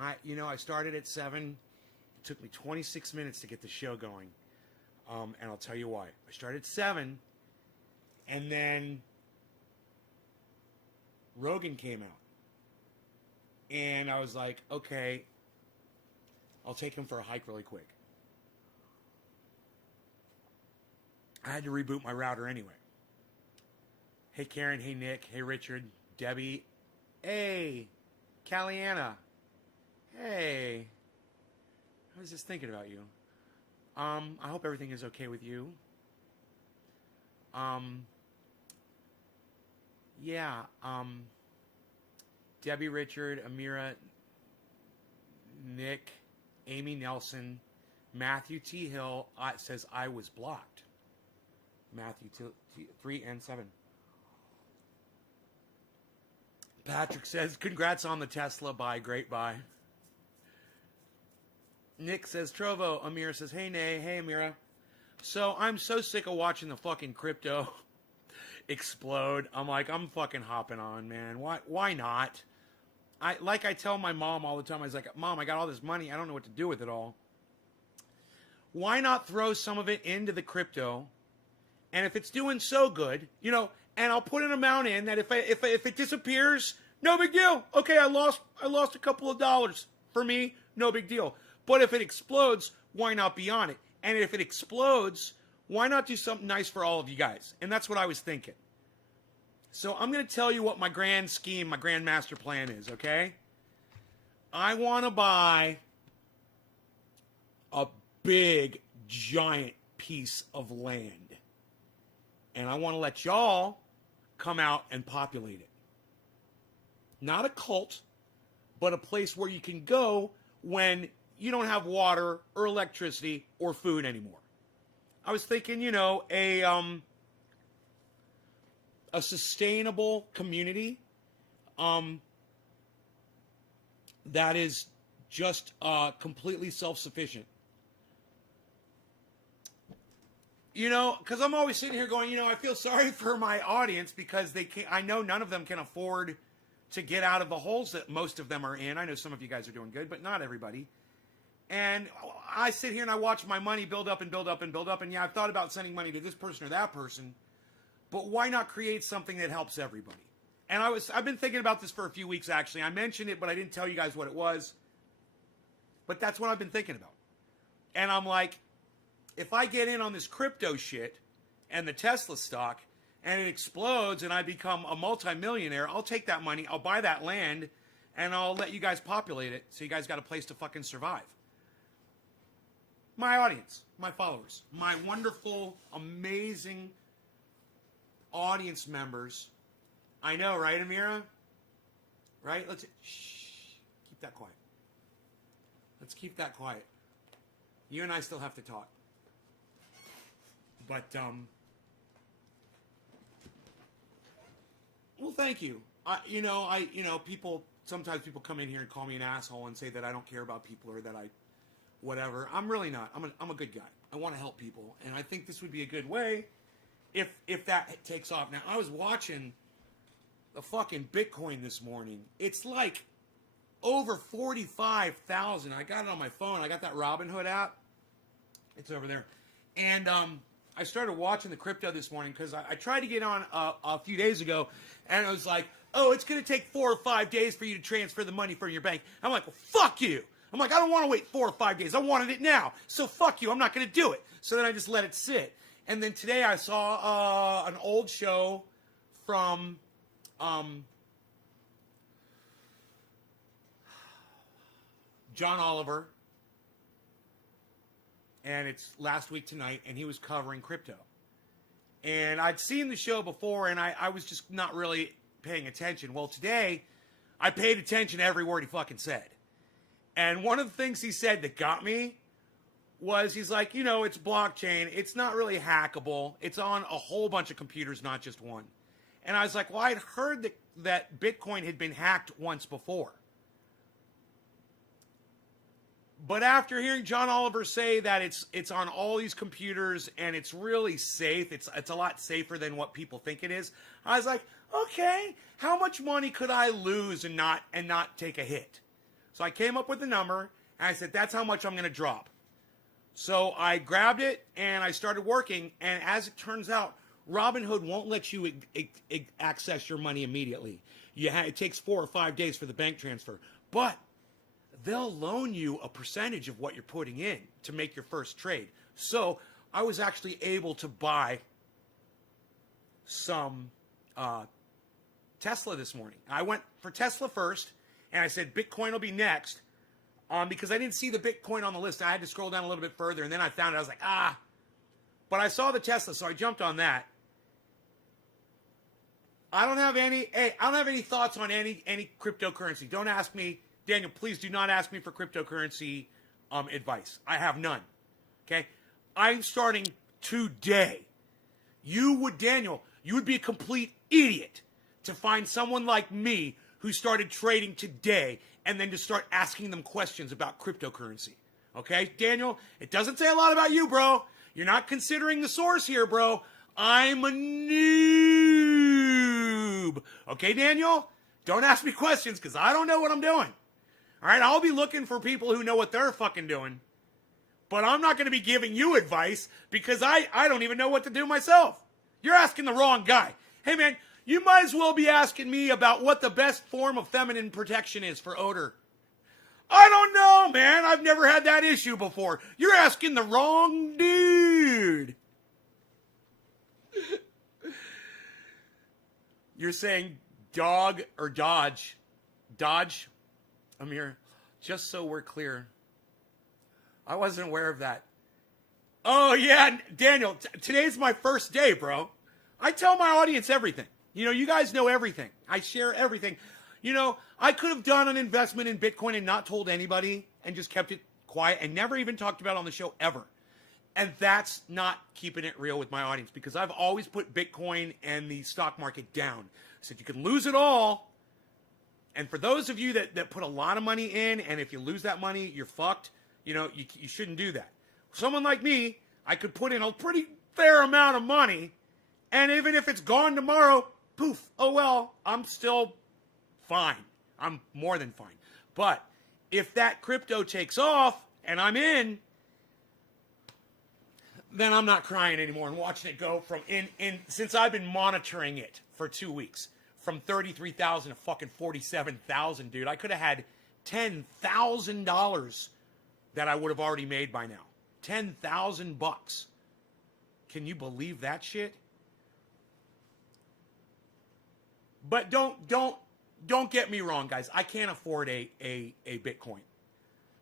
I started at 7. It took me 26 minutes to get the show going. And I'll tell you why. I started at 7, and then Rogan came out. And I was like, okay, I'll take him for a hike really quick. I had to reboot my router anyway. Hey, Karen. Hey, Nick. Hey, Richard. Debbie. Hey, Caliana. Hey. I was just thinking about you. I hope everything is okay with you. Yeah. Debbie, Richard, Amira, Nick, Amy Nelson, Matthew T. Hill says I was blocked. Matthew 3 and 7. Patrick says, congrats on the Tesla. Bye. Great buy. Nick says, Trovo. Amira says, hey, Nay. Hey, Amira. So I'm so sick of watching the fucking crypto explode. I'm fucking hopping on, man. Why not? I tell my mom all the time, I was like, Mom, I got all this money. I don't know what to do with it all. Why not throw some of it into the crypto? And if it's doing so good, and I'll put an amount in that if it disappears, no big deal. Okay, I lost a couple of dollars. For me, no big deal. But if it explodes, why not be on it? And if it explodes, why not do something nice for all of you guys? And that's what I was thinking. So I'm going to tell you what my grand scheme, my grand master plan is, okay? I want to buy a big, giant piece of land. And I want to let y'all come out and populate it. Not a cult, but a place where you can go when you don't have water or electricity or food anymore. I was thinking, a sustainable community that is just completely self-sufficient. Because I'm always sitting here going, I feel sorry for my audience because I know none of them can afford to get out of the holes that most of them are in. I know some of you guys are doing good, but not everybody. And I sit here and I watch my money build up and build up and build up. And yeah, I've thought about sending money to this person or that person, but why not create something that helps everybody? And I've been thinking about this for a few weeks, actually. I mentioned it, but I didn't tell you guys what it was. But that's what I've been thinking about. And I'm like, if I get in on this crypto shit and the Tesla stock and it explodes and I become a multimillionaire, I'll take that money, I'll buy that land, and I'll let you guys populate it so you guys got a place to fucking survive. My audience, my followers, my wonderful, amazing audience members. I know, right, Amira? Right? Keep that quiet. Let's keep that quiet. You and I still have to talk. But, well, thank you. Sometimes people come in here and call me an asshole and say that I don't care about people or that whatever. I'm really not. I'm a good guy. I want to help people. And I think this would be a good way if that takes off. Now, I was watching the fucking Bitcoin this morning. It's like over 45,000. I got it on my phone. I got that Robinhood app. It's over there. And I started watching the crypto this morning because I tried to get on a few days ago, and it was like, oh, it's going to take 4 or 5 days for you to transfer the money from your bank. I'm like, well, fuck you. I'm like, I don't want to wait 4 or 5 days. I wanted it now. So fuck you. I'm not going to do it. So then I just let it sit. And then today I saw an old show from John Oliver. And it's last week tonight, and he was covering crypto. And I'd seen the show before, and I was just not really paying attention. Well, today, I paid attention to every word he fucking said. And one of the things he said that got me was he's like, it's blockchain. It's not really hackable. It's on a whole bunch of computers, not just one. And I was like, well, I'd heard that Bitcoin had been hacked once before. But after hearing John Oliver say that it's on all these computers and it's really safe, it's a lot safer than what people think it is, I was like, okay, how much money could I lose and not take a hit? So I came up with the number, and I said, that's how much I'm going to drop. So I grabbed it, and I started working, and as it turns out, Robinhood won't let you access your money immediately. It takes 4 or 5 days for the bank transfer. But they'll loan you a percentage of what you're putting in to make your first trade. So I was actually able to buy some Tesla this morning. I went for Tesla first, and I said Bitcoin will be next because I didn't see the Bitcoin on the list. I had to scroll down a little bit further, and then I found it. I was like, But I saw the Tesla, so I jumped on that. I don't have any thoughts on any cryptocurrency. Don't ask me, Daniel, please do not ask me for cryptocurrency advice. I have none. Okay? I'm starting today. Daniel, you would be a complete idiot to find someone like me who started trading today and then to start asking them questions about cryptocurrency. Okay, Daniel, it doesn't say a lot about you, bro. You're not considering the source here, bro. I'm a noob. Okay, Daniel? Don't ask me questions because I don't know what I'm doing. All right, I'll be looking for people who know what they're fucking doing. But I'm not going to be giving you advice because I don't even know what to do myself. You're asking the wrong guy. Hey, man, you might as well be asking me about what the best form of feminine protection is for odor. I don't know, man. I've never had that issue before. You're asking the wrong dude. You're saying dog or dodge. Dodge, Amir, just so we're clear. I wasn't aware of that. Oh, yeah, Daniel, today's my first day, bro. I tell my audience everything. You guys know everything. I share everything. I could have done an investment in Bitcoin and not told anybody and just kept it quiet and never even talked about it on the show ever. And that's not keeping it real with my audience because I've always put Bitcoin and the stock market down. I said you can lose it all. And for those of you that put a lot of money in, and if you lose that money, you're fucked, you shouldn't do that. Someone like me, I could put in a pretty fair amount of money, and even if it's gone tomorrow, poof, oh well, I'm still fine. I'm more than fine. But if that crypto takes off and I'm in, then I'm not crying anymore and watching it go from since I've been monitoring it for 2 weeks, from 33,000 to fucking 47,000, dude. I could have had $10,000 that I would have already made by now. $10,000. Can you believe that shit? But don't get me wrong, guys. I can't afford a Bitcoin.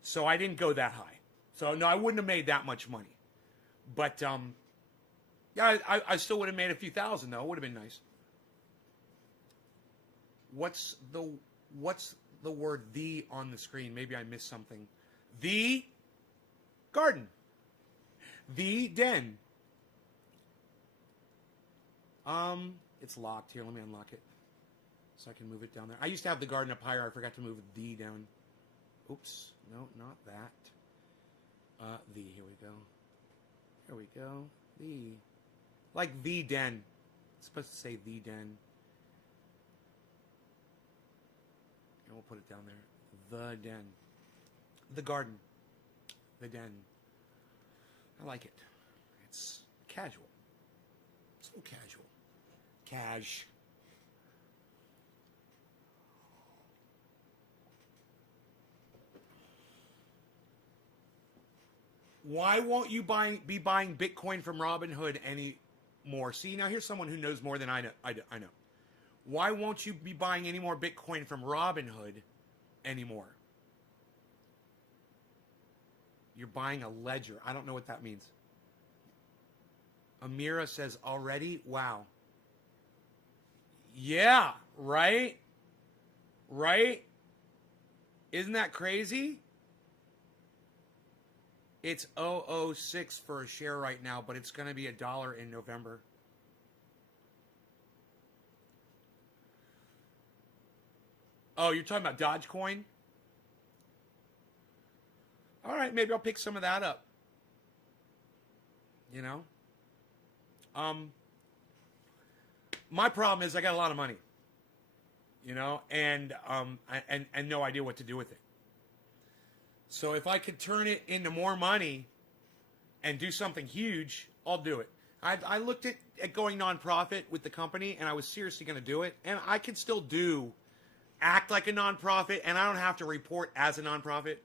So I didn't go that high. So no, I wouldn't have made that much money. But yeah, I still would have made a few thousand though. It would have been nice. What's the word "the" on the screen? Maybe I missed something. The garden. The den. It's locked here. Let me unlock it so I can move it down there. I used to have the garden up higher. I forgot to move the down. Oops. No, not that. The. Here we go. Here we go. The. Like the den. It's supposed to say the den. And we'll put it down there. The den. The garden. The den. I like it. It's casual. So casual. Cash. Why won't you be buying Bitcoin from Robinhood anymore? See, now here's someone who knows more than I know. Why won't you be buying any more Bitcoin from Robinhood anymore? You're buying a ledger. I don't know what that means. Amira says, already? Wow. Yeah, right? Right? Isn't that crazy? It's 0.006 for a share right now, but it's going to be $1 in November. Oh, you're talking about Dogecoin? All right, maybe I'll pick some of that up. You know? My problem is I got a lot of money. You know, and no idea what to do with it. So if I could turn it into more money and do something huge, I'll do it. I looked at going nonprofit with the company, and I was seriously going to do it. And I can still act like a nonprofit, and I don't have to report as a nonprofit.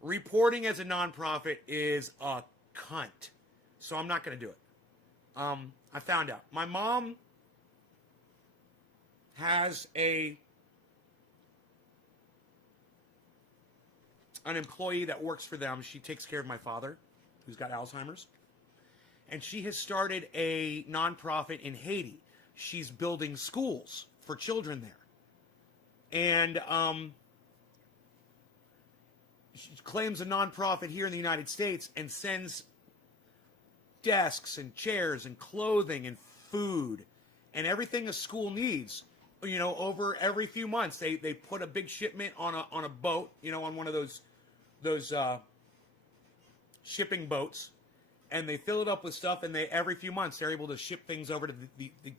Reporting as a nonprofit is a cunt. So I'm not going to do it. I found out. My mom has an employee that works for them. She takes care of my father, who's got Alzheimer's. And she has started a nonprofit in Haiti. She's building schools for children there. And she claims a nonprofit here in the United States and sends desks and chairs and clothing and food and everything a school needs, you know, over every few months. They put a big shipment on a boat, you know, on one of those shipping boats, and they fill it up with stuff, and every few months they're able to ship things over to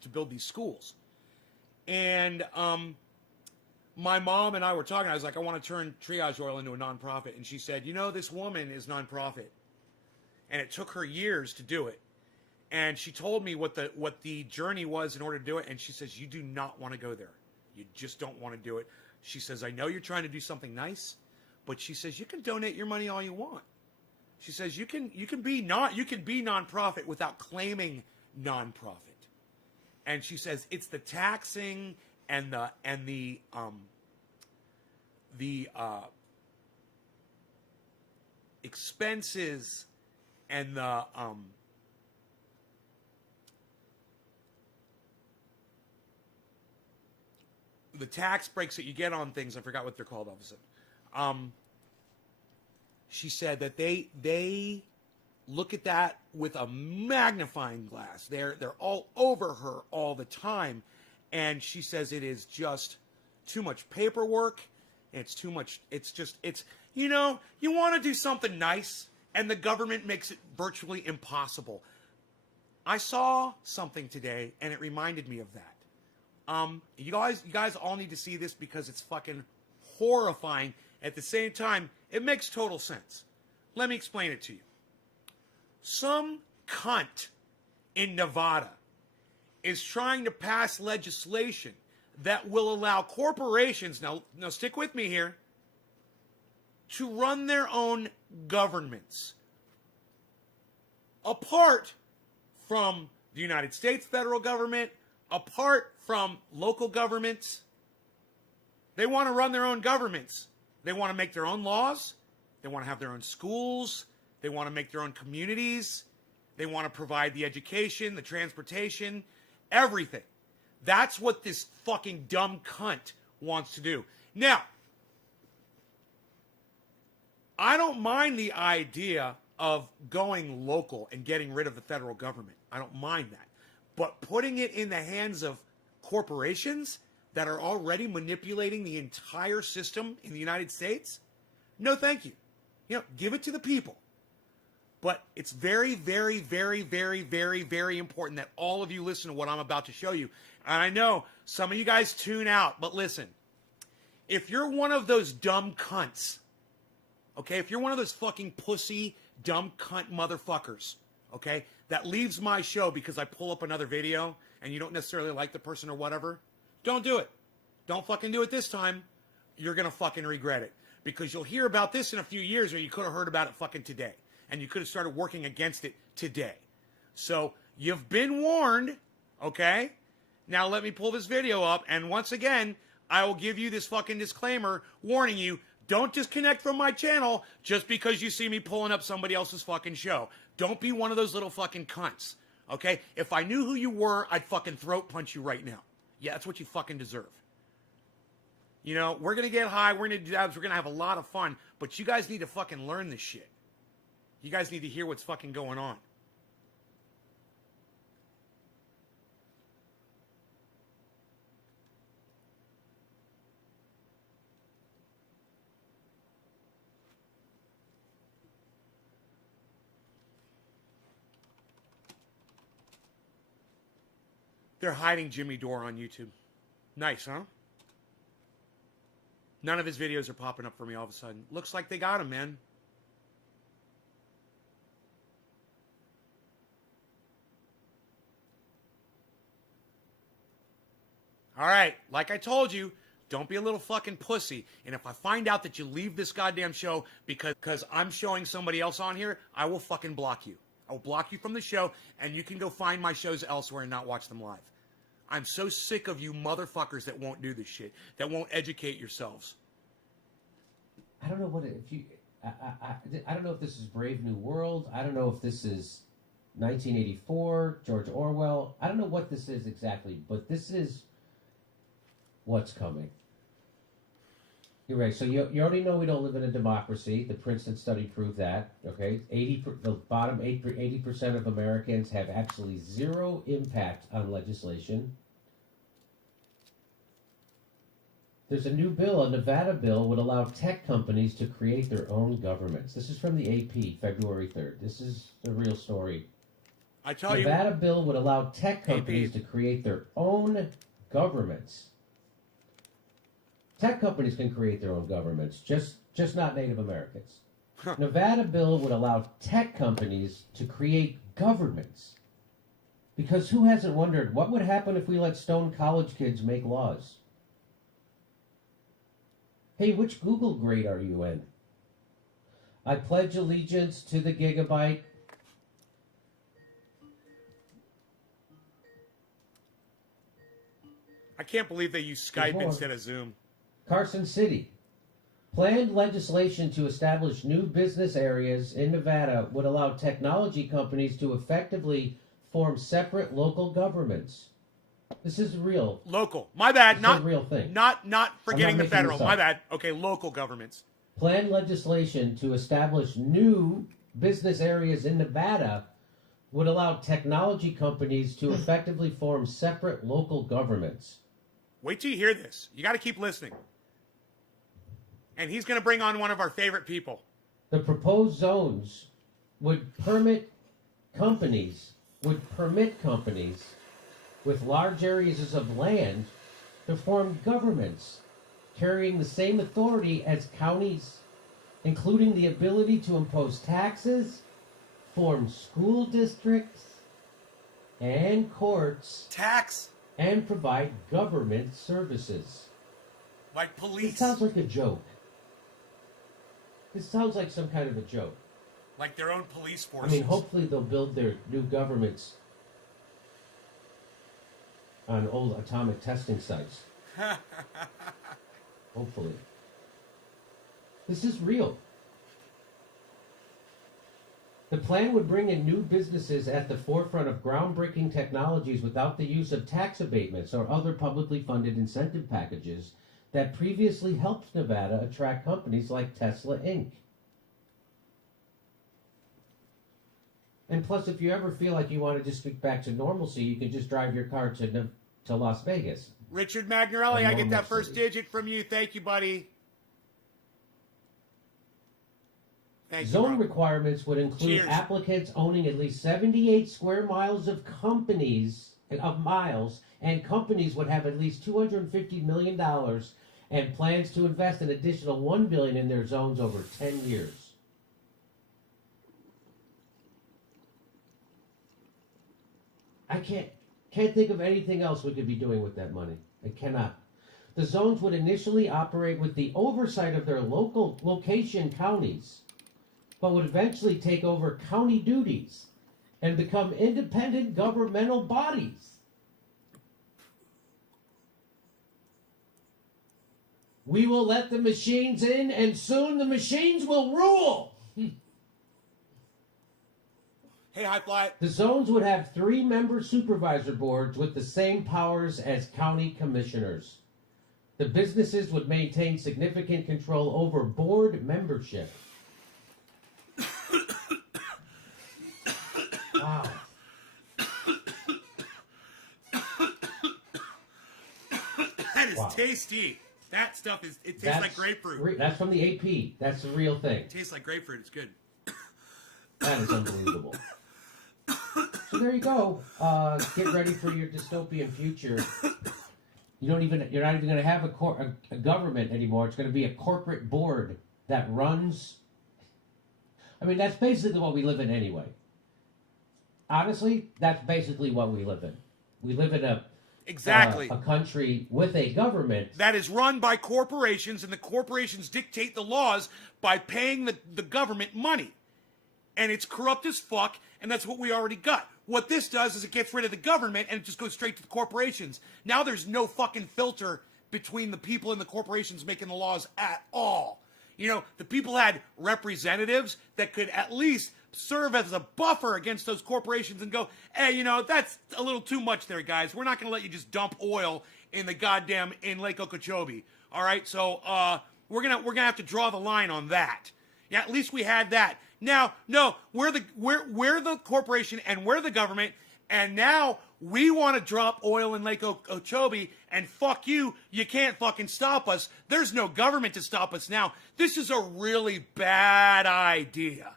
to build these schools. And my mom and I were talking. I was like, I want to turn Triage Oil into a nonprofit, and she said, you know, this woman is nonprofit, and it took her years to do it. And she told me what the journey was in order to do it, and she says, you do not want to go there. You just don't want to do it. She says, I know you're trying to do something nice, but she says you can donate your money all you want. She says you can be nonprofit without claiming nonprofit. And she says it's the taxing and the expenses and the tax breaks that you get on things. I forgot what they're called all of a sudden. She said that they look at that with a magnifying glass. They're all over her all the time, and she says it is just too much paperwork. It's too much. It's you know, you want to do something nice, and the government makes it virtually impossible. I saw something today, and it reminded me of that. You guys all need to see this because it's fucking horrifying. At the same time, it makes total sense. Let me explain it to you. Some cunt in Nevada is trying to pass legislation that will allow corporations, now stick with me here, to run their own governments. Apart from the United States federal government, apart from local governments, they want to run their own governments. They want to make their own laws. They want to have their own schools. They want to make their own communities. They want to provide the education, the transportation, everything. That's what this fucking dumb cunt wants to do. Now, I don't mind the idea of going local and getting rid of the federal government. I don't mind that. But putting it in the hands of corporations that are already manipulating the entire system in the United States? No, thank you. You know, give it to the people. But it's very, very, very, very, very, very important that all of you listen to what I'm about to show you. And I know some of you guys tune out, but listen. If you're one of those dumb cunts, okay, if you're one of those fucking pussy, dumb cunt motherfuckers, okay, that leaves my show because I pull up another video and you don't necessarily like the person or whatever, don't do it. Don't fucking do it this time. You're going to fucking regret it. Because you'll hear about this in a few years, or you could have heard about it fucking today. And you could have started working against it today. So, you've been warned, okay? Now let me pull this video up, and once again, I will give you this fucking disclaimer warning you, don't disconnect from my channel just because you see me pulling up somebody else's fucking show. Don't be one of those little fucking cunts, okay? If I knew who you were, I'd fucking throat punch you right now. Yeah, that's what you fucking deserve. You know, we're going to get high, we're going to do dabs, we're going to have a lot of fun, but you guys need to fucking learn this shit. You guys need to hear what's fucking going on. They're hiding Jimmy Dore on YouTube. Nice, huh? None of his videos are popping up for me all of a sudden. Looks like they got him, man. All right, like I told you, don't be a little fucking pussy. And if I find out that you leave this goddamn show because I'm showing somebody else on here, I will fucking block you. I will block you from the show, and you can go find my shows elsewhere and not watch them live. I'm so sick of you motherfuckers that won't do this shit, that won't educate yourselves. I don't know what if you. I don't know if this is Brave New World. I don't know if this is 1984, George Orwell. I don't know what this is exactly, but this is what's coming. You're right. So you already know we don't live in a democracy. The Princeton study proved that. Okay, the bottom 80% of Americans have absolutely zero impact on legislation. There's a new bill, a Nevada bill, would allow tech companies to create their own governments. This is from the AP, February 3rd. This is the real story. I tell you, Nevada bill would allow tech companies to create their own governments. Tech companies can create their own governments, just not Native Americans. Nevada bill would allow tech companies to create governments. Because who hasn't wondered what would happen if we let stone college kids make laws? Hey, which Google grade are you in? I pledge allegiance to the gigabyte. I can't believe they use Skype instead of Zoom. Carson City. Planned legislation to establish new business areas in Nevada would allow technology companies to effectively form separate local governments. This is real. Local. My bad. Not a real thing. Not forgetting the federal. My bad. Okay, local governments. Planned legislation to establish new business areas in Nevada would allow technology companies to effectively form separate local governments. Wait till you hear this. You got to keep listening. And he's going to bring on one of our favorite people. The proposed zones would permit companies with large areas of land to form governments carrying the same authority as counties, including the ability to impose taxes, form school districts and courts, and provide government services. Like police. It sounds like a joke. This sounds like some kind of a joke. Like their own police forces. I mean, hopefully they'll build their new governments on old atomic testing sites. Hopefully. This is real. The plan would bring in new businesses at the forefront of groundbreaking technologies without the use of tax abatements or other publicly funded incentive packages that previously helped Nevada attract companies like Tesla Inc. And plus, if you ever feel like you want to just get back to normalcy, you can just drive your car to Las Vegas. Richard Magnarelli, I get that first digit from you. Thank you, buddy. Thank Zone you, requirements would include applicants owning at least 78 square miles of miles, and companies would have at least $250 million and plans to invest an additional $1 billion in their zones over 10 years. I can't think of anything else we could be doing with that money. I cannot. The zones would initially operate with the oversight of their local location counties, but would eventually take over county duties and become independent governmental bodies. We will let the machines in, and soon the machines will rule. Hey, High Fly. The zones would have 3-member supervisor boards with the same powers as county commissioners. The businesses would maintain significant control over board membership. Wow. That is tasty. That stuff tastes like grapefruit. That's from the AP. That's the real thing. It tastes like grapefruit. It's good. That is unbelievable. So there you go. Get ready for your dystopian future. You're not even going to have a government anymore. It's going to be a corporate board that runs. I mean, that's basically what we live in anyway. Honestly, that's basically what we live in. We live in a country with a government that is run by corporations, and the corporations dictate the laws by paying the government money. And it's corrupt as fuck, and that's what we already got. What this does is it gets rid of the government, and it just goes straight to the corporations. Now there's no fucking filter between the people and the corporations making the laws at all. You know, the people had representatives that could at least serve as a buffer against those corporations and go, hey, you know, that's a little too much there, guys. We're not going to let you just dump oil in Lake Okeechobee. All right, so we're gonna have to draw the line on that. Yeah, at least we had that. Now, no, we're the corporation and we're the government, and now we want to drop oil in Lake Okeechobee, and fuck you, you can't fucking stop us. There's no government to stop us now. This is a really bad idea.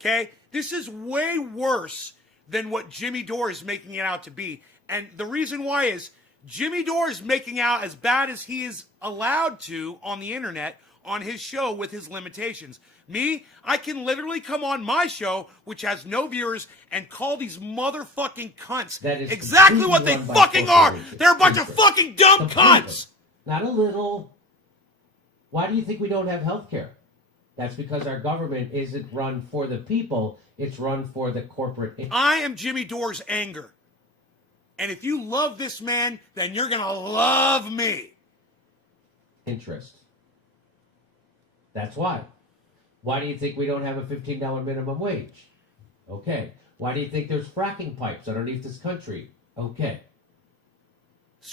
Okay? This is way worse than what Jimmy Dore is making it out to be. And the reason why is Jimmy Dore is making out as bad as he is allowed to on the internet on his show with his limitations. Me, I can literally come on my show, which has no viewers, and call these motherfucking cunts that is exactly what they fucking are. They're a bunch of fucking dumb cunts. Not a little. Why do you think we don't have health care? That's because our government isn't run for the people. It's run for the corporate. I am Jimmy Dore's anger. And if you love this man, then you're going to love me. Interest. That's why. Why do you think we don't have a $15 minimum wage? Okay. Why do you think there's fracking pipes underneath this country? Okay.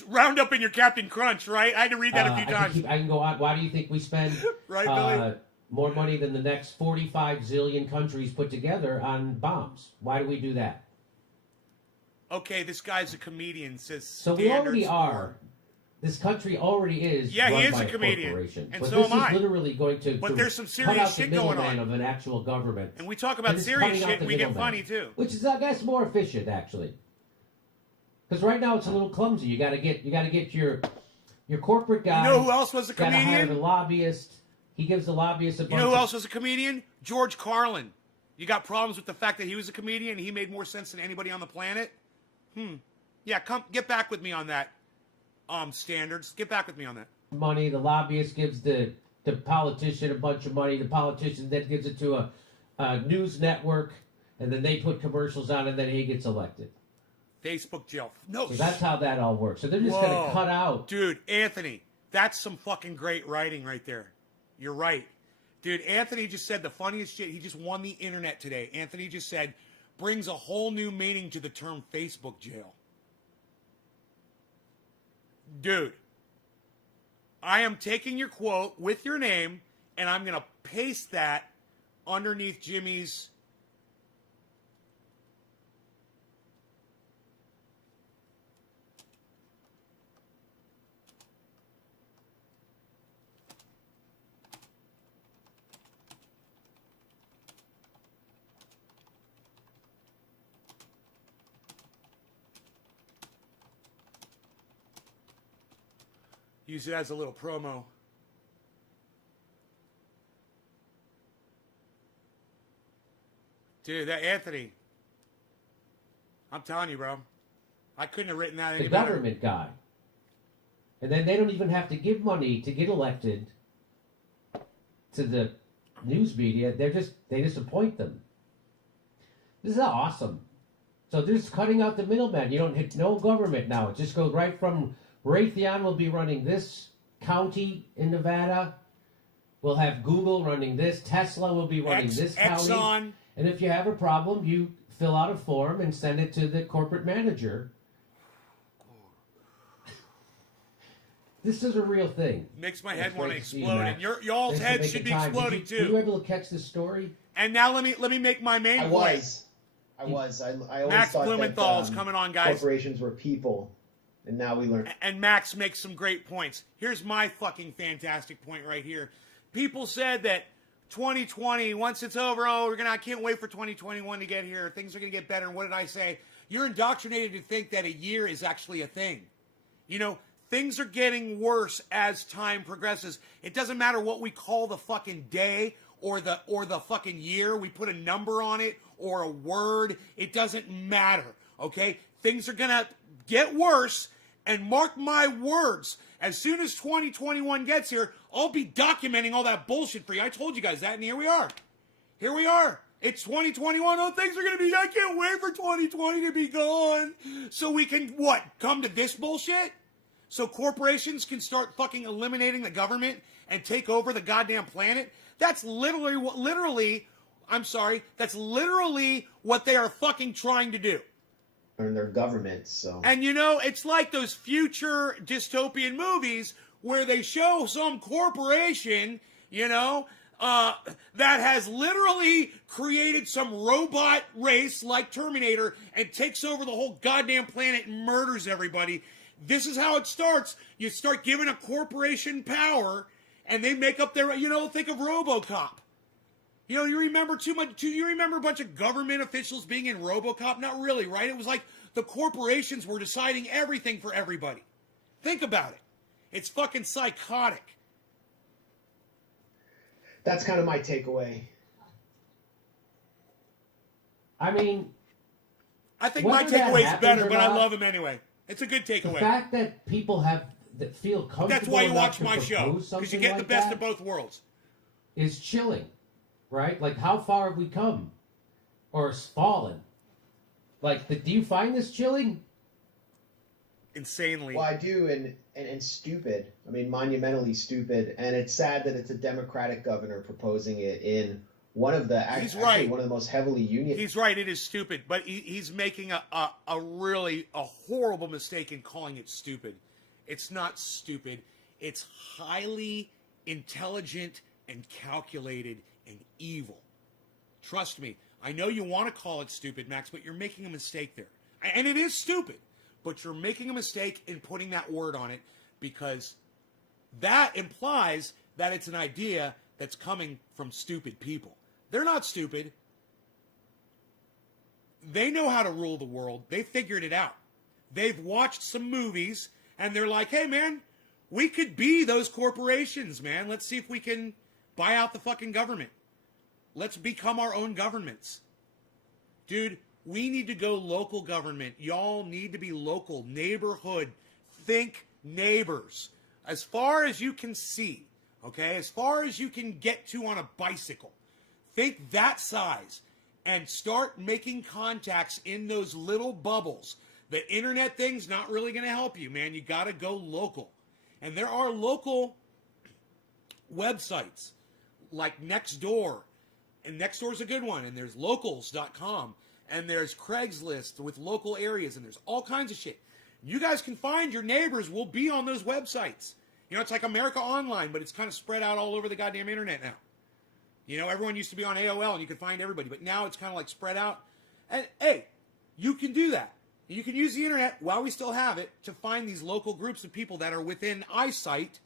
Round up in your Captain Crunch, right? I had to read that a few times. I can go on. Why do you think we spend right, Billy? More money than the next 45 zillion countries put together on bombs? Why do we do that? Okay, this guy's a comedian, says so we already are. This country already is. Yeah, run he is by a comedian, corporation. and but so this am is I. Literally going to. But there's some cut serious out shit the going on. of an actual government. And we talk about serious shit, and we get funny too. Which is, I guess, more efficient actually. Because right now it's a little clumsy. You got to get your corporate guy. You know who else was a comedian? Got to hire a lobbyist. He gives the lobbyist a bunch. You know who else was a comedian? George Carlin. You got problems with the fact that he was a comedian and he made more sense than anybody on the planet? Yeah, come get back with me on that. Standards. Get back with me on that. Money. The lobbyist gives the politician a bunch of money. The politician then gives it to a news network, and then they put commercials on, and then he gets elected. Facebook jail. No. So that's how that all works. So they're just going to cut out. Dude, Anthony, that's some fucking great writing right there. You're right. Dude, Anthony just said the funniest shit. He just won the internet today. Anthony just said, brings a whole new meaning to the term Facebook jail. Dude, I am taking your quote with your name, and I'm going to paste that underneath Jimmy's. Use it as a little promo. Dude, that Anthony. I'm telling you, bro. I couldn't have written that any better. The government guy. And then they don't even have to give money to get elected to the news media. They just appoint them. This is awesome. So they're just cutting out the middleman. You don't hit no government now. It just goes right from Raytheon will be running this county in Nevada. We'll have Google running this. Tesla will be running this county. Exxon. And if you have a problem, you fill out a form and send it to the corporate manager. This is a real thing. Makes my head want to explode, and y'all's heads should be exploding too. Were you able to catch this story? And now let me make my main point. I always Max thought Blumenthal's that, coming on, guys. Corporations were people. And now we learn. And Max makes some great points. Here's my fucking fantastic point right here. People said that 2020, once it's over, I can't wait for 2021 to get here. Things are going to get better. And what did I say? You're indoctrinated to think that a year is actually a thing. You know, things are getting worse as time progresses. It doesn't matter what we call the fucking day or the fucking year. We put a number on it or a word. It doesn't matter, okay? Things are going to get worse, and mark my words, as soon as 2021 gets here, I'll be documenting all that bullshit for you. I told you guys that, and here we are. Here we are. It's 2021. Oh, things are going to be, I can't wait for 2020 to be gone. So we can, what, come to this bullshit? So corporations can start fucking eliminating the government and take over the goddamn planet? That's literally what they are fucking trying to do. And their government, so. And you know, it's like those future dystopian movies where they show some corporation, you know, that has literally created some robot race like Terminator and takes over the whole goddamn planet and murders everybody. This is how it starts. You start giving a corporation power, and they make up their, you know, think of RoboCop. You know, you remember you remember a bunch of government officials being in RoboCop? Not really, right? It was like the corporations were deciding everything for everybody. Think about it. It's fucking psychotic. That's kind of my takeaway. I mean, I think my takeaway is better, but I love him anyway. It's a good takeaway. The fact that people that feel comfortable That's why you watch to my show, because you get the best of both worlds. Is chilling, right? Like, how far have we come? Or fallen? Like, do you find this chilling? Insanely. Well, I do, and stupid. I mean, monumentally stupid. And it's sad that it's a Democratic governor proposing it in one of the actually one of the most heavily union. He's right. It is stupid, but he's making a really horrible mistake in calling it stupid. It's not stupid. It's highly intelligent and calculated and evil. Trust me. I know you want to call it stupid, Max, but you're making a mistake there. And it is stupid, but you're making a mistake in putting that word on it because that implies that it's an idea that's coming from stupid people. They're not stupid. They know how to rule the world. They figured it out. They've watched some movies, and they're like, hey, man, we could be those corporations, man. Let's see if we can buy out the fucking government. Let's become our own governments. Dude, we need to go local government. Y'all need to be local, neighborhood. Think neighbors. As far as you can see, okay? As far as you can get to on a bicycle. Think that size and start making contacts in those little bubbles. The internet thing's not really going to help you, man. You got to go local. And there are local websites like Nextdoor. And Nextdoor's a good one. And there's locals.com. And there's Craigslist with local areas. And there's all kinds of shit. You guys can find your neighbors will be on those websites. You know, it's like America Online, but it's kind of spread out all over the goddamn internet now. You know, everyone used to be on AOL and you could find everybody, but now it's kind of like spread out. And hey, you can do that. You can use the internet while we still have it to find these local groups of people that are within eyesight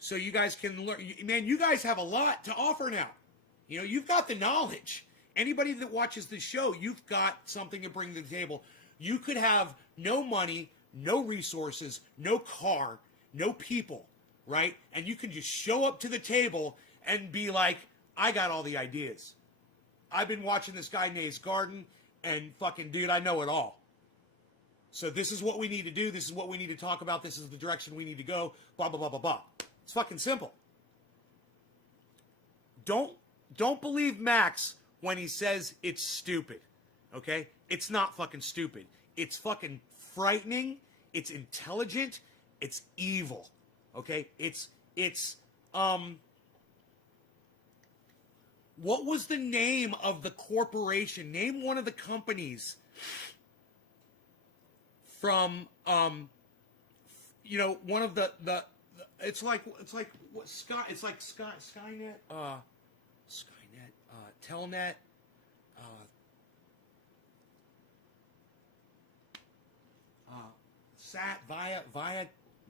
so you guys can learn. Man, you guys have a lot to offer now. You know, you've got the knowledge. Anybody that watches this show, you've got something to bring to the table. You could have no money, no resources, no car, no people, right? And you can just show up to the table and be like, I got all the ideas. I've been watching this guy Nate's Garden, and fucking dude, I know it all. So this is what we need to do. This is what we need to talk about. This is the direction we need to go. Blah, blah, blah, blah, blah. It's fucking simple. Don't believe Max when he says it's stupid, okay? It's not fucking stupid. It's fucking frightening. It's intelligent. It's evil, okay? It's what was the name of the corporation? Name one of the companies from, you know, one of the it's like what Sky, it's like Skynet, Telnet, Sat, Via,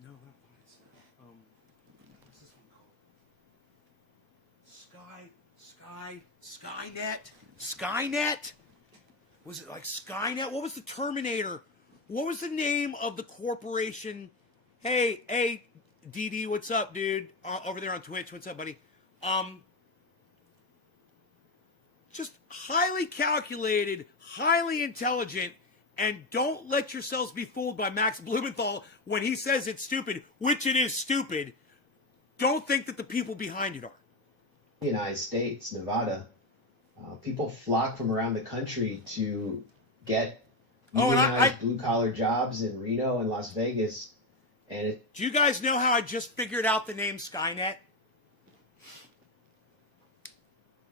no, not Viasat. What's this one called? Skynet? Was it like Skynet? What was the Terminator? What was the name of the corporation? Hey, DD, what's up, dude? Over there on Twitch, what's up, buddy? Just highly calculated, highly intelligent, and don't let yourselves be fooled by Max Blumenthal when he says it's stupid, which it is stupid. Don't think that the people behind it are. United States, Nevada, people flock from around the country to get unionized blue-collar jobs in Reno and Las Vegas. And do you guys know how I just figured out the name Skynet?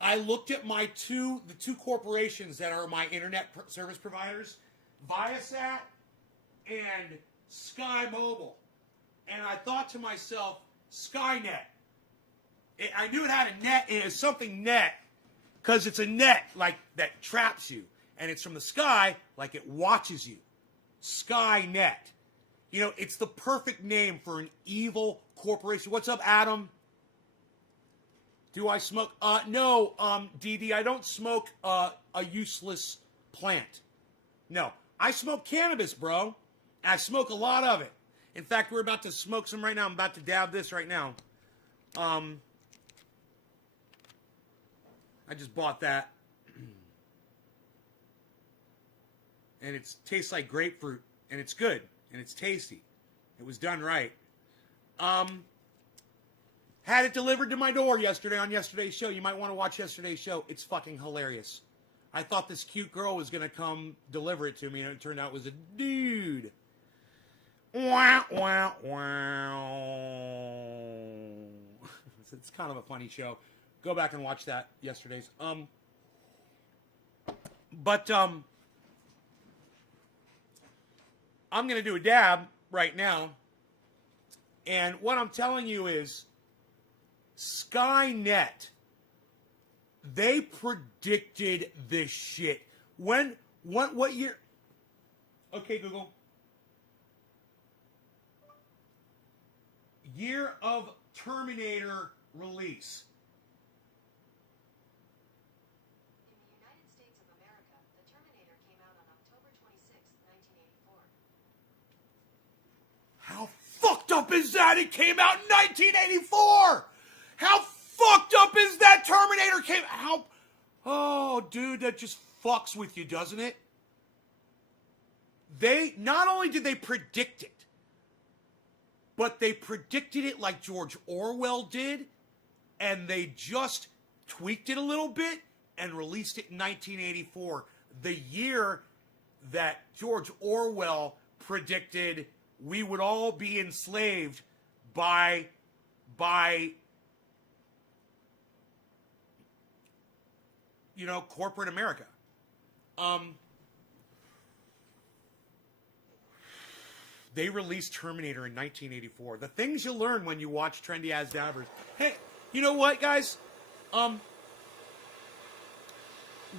I looked at the two corporations that are my internet service providers, Viasat and Sky Mobile. And I thought to myself, Skynet. I knew it had a net, and it's something net, because it's a net like that traps you. And it's from the sky, like it watches you. Skynet. You know, it's the perfect name for an evil corporation. What's up, Adam? Do I smoke? No, DD, I don't smoke a useless plant. No, I smoke cannabis, bro. And I smoke a lot of it. In fact, we're about to smoke some right now. I'm about to dab this right now. I just bought that. And it tastes like grapefruit. And it's good. And it's tasty. It was done right. Had it delivered to my door yesterday on yesterday's show. You might want to watch yesterday's show. It's fucking hilarious. I thought this cute girl was going to come deliver it to me, and it turned out it was a dude. Wow, wow, wow. It's kind of a funny show. Go back and watch that yesterday's. I'm going to do a dab right now. And what I'm telling you is Skynet, they predicted this shit. What year? Okay, Google. Year of Terminator release. In the United States of America, the Terminator came out on October 26, 1984. How fucked up is that? It came out in 1984! How fucked up is that? Terminator came... Oh, dude, that just fucks with you, doesn't it? They... Not only did they predict it, but they predicted it like George Orwell did, and they just tweaked it a little bit and released it in 1984. The year that George Orwell predicted we would all be enslaved by corporate America. They released Terminator in 1984. The things you learn when you watch Trendy As Dabbers. Hey, you know what, guys?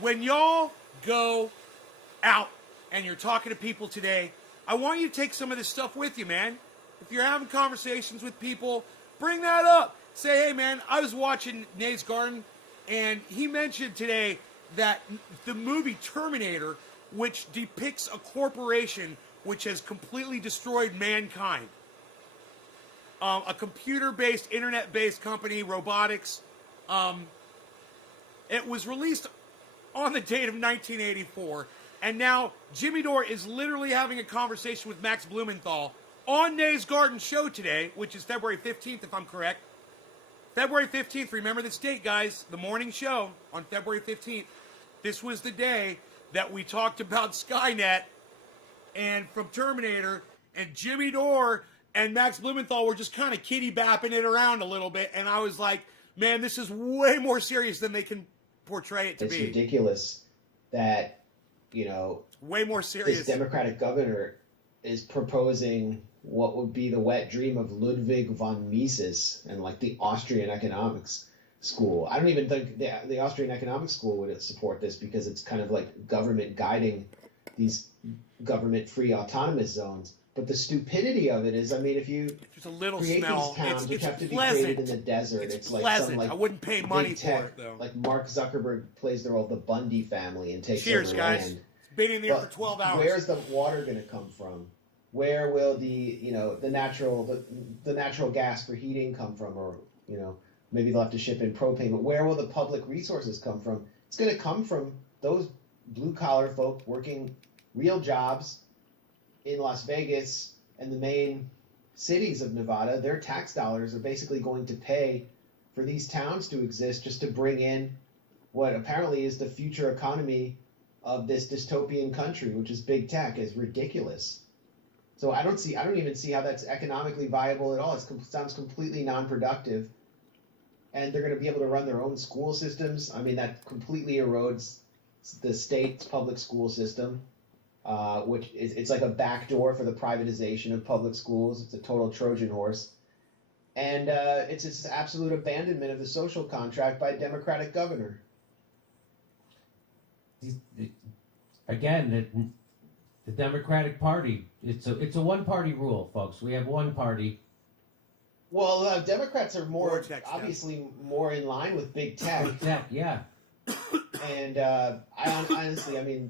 When y'all go out and you're talking to people today, I want you to take some of this stuff with you, man. If you're having conversations with people, bring that up. Say, hey, man, I was watching Nay's Garden, and he mentioned today that the movie Terminator, which depicts a corporation which has completely destroyed mankind, a computer-based, internet-based company, robotics, it was released on the date of 1984, and now Jimmy Dore is literally having a conversation with Max Blumenthal on Nay's Garden show today, which is February 15th, if I'm correct. February 15th, remember this date, guys, the morning show on February 15th. This was the day that we talked about Skynet and from Terminator, and Jimmy Dore and Max Blumenthal were just kind of kitty-bapping it around a little bit, and I was like, man, this is way more serious than they can portray it to be. It's ridiculous that, way more serious. This Democratic governor is proposing what would be the wet dream of Ludwig von Mises and like the Austrian economics school. I don't even think the Austrian economics school would support this because it's kind of like government guiding these government-free autonomous zones. But the stupidity of it is, I mean, if you there's a little create smell. these towns which have to be pleasant. created in the desert, it's like pleasant. some like I wouldn't pay money big tech, for it though. like Mark Zuckerberg plays the role of the Bundy family and takes Cheers, over guys. land. Been in there But for 12 hours. where's the water going to come from? where will the natural gas for heating come from, or maybe they'll have to ship in propane, but where will the public resources come from? It's going to come from those blue collar folk working real jobs in Las Vegas and the main cities of Nevada. Their tax dollars are basically going to pay for these towns to exist, just to bring in what apparently is the future economy of this dystopian country, which is big tech. Is ridiculous. So I don't even see how that's economically viable at all. It sounds completely non-productive. And they're going to be able to run their own school systems. I mean, that completely erodes the state's public school system, which it's like a backdoor for the privatization of public schools. It's a total Trojan horse. And it's this absolute abandonment of the social contract by a Democratic governor. Again, the Democratic Party, it's a one-party rule, folks. We have one party. Well, Democrats are obviously more in line with big tech. Big tech, yeah. And honestly, I mean,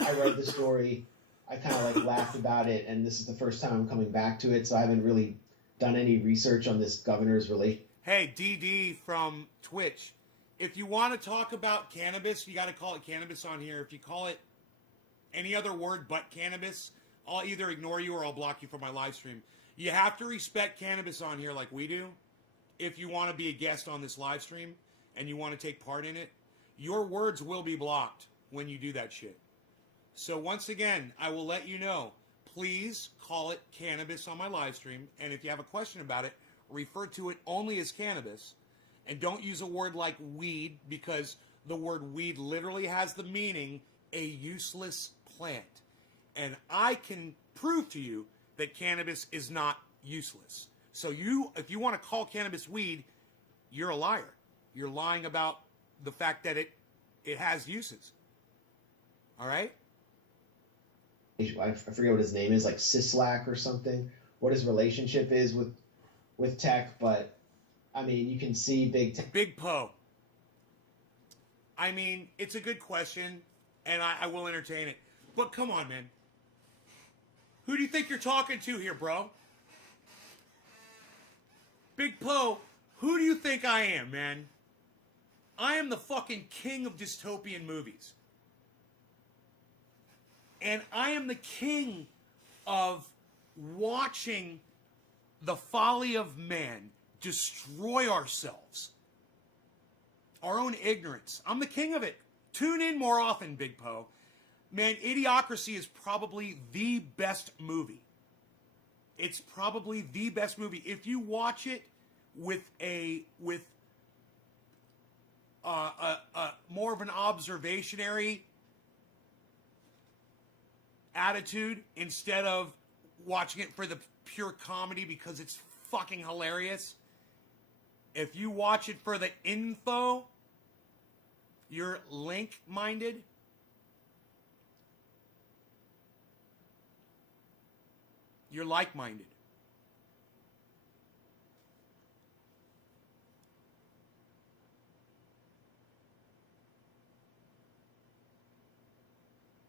I read the story. I kind of like laughed about it, and this is the first time I'm coming back to it, so I haven't really done any research on this governor's relation. Hey, DD from Twitch, if you want to talk about cannabis, you got to call it cannabis on here. If you call it any other word but cannabis, I'll either ignore you or I'll block you from my live stream. You have to respect cannabis on here like we do. If you want to be a guest on this live stream and you want to take part in it, your words will be blocked when you do that shit. So once again, I will let you know, please call it cannabis on my live stream. And if you have a question about it, refer to it only as cannabis. And don't use a word like weed, because the word weed literally has the meaning a useless plant. And I can prove to you that cannabis is not useless. So if you want to call cannabis weed, you're a liar. You're lying about the fact that it has uses. All right? I forget what his name is, like Sislak or something, what his relationship is with tech, but I mean, you can see Big Poe. I mean, it's a good question, and I will entertain it. But come on, man. Who do you think you're talking to here, bro? Big Poe, who do you think I am, man? I am the fucking king of dystopian movies. And I am the king of watching the folly of man destroy ourselves. Our own ignorance. I'm the king of it. Tune in more often, Big Poe. Man, Idiocracy is probably the best movie. It's probably the best movie. If you watch it with more of an observationary attitude instead of watching it for the pure comedy because it's fucking hilarious. If you watch it for the info, you're link-minded. You're like-minded.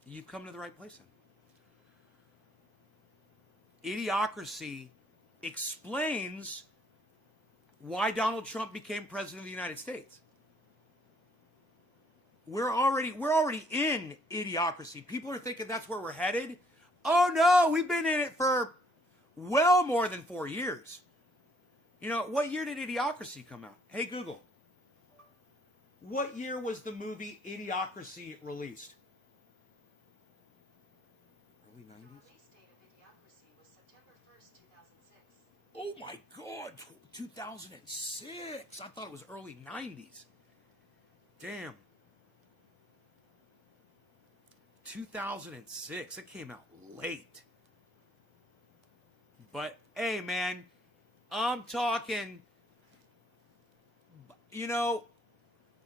You've come to the right place then. Idiocracy explains why Donald Trump became president of the United States. We're already in Idiocracy. People are thinking that's where we're headed. Oh no, we've been in it for well more than 4 years. You know, what year did Idiocracy come out? Hey Google. What year was the movie Idiocracy released? Early 90s? The release date of Idiocracy was September 1st, 2006. Oh my God, 2006. I thought it was early 90s. Damn. 2006. It came out late. But, hey, man, I'm talking, you know,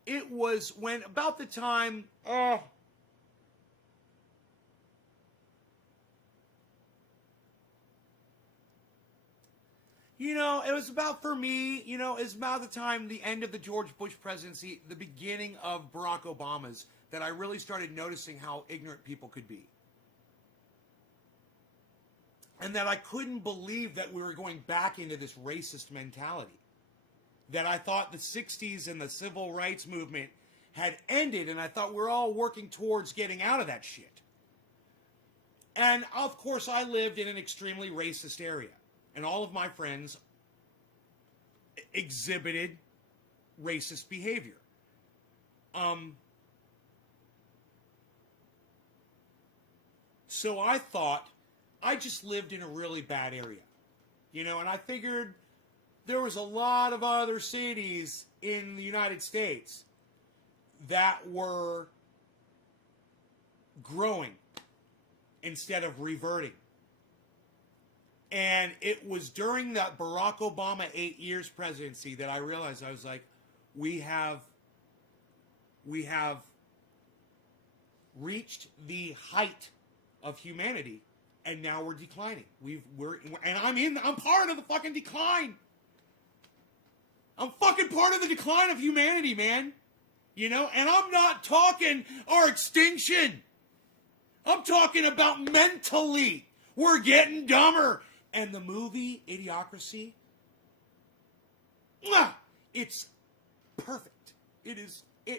it was when, about the time, you know, it was about, for me, you know, it was about the time, the end of the George Bush presidency, the beginning of Barack Obama's, that I really started noticing how ignorant people could be. And that I couldn't believe that we were going back into this racist mentality. That I thought the 60s and the civil rights movement had ended, and I thought we're all working towards getting out of that shit. And, of course, I lived in an extremely racist area. And all of my friends exhibited racist behavior. So I thought I just lived in a really bad area. You know, and I figured there was a lot of other cities in the United States that were growing instead of reverting. And it was during that Barack Obama 8 years presidency that I realized, I was like, we have reached the height of humanity, and now we're declining. I'm part of the fucking decline. I'm fucking part of the decline of humanity, man. You know, and I'm not talking our extinction. I'm talking about mentally. We're getting dumber. And the movie Idiocracy, it's perfect. It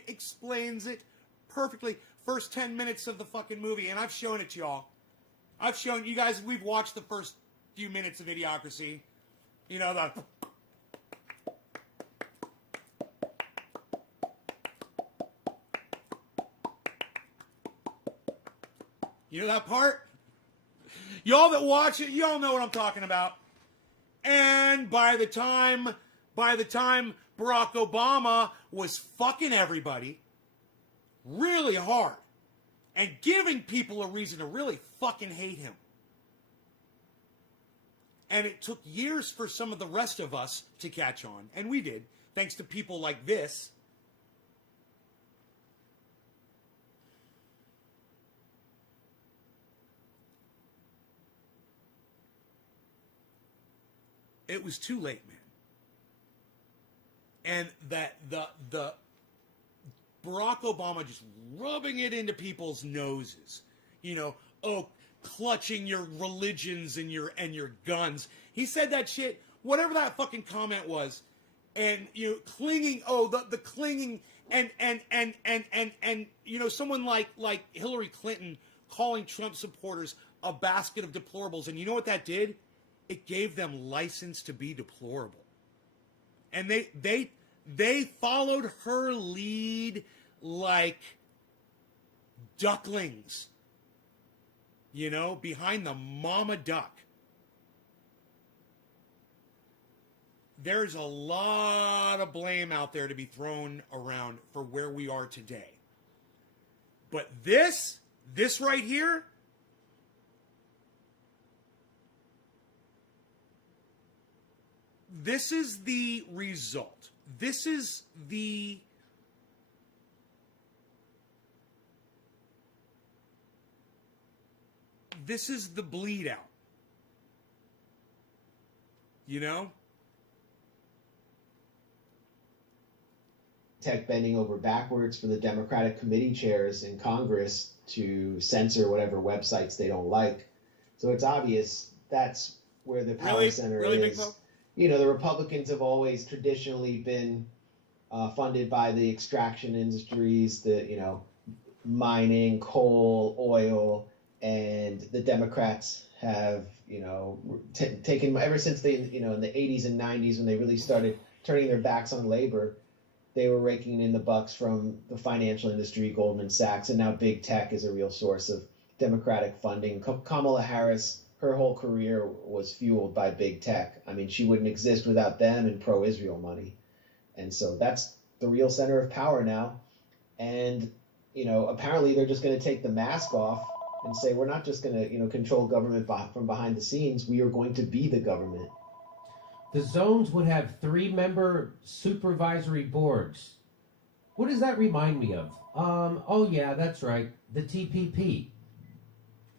explains it perfectly. First 10 minutes of the fucking movie, and I've shown it to y'all. I've shown you guys, we've watched the first few minutes of Idiocracy. You know, you know that part? Y'all that watch it, y'all know what I'm talking about. And by the time Barack Obama was fucking everybody really hard and giving people a reason to really fucking hate him. And it took years for some of the rest of us to catch on, and we did, thanks to people like this. It was too late, man. And that the Barack Obama just rubbing it into people's noses, you know, clutching your religions and your guns. He said that shit, whatever that fucking comment was, and you know, clinging. The clinging, and you know, someone like Hillary Clinton calling Trump supporters a basket of deplorables, and you know what that did? It gave them license to be deplorable. And they followed her lead like ducklings, you know, behind the mama duck. There's a lot of blame out there to be thrown around for where we are today. But this right here, this is the result. This is the bleed out. You know? Tech bending over backwards for the Democratic committee chairs in Congress to censor whatever websites they don't like. So it's obvious that's where the power center is. You know, the Republicans have always traditionally been funded by the extraction industries, mining, coal, oil, and the Democrats have, taken, ever since they, in the 80s and 90s when they really started turning their backs on labor, they were raking in the bucks from the financial industry, Goldman Sachs, and now big tech is a real source of Democratic funding. Kamala Harris, her whole career was fueled by big tech. I mean, she wouldn't exist without them and pro-Israel money. And so that's the real center of power now. And, apparently they're just going to take the mask off and say, we're not just going to, control government from behind the scenes. We are going to be the government. The zones would have 3-member supervisory boards. What does that remind me of? Oh, yeah, that's right. The TPP,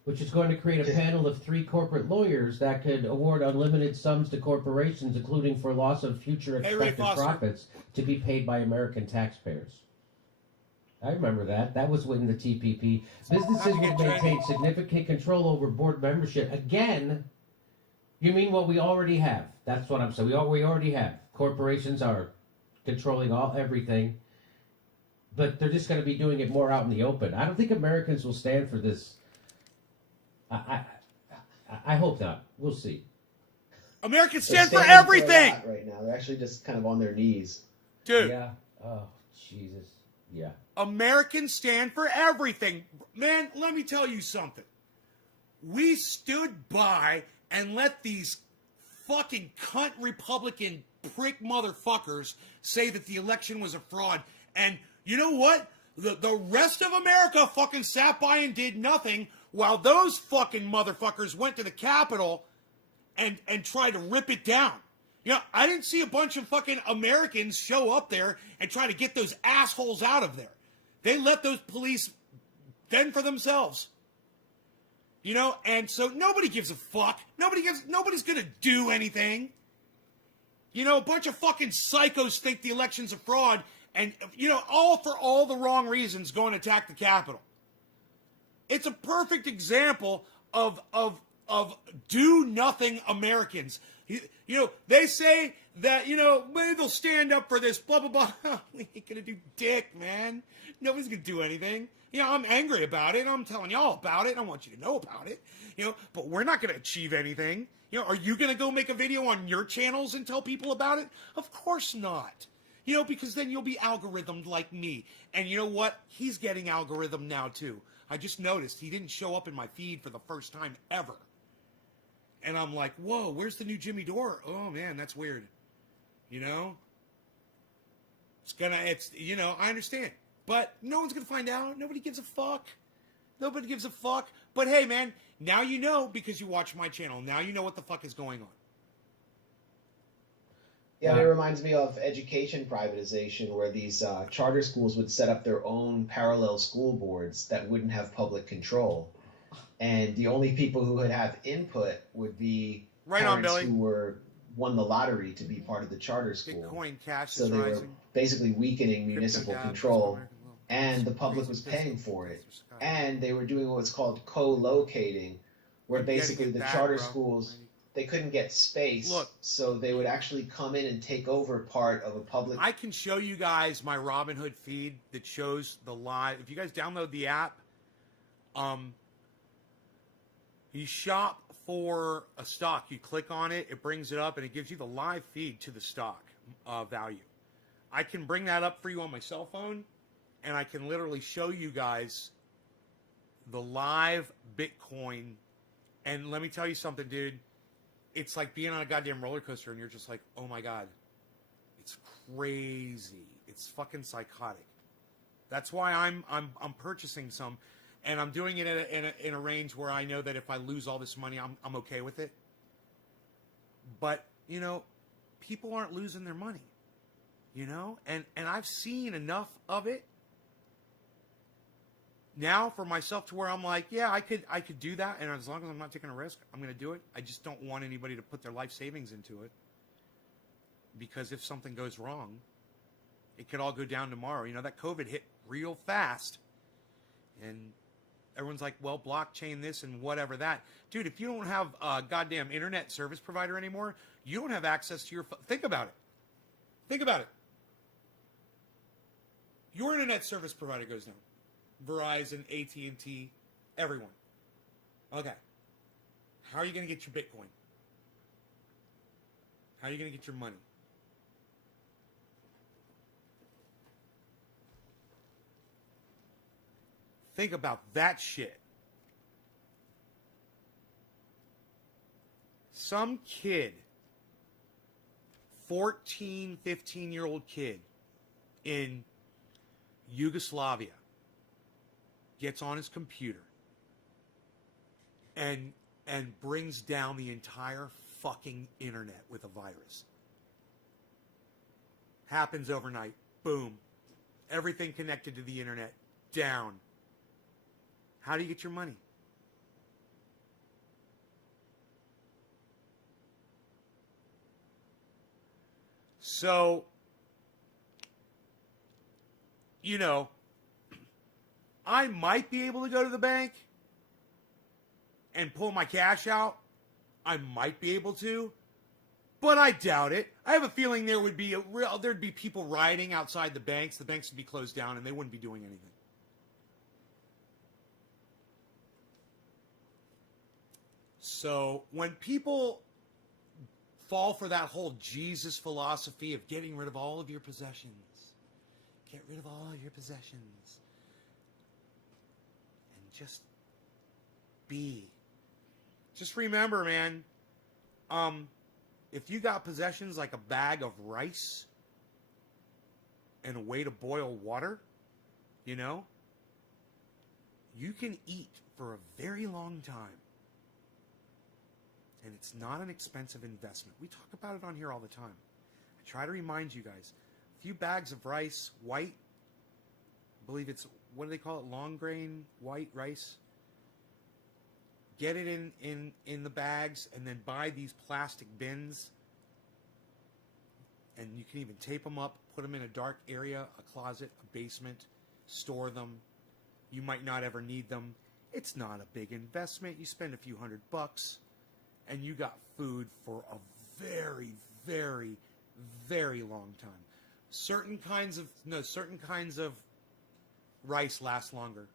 which is going to create a panel of 3 corporate lawyers that could award unlimited sums to corporations, including for loss of future expected profits, to be paid by American taxpayers. I remember that. That was when the TPP. Businesses would maintain significant control over board membership. Again, You mean what we already have? That's what I'm saying. We already have. Corporations are controlling everything, but they're just going to be doing it more out in the open. I don't think Americans will stand for this. I hope not. We'll see. Americans They're stand for standing everything, a lot right now. They're actually just kind of on their knees. dude. Yeah. Oh, Jesus. Yeah. Americans stand for everything. Man, let me tell you something. We stood by and let these fucking cunt Republican prick motherfuckers say that the election was a fraud. And you know what? The rest of America fucking sat by and did nothing while those fucking motherfuckers went to the Capitol and tried to rip it down. You know, I didn't see a bunch of fucking Americans show up there and try to get those assholes out of there. They let those police fend for themselves. You know, and so nobody gives a fuck. Nobody's gonna do anything. You know, a bunch of fucking psychos think the election's a fraud and, you know, all for all the wrong reasons go and attack the Capitol. It's a perfect example of do nothing Americans. You know, they say that, you know, maybe they'll stand up for this, blah, blah, blah. We ain't gonna do dick, man. Nobody's gonna do anything. You know, I'm angry about it. I'm telling y'all about it. I want you to know about it. You know, but we're not gonna achieve anything. You know, are you gonna go make a video on your channels and tell people about it? Of course not. You know, because then you'll be algorithmed like me. And you know what? He's getting algorithm now too. I just noticed he didn't show up in my feed for the first time ever. And I'm like, whoa, where's the new Jimmy Dore? Oh, man, that's weird. You know? You know, I understand. But no one's going to find out. Nobody gives a fuck. Nobody gives a fuck. But hey, man, now you know because you watch my channel. Now you know what the fuck is going on. Yeah, it reminds me of education privatization, where these charter schools would set up their own parallel school boards that wouldn't have public control. And the only people who would have input would be parents who won the lottery to be part of the charter school. Bitcoin Cash so is they rising. were basically weakening municipal DABS, control, and the public was paying for it. And they were doing what's called co-locating, where basically the charter schools, they couldn't get space, so they would actually come in and take over part of a public. I can show you guys my Robinhood feed that shows the live. If you guys download the app, you shop for a stock. You click on it, it brings it up, and it gives you the live feed to the stock value. I can bring that up for you on my cell phone, and I can literally show you guys the live Bitcoin. And let me tell you something, dude. It's like being on a goddamn roller coaster, and you're just like, oh my God. It's crazy. It's fucking psychotic. That's why I'm purchasing some. And I'm doing it in a range where I know that if I lose all this money, I'm okay with it. But, you know, people aren't losing their money, you know? And I've seen enough of it now for myself to where I'm like, yeah, I could do that. And as long as I'm not taking a risk, I'm going to do it. I just don't want anybody to put their life savings into it. Because if something goes wrong, it could all go down tomorrow. You know, that COVID hit real fast. And everyone's like, well, blockchain this and whatever that. Dude, if you don't have a goddamn internet service provider anymore, you don't have access to your phone. Think about it. Think about it. Your internet service provider goes down. Verizon, AT&T, everyone. Okay. How are you going to get your Bitcoin? How are you going to get your money? Think about that shit. Some kid, 14, 15-year-old kid in Yugoslavia gets on his computer and brings down the entire fucking internet with a virus. Happens overnight. Boom. Everything connected to the internet down. How do you get your money? So, you know, I might be able to go to the bank and pull my cash out. I might be able to, but I doubt it. I have a feeling there'd be people rioting outside the banks. The banks would be closed down and they wouldn't be doing anything. So when people fall for that whole Jesus philosophy of getting rid of all of your possessions, get rid of all your possessions, and just be. Just remember, man, if you got possessions like a bag of rice and a way to boil water, you know, you can eat for a very long time. And it's not an expensive investment. We talk about it on here all the time. I try to remind you guys. A few bags of rice, white, I believe it's, what do they call it? Long grain white rice. Get it in the bags and then buy these plastic bins. And you can even tape them up, put them in a dark area, a closet, a basement, store them. You might not ever need them. It's not a big investment. You spend a few $100 and you got food for a very, very, very long time. Certain kinds of rice last longer.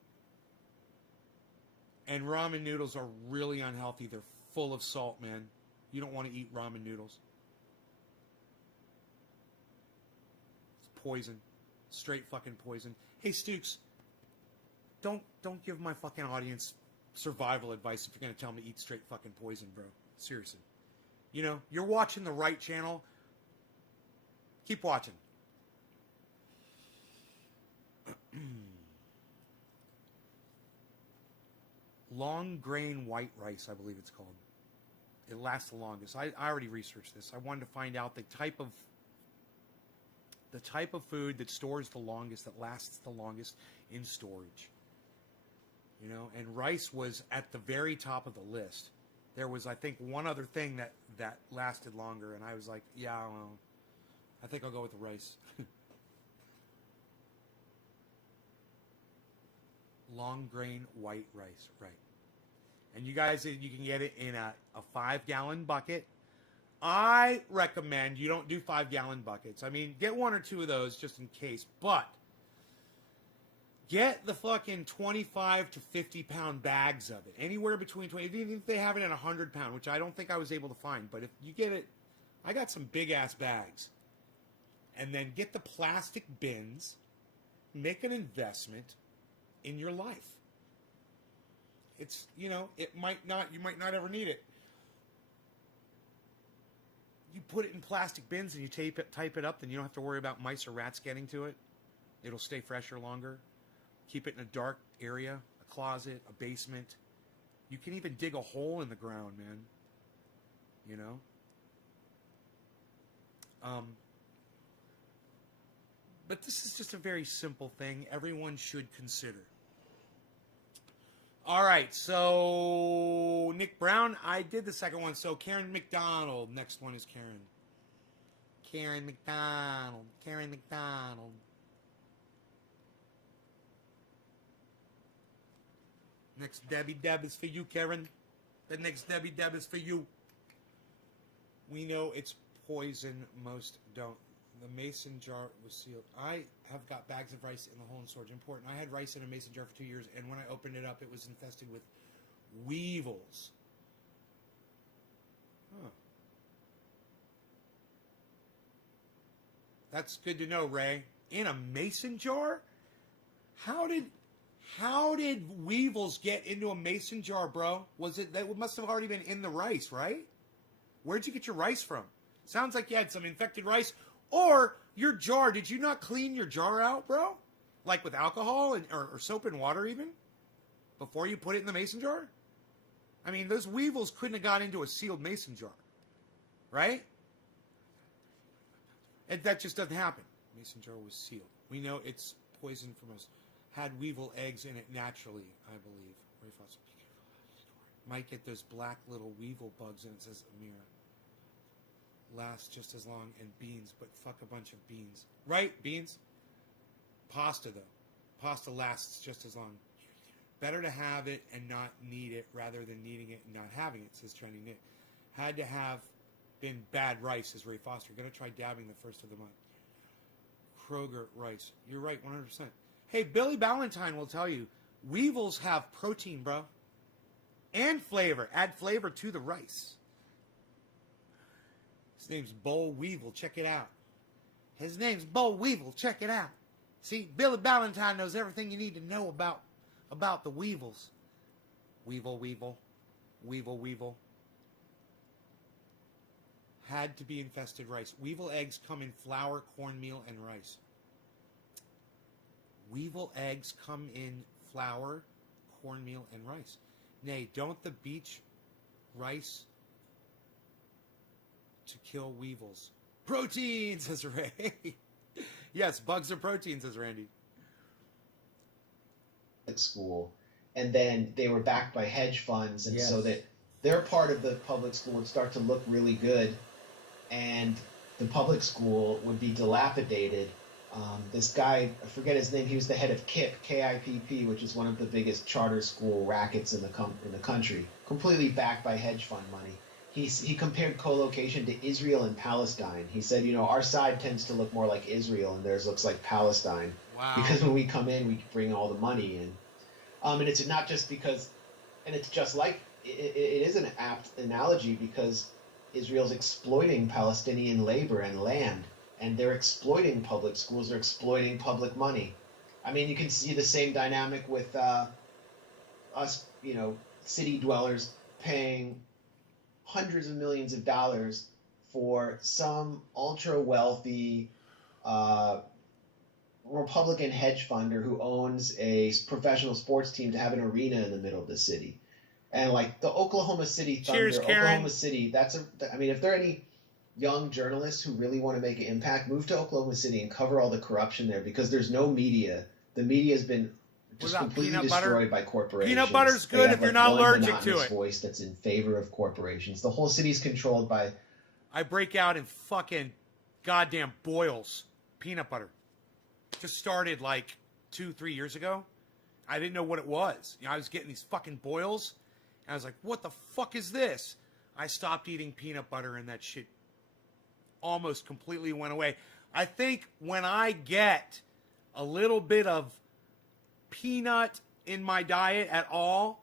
And ramen noodles are really unhealthy. They're full of salt, man. You don't want to eat ramen noodles. It's poison. Straight fucking poison. Hey, Stooks, don't give my fucking audience survival advice if you're going to tell them to eat straight fucking poison, bro. Seriously. You know, you're watching the right channel. Keep watching. Long grain white rice, I believe it's called. It lasts the longest. I already researched this. I wanted to find out the type of food that stores the longest, that lasts the longest in storage. You know, and rice was at the very top of the list. There was, I think, one other thing that lasted longer, and I was like, yeah, well, I think I'll go with the rice. Long grain white rice, right. And you guys, you can get it in a 5-gallon bucket. I recommend you don't do 5-gallon buckets. I mean, get 1 or 2 of those just in case, but get the fucking 25 to 50-pound bags of it. Anywhere between 20, even if they have it in 100-pound, which I don't think I was able to find. But if you get it, I got some big-ass bags. And then get the plastic bins. Make an investment in your life. It's, you know, you might not ever need it. You put it in plastic bins and you type it up, then you don't have to worry about mice or rats getting to it. It'll stay fresher longer. Keep it in a dark area, a closet, a basement. You can even dig a hole in the ground, man. You know? But this is just a very simple thing everyone should consider. All right, so Nick Brown, I did the second one. So Karen McDonald, next one is Karen. Karen McDonald. Next Debbie Deb is for you, Karen. The next Debbie Deb is for you. We know it's poison, most don't. The mason jar was sealed. I have got bags of rice in the hole in storage. Important. I had rice in a mason jar for 2 years, and when I opened it up, it was infested with weevils. Huh. That's good to know, Ray. In a mason jar? How did weevils get into a mason jar, bro? That must have already been in the rice, right? Where'd you get your rice from? Sounds like you had some infected rice. Or your jar, did you not clean your jar out, bro? Like with alcohol or soap and water even? Before you put it in the mason jar? I mean, those weevils couldn't have got into a sealed mason jar. Right? And that just doesn't happen. Mason jar was sealed. We know it's poison for most. Had weevil eggs in it naturally, I believe. Ray Foster. Might get those black little weevil bugs in it, says Amira. Lasts just as long, and beans, but fuck a bunch of beans. Right, beans? Pasta, though. Pasta lasts just as long. Better to have it and not need it rather than needing it and not having it, says Trendy Knit. Had to have been bad rice, says Ray Foster. Gonna try dabbing the first of the month. Kroger rice. You're right, 100%. Hey, Billy Ballantyne will tell you, weevils have protein, bro. And flavor. Add flavor to the rice. His name's Bo Weevil. Check it out. His name's Bo Weevil. Check it out. See, Billy Ballantyne knows everything you need to know about the weevils. Weevil, weevil. Weevil, weevil. Had to be infested rice. Weevil eggs come in flour, cornmeal, and rice. Weevil eggs come in flour, cornmeal, and rice. Nay, don't the beach rice to kill weevils. Protein, says Ray. Yes, bugs are protein, says Randy. School, and then they were backed by hedge funds, and Yes. so that their part of the public school would start to look really good, and the public school would be dilapidated. This guy, I forget his name, he was the head of KIPP, which is one of the biggest charter school rackets in the country, completely backed by hedge fund money. He compared co-location to Israel and Palestine. He said, our side tends to look more like Israel, and theirs looks like Palestine. Wow. Because when we come in, we bring all the money in. And it's not just because, and it's just like, it is an apt analogy because Israel's exploiting Palestinian labor and land, and they're exploiting public schools, they're exploiting public money. I mean, you can see the same dynamic with us, city dwellers paying hundreds of millions of dollars for some ultra-wealthy Republican hedge funder who owns a professional sports team to have an arena in the middle of the city. And like the Oklahoma City Thunder, Cheers, Karen. Oklahoma City, if there are any young journalists who really want to make an impact, move to Oklahoma City and cover all the corruption there because there's no media. The media has been just completely destroyed by corporations. Peanut butter's good if you're not allergic to it. Voice that's in favor of corporations. The whole city's controlled by. I break out in fucking goddamn boils. Peanut butter. Just started like 2-3 years ago. I didn't know what it was. I was getting these fucking boils. And I was like, what the fuck is this? I stopped eating peanut butter and that shit almost completely went away. I think when I get a little bit of peanut in my diet at all,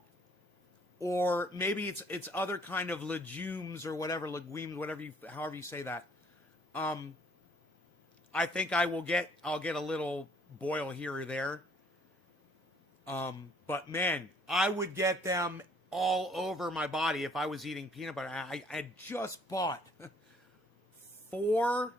or maybe it's other kind of legumes or whatever, legumes, however you say that, I think I'll get a little boil here or there. But man, I would get them all over my body if I was eating peanut butter. I had just bought 4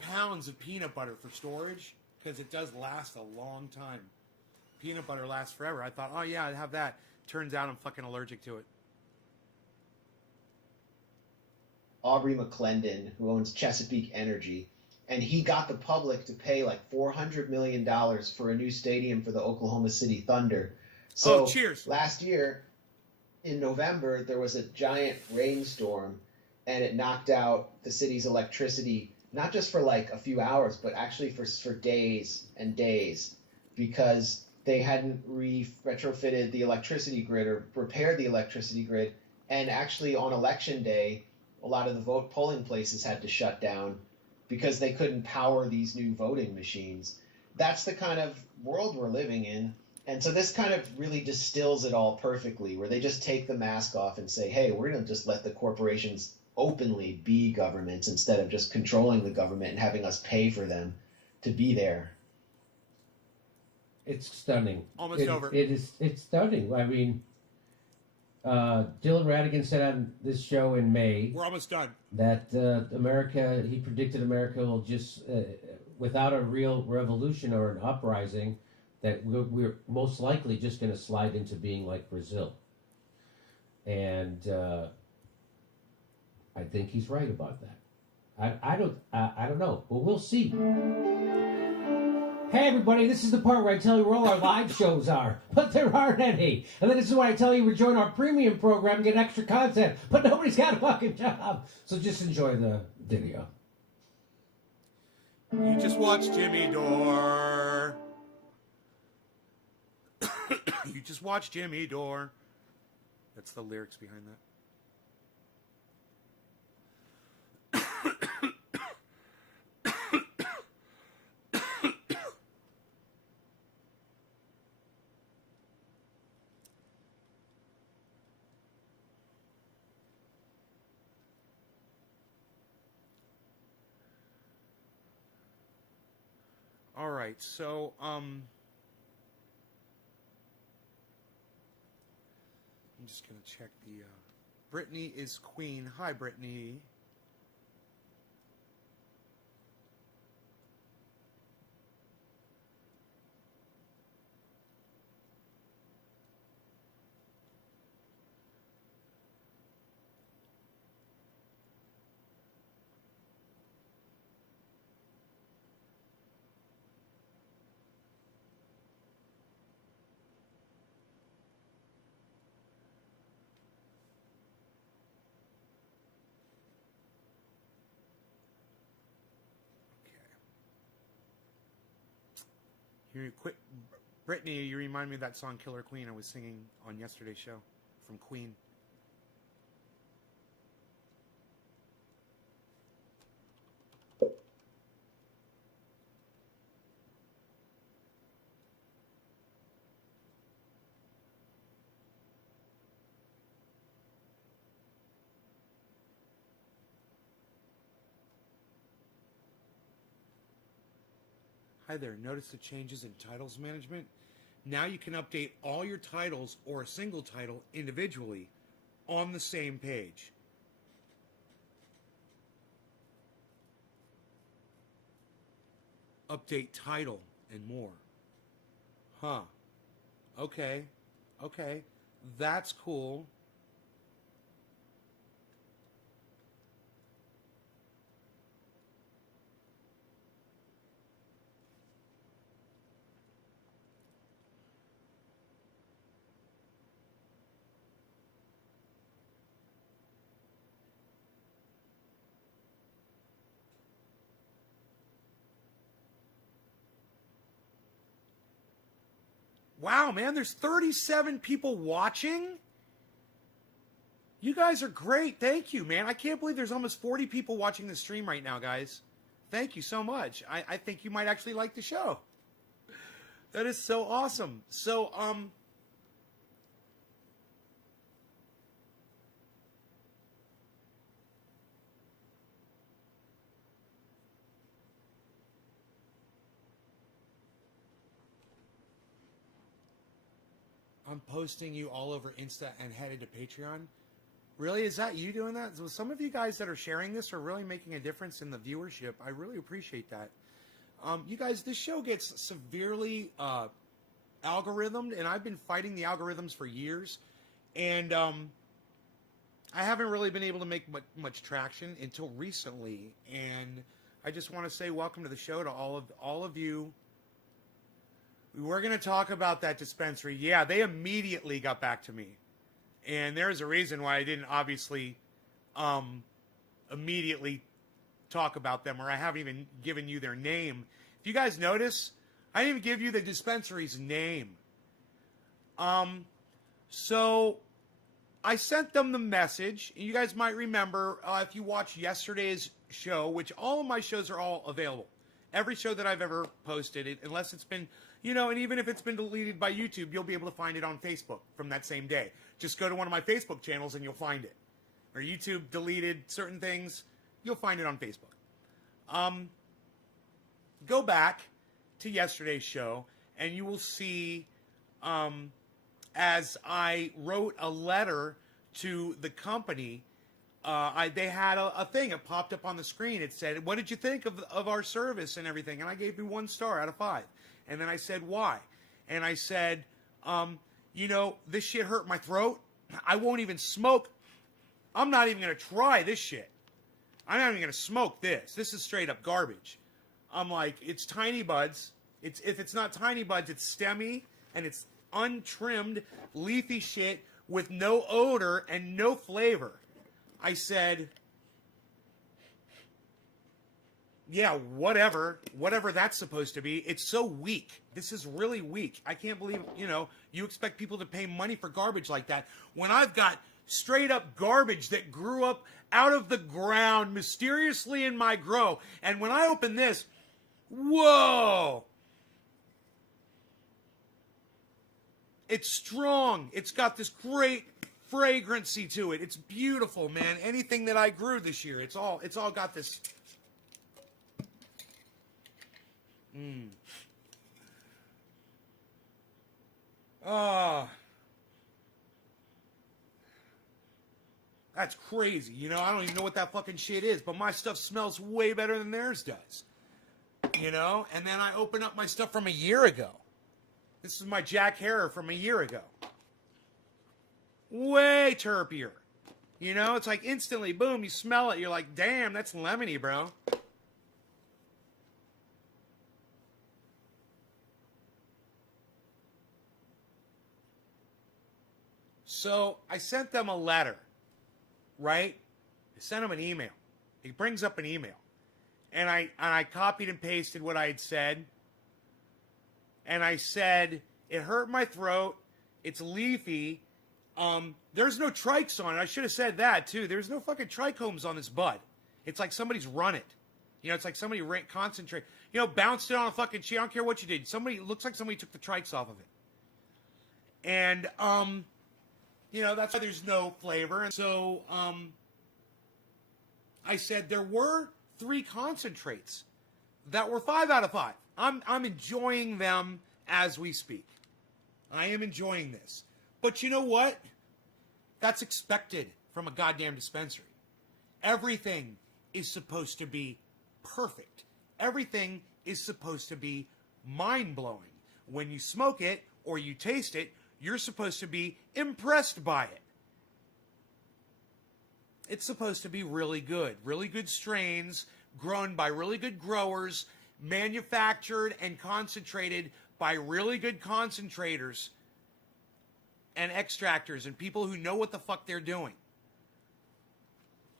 pounds of peanut butter for storage because it does last a long time. Peanut butter lasts forever. I thought, oh yeah, I'd have that. Turns out I'm fucking allergic to it. Aubrey McClendon, who owns Chesapeake Energy, and he got the public to pay like $400 million for a new stadium for the Oklahoma City Thunder. So cheers. Last year, in November, there was a giant rainstorm, and it knocked out the city's electricity, not just for like a few hours, but actually for days and days, because they hadn't retrofitted the electricity grid or repaired the electricity grid. And actually on election day, a lot of the polling places had to shut down because they couldn't power these new voting machines. That's the kind of world we're living in. And so this kind of really distills it all perfectly, where they just take the mask off and say, hey, we're going to just let the corporations openly be governments instead of just controlling the government and having us pay for them to be there. It's stunning. Almost over. It's stunning. I mean, Dylan Radigan said on this show in May, we're almost done, that he predicted America will just, without a real revolution or an uprising, that we're most likely just going to slide into being like Brazil. And I think he's right about that. I don't know, but we'll see. Hey everybody, this is the part where I tell you where all our live shows are, but there aren't any. And then this is where I tell you we join our premium program and get extra content, but nobody's got a fucking job. So just enjoy the video. You just watched Jimmy Dore. You just watch Jimmy Dore. That's the lyrics behind that. All right, so I'm just gonna check the. Brittany is queen. Hi, Brittany. You quit, Brittany. You remind me of that song "Killer Queen" I was singing on yesterday's show from Queen. Hi there. Notice the changes in titles management? Now you can update all your titles or a single title individually on the same page. Update title and more. Huh. Okay. Okay. That's cool. Wow, man, there's 37 people watching? You guys are great. Thank you, man. I can't believe there's almost 40 people watching the stream right now, guys. Thank you so much. I think you might actually like the show. That is so awesome. So, I'm posting you all over Insta and headed to Patreon. Really? Is that you doing that? So some of you guys that are sharing this are really making a difference in the viewership. I really appreciate that. You guys, this show gets severely algorithmed, and I've been fighting the algorithms for years. And I haven't really been able to make much traction until recently. And I just want to say welcome to the show to all of you. We're going to talk about that dispensary. Yeah, they immediately got back to me. And there's a reason why I didn't obviously immediately talk about them, or I haven't even given you their name. If you guys notice, I didn't even give you the dispensary's name. So I sent them the message. You guys might remember if you watched yesterday's show, which all of my shows are all available. Every show that I've ever posted, unless it's been, and even if it's been deleted by YouTube, you'll be able to find it on Facebook from that same day. Just go to one of my Facebook channels and you'll find it. Or YouTube deleted certain things, you'll find it on Facebook. Go back to yesterday's show and you will see as I wrote a letter to the company, they had a thing. It popped up on the screen. It said, "What did you think of our service and everything?" And I gave you 1 star out of 5. And then I said, "Why?" And I said, this shit hurt my throat. I won't even smoke. I'm not even going to try this shit. I'm not even going to smoke this. This is straight up garbage. I'm like, it's tiny buds. If it's not tiny buds, it's stemmy, and it's untrimmed, leafy shit with no odor and no flavor. I said, yeah, whatever that's supposed to be. It's so weak. This is really weak. I can't believe, you expect people to pay money for garbage like that when I've got straight up garbage that grew up out of the ground mysteriously in my grow. And when I open this, whoa! It's strong. It's got this great fragrancy to it. It's beautiful, man. Anything that I grew this year, it's all got this. Oh, that's crazy. I don't even know what that fucking shit is, but my stuff smells way better than theirs does. And then I open up my stuff from a year ago. This is my Jack Herer from a year ago. Way terpier. It's like instantly, boom, you smell it. You're like, damn, that's lemony, bro. So I sent them a letter, right? I sent them an email. He brings up an email. And I copied and pasted what I had said. And I said, it hurt my throat. It's leafy. There's no trikes on it. I should have said that, too. There's no fucking trichomes on this bud. It's like somebody's run it. It's like somebody concentrate. Bounced it on a fucking tree. I don't care what you did. It looks like somebody took the trikes off of it. And, that's why there's no flavor. And so, I said there were 3 concentrates that were 5 out of 5. I'm enjoying them as we speak. I am enjoying this. But you know what? That's expected from a goddamn dispensary. Everything is supposed to be perfect. Everything is supposed to be mind-blowing. When you smoke it or you taste it, you're supposed to be impressed by it. It's supposed to be really good strains grown by really good growers, manufactured and concentrated by really good concentrators and extractors and people who know what the fuck they're doing.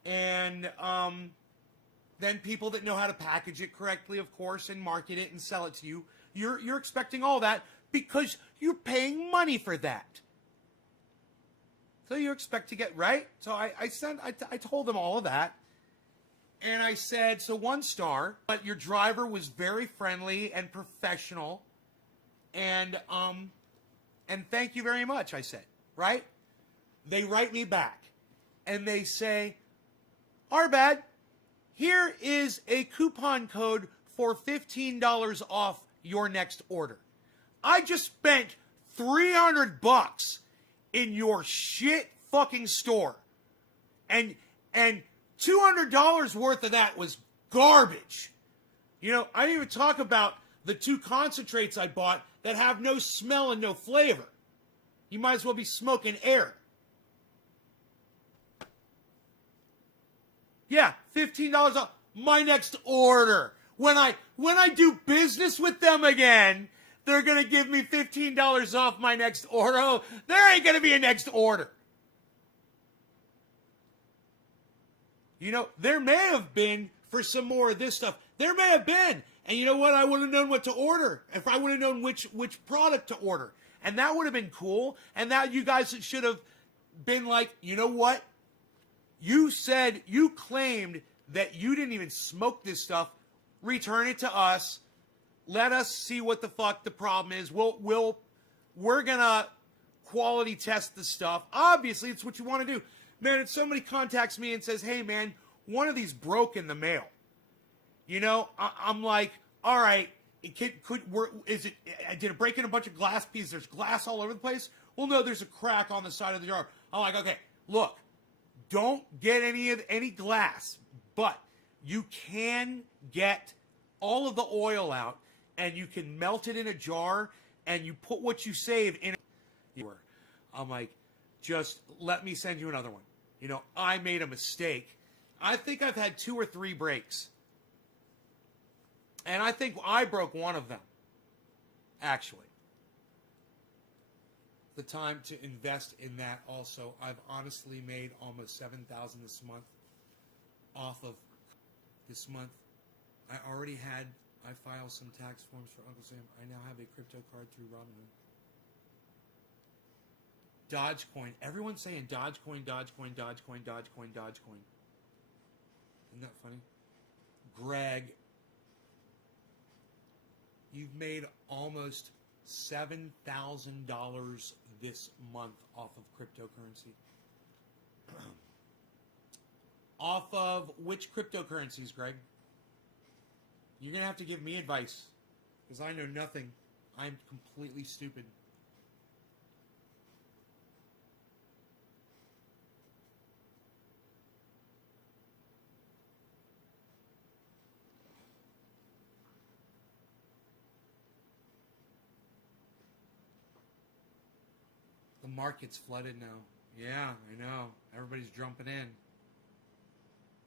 And then people that know how to package it correctly, of course, and market it and sell it to you. You're expecting all that because you're paying money for that. So you expect to get, right? So I told them all of that. And I said, so 1 star, but your driver was very friendly and professional. And thank you very much, I said, right? They write me back. And they say, Arbad, here is a coupon code for $15 off your next order. I just spent $300 in your shit fucking store. And $200 worth of that was garbage. I didn't even talk about the 2 concentrates I bought that have no smell and no flavor. You might as well be smoking air. Yeah, $15 off my next order. When I do business with them again, they're going to give me $15 off my next order. Oh, there ain't going to be a next order. There may have been for some more of this stuff. There may have been. And you know what? I would have known what to order if I would have known which product to order. And that would have been cool. And that you guys should have been like, you know what? You claimed that you didn't even smoke this stuff. Return it to us. Let us see what the fuck the problem is. We're gonna quality test the stuff. Obviously, it's what you want to do. Man, if somebody contacts me and says, hey man, one of these broke in the mail. I'm like, all right, did it break in a bunch of glass pieces? There's glass all over the place? Well, no, there's a crack on the side of the jar. I'm like, okay, look, don't get any glass, but you can get all of the oil out and you can melt it in a jar and you put what you save in it. I'm like, just let me send you another one. I made a mistake. I think I've had 2 or 3 breaks. And I think I broke one of them, actually. The time to invest in that also. I've honestly made almost $7,000 this month off of this month. I filed some tax forms for Uncle Sam. I now have a crypto card through Robinhood. Dogecoin. Everyone's saying Dogecoin, Dogecoin, Dogecoin, Dogecoin, Dogecoin. Isn't that funny? Greg, you've made almost $7,000 this month off of cryptocurrency. Off of which cryptocurrencies, Greg? You're going to have to give me advice because I know nothing. I'm completely stupid. The market's flooded now. Yeah, I know. Everybody's jumping in.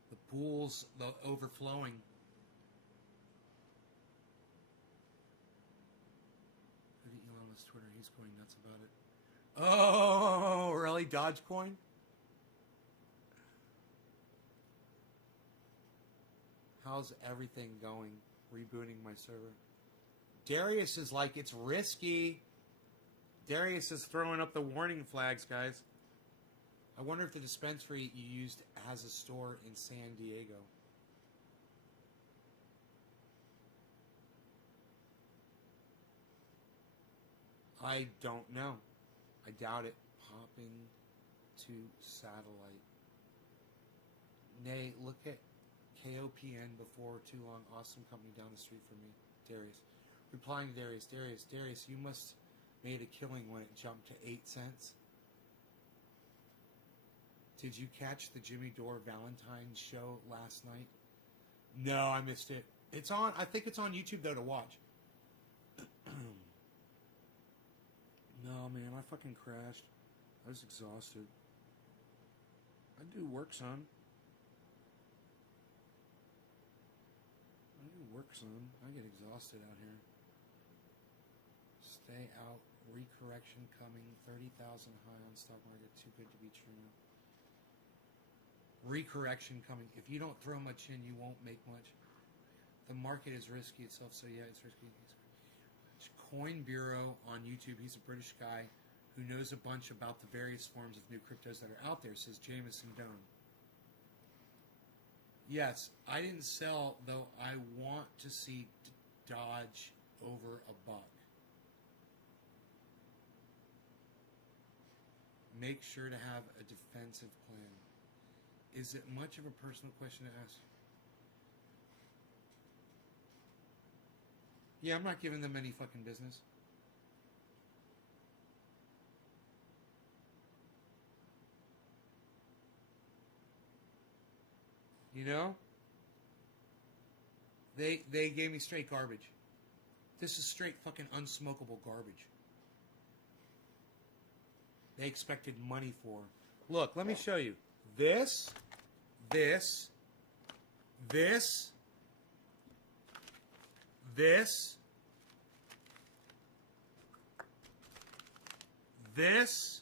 The pool's overflowing. Look at Elon's Twitter. He's going nuts about it. Oh, really? Dogecoin? How's everything going? Rebooting my server. Darius is like, it's risky. Darius is throwing up the warning flags, guys. I wonder if the dispensary you used has a store in San Diego. I don't know. I doubt it. Popping to satellite. Nay, look at KOPN before too long. Awesome company down the street from me. Darius. Replying to Darius. Darius, you must made a killing when it jumped to 8 cents. Did you catch the Jimmy Dore Valentine's show last night? No, I missed it. It's on. I think it's on YouTube though to watch. No, man, I fucking crashed. I was exhausted. I do work, son. I get exhausted out here. Stay out. Recorrection coming. 30,000 high on stock market. Too good to be true. Recorrection coming. If you don't throw much in, you won't make much. The market is risky itself, so yeah, it's risky. Coin Bureau on YouTube. He's a British guy who knows a bunch about the various forms of new cryptos that are out there, says Jameson Doan. Yes, I didn't sell, though I want to see Dodge over a buck. Make sure to have a defensive plan. Is it much of a personal question to ask? Yeah, I'm not giving them any fucking business. You know? They gave me straight garbage. This is straight fucking unsmokable garbage. They expected money for. Look, let me show you. This, this, this, this, this,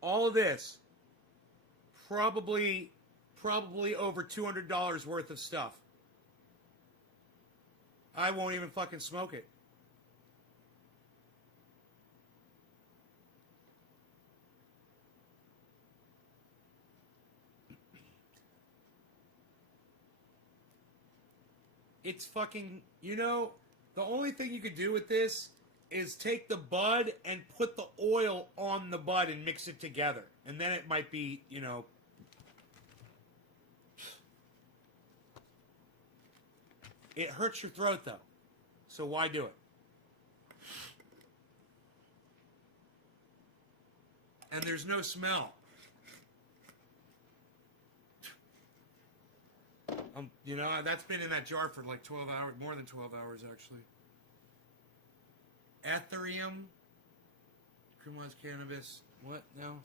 all of this, probably over $200 worth of stuff. I won't even fucking smoke it. It's fucking, you know, the only thing you could do with this is take the bud and put the oil on the bud and mix it together. And then it might be, you know. It hurts your throat, though. So why do it? And there's no smell. You know, that's been in that jar for like 12 hours, more than 12 hours, actually. Ethereum. Criminalized cannabis. What? No.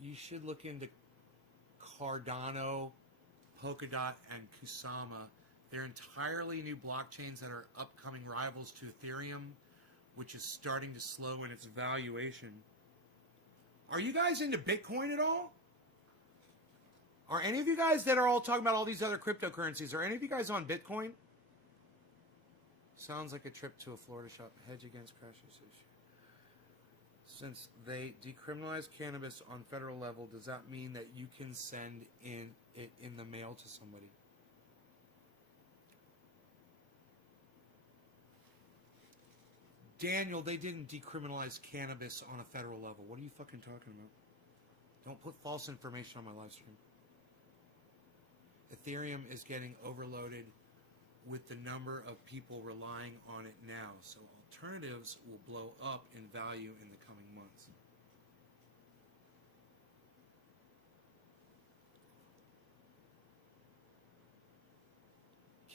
You should look into Cardano, Polkadot, and Kusama. They're entirely new blockchains that are upcoming rivals to Ethereum. which is starting to slow in its valuation. Are you guys into Bitcoin at all? Are any of you guys that are all talking about all these other cryptocurrencies, are any of you guys on Bitcoin? Sounds like a trip to a Florida shop. Hedge against crashes. Since they decriminalized cannabis on federal level, does that mean that you can send it in the mail to somebody? Daniel, they didn't decriminalize cannabis on a federal level. What are you fucking talking about? Don't put false information on my live stream. Ethereum is getting overloaded with the number of people relying on it now, so alternatives will blow up in value in the coming months.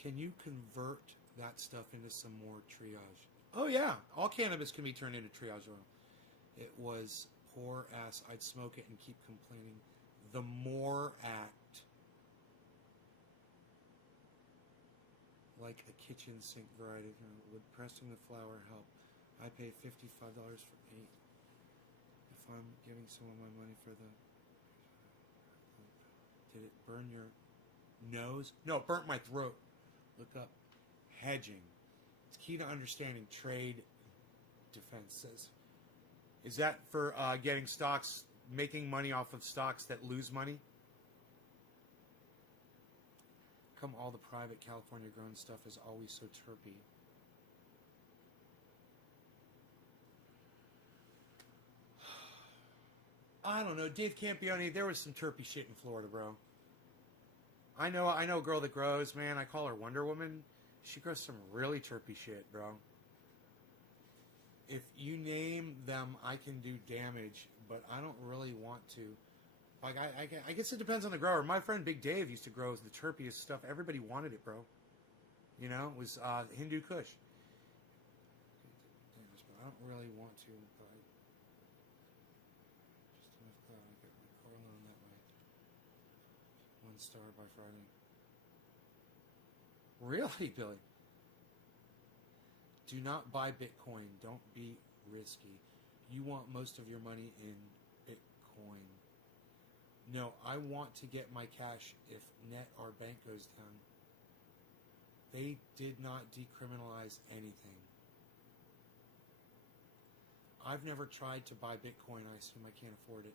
Can you convert that stuff into some more triage? Oh yeah, all cannabis can be turned into triage oil. It was poor ass. I'd smoke it and keep complaining. The MORE Act. Like a kitchen sink variety. Would pressing the flour help? I pay $55 for 8. If I'm giving someone my money for the... Did it burn your nose? No, it burnt my throat. Look up hedging. It's key to understanding trade defenses. Is that for getting stocks, making money off of stocks that lose money? Come all the private California grown stuff is always so terpy. I don't know, Dave Campione, there was some terpy shit in Florida, bro. I know a girl that grows, man. I call her Wonder Woman. She grows some really terpy shit, bro. If you name them, I can do damage, but I don't really want to. Like, I guess it depends on the grower. My friend Big Dave used to grow the terpiest stuff. Everybody wanted it, bro. You know, it was Hindu Kush. I don't really want to, but just enough cloud. I get my car loan that way. 1 star by Friday. Really, Billy? Do not buy Bitcoin. Don't be risky. You want most of your money in Bitcoin. No, I want to get my cash if net our bank goes down. They did not decriminalize anything. I've never tried to buy Bitcoin. I assume I can't afford it.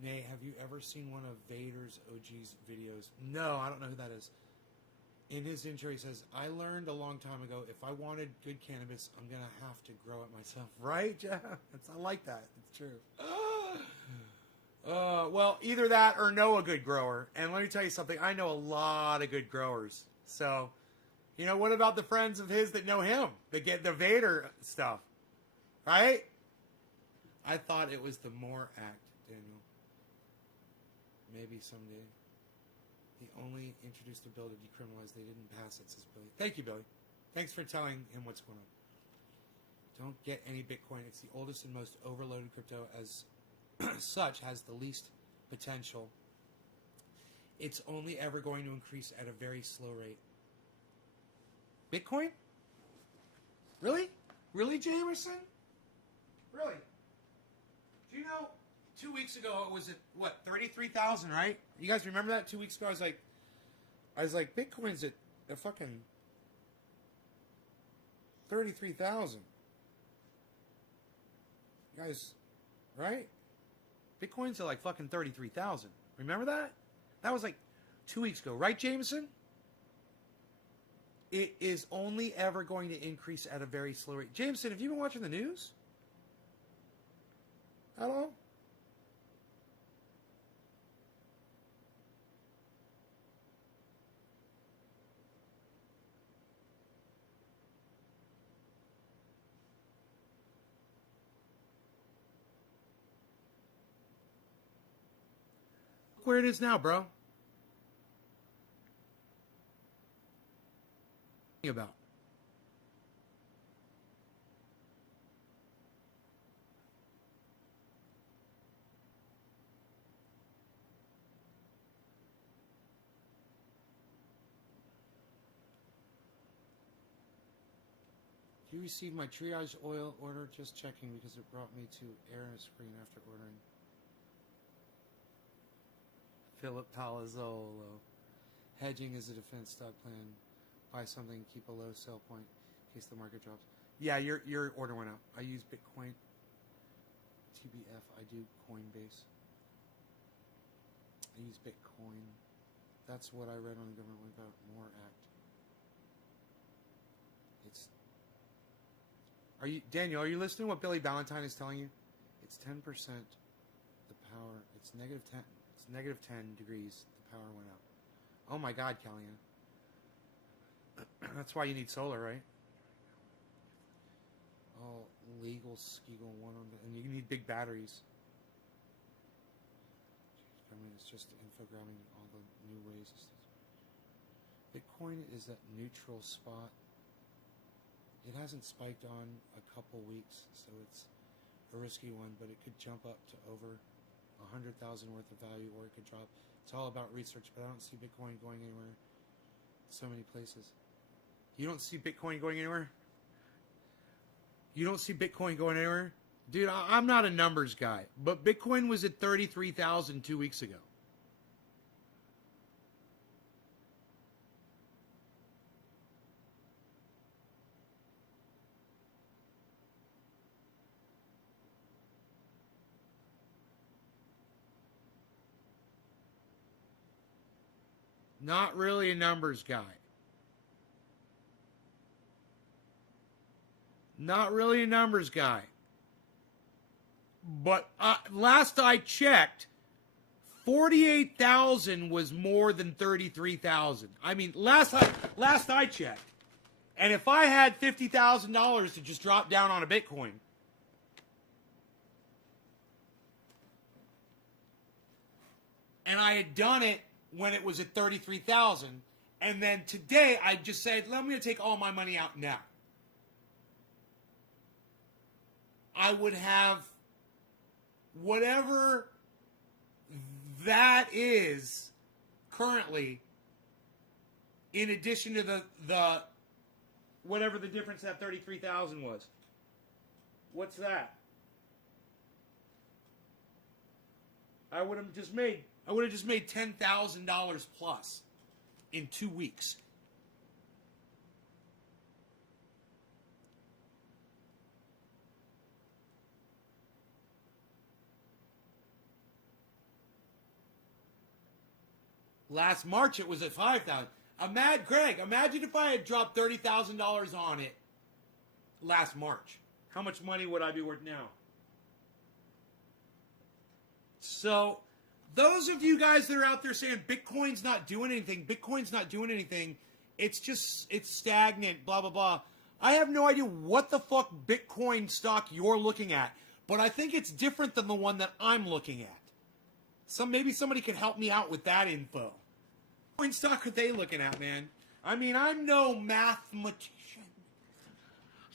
Nay, have you ever seen one of Vader's OG's videos? No, I don't know who that is. In his intro, he says, I learned a long time ago, if I wanted good cannabis, I'm going to have to grow it myself. Right, Jeff? I like that. It's true. Well, either that or know a good grower. And let me tell you something. I know a lot of good growers. So, you know, what about the friends of his that know him? That get the Vader stuff. Right? I thought it was the MORE Act, Daniel. Maybe someday. He only introduced a bill to decriminalize. They didn't pass it, says Billy. Thank you, Billy. Thanks for telling him what's going on. Don't get any Bitcoin. It's the oldest and most overloaded crypto, as such has the least potential. It's only ever going to increase at a very slow rate. Bitcoin? Really? Really, Jamerson? Really? Do you know, 2 weeks ago it was at, what, 33,000, right? You guys remember that? 2 weeks ago I was like, Bitcoin's at a fucking 33,000. You guys, right? Bitcoin's at like fucking 33,000. Remember that? That was like 2 weeks ago, right, Jameson? It is only ever going to increase at a very slow rate. Jameson, have you been watching the news? At all? Look where it is now, bro. About. You received my triage oil order, just checking because it brought me to error screen after ordering. Philip Palazzolo. Hedging is a defense stock plan. Buy something, keep a low sell point in case the market drops. Yeah, your order went up. I use Bitcoin. TBF, I do Coinbase. I use Bitcoin. That's what I read on the Government Wipeout More Act. Daniel, are you listening to what Billy Ballantyne is telling you? It's 10% the power. It's negative 10. It's negative 10 degrees. The power went up. Oh my God, Kellyanne. That's why you need solar, right? Oh, legal Skegel one on the, and you need big batteries. I mean, it's just infogramming all the new ways. Bitcoin is at neutral spot. It hasn't spiked on a couple weeks, so it's a risky one, but it could jump up to over 100,000 worth of value, or it could drop. It's all about research, but I don't see Bitcoin going anywhere. So many places. You don't see Bitcoin going anywhere? You don't see Bitcoin going anywhere? Dude, I'm not a numbers guy, but Bitcoin was at 33,000 2 weeks ago. Not really a numbers guy. Not really a numbers guy. But last I checked, 48,000 was more than 33,000. I mean, last I checked. And if I had $50,000 to just drop down on a Bitcoin, and I had done it when it was at 33,000, and then today I just said, I'm going to take all my money out now. I would have whatever that is currently, in addition to the whatever the difference that 33,000 was. What's that? I would have just made $10,000 plus in 2 weeks. Last March it was at 5,000. Greg, imagine if I had dropped $30,000 on it last March. How much money would I be worth now? So, those of you guys that are out there saying Bitcoin's not doing anything, it's stagnant, blah, blah, blah. I have no idea what the fuck Bitcoin stock you're looking at, but I think it's different than the one that I'm looking at. Maybe somebody can help me out with that info. What stock are they looking at, man? I mean, I'm no mathematician.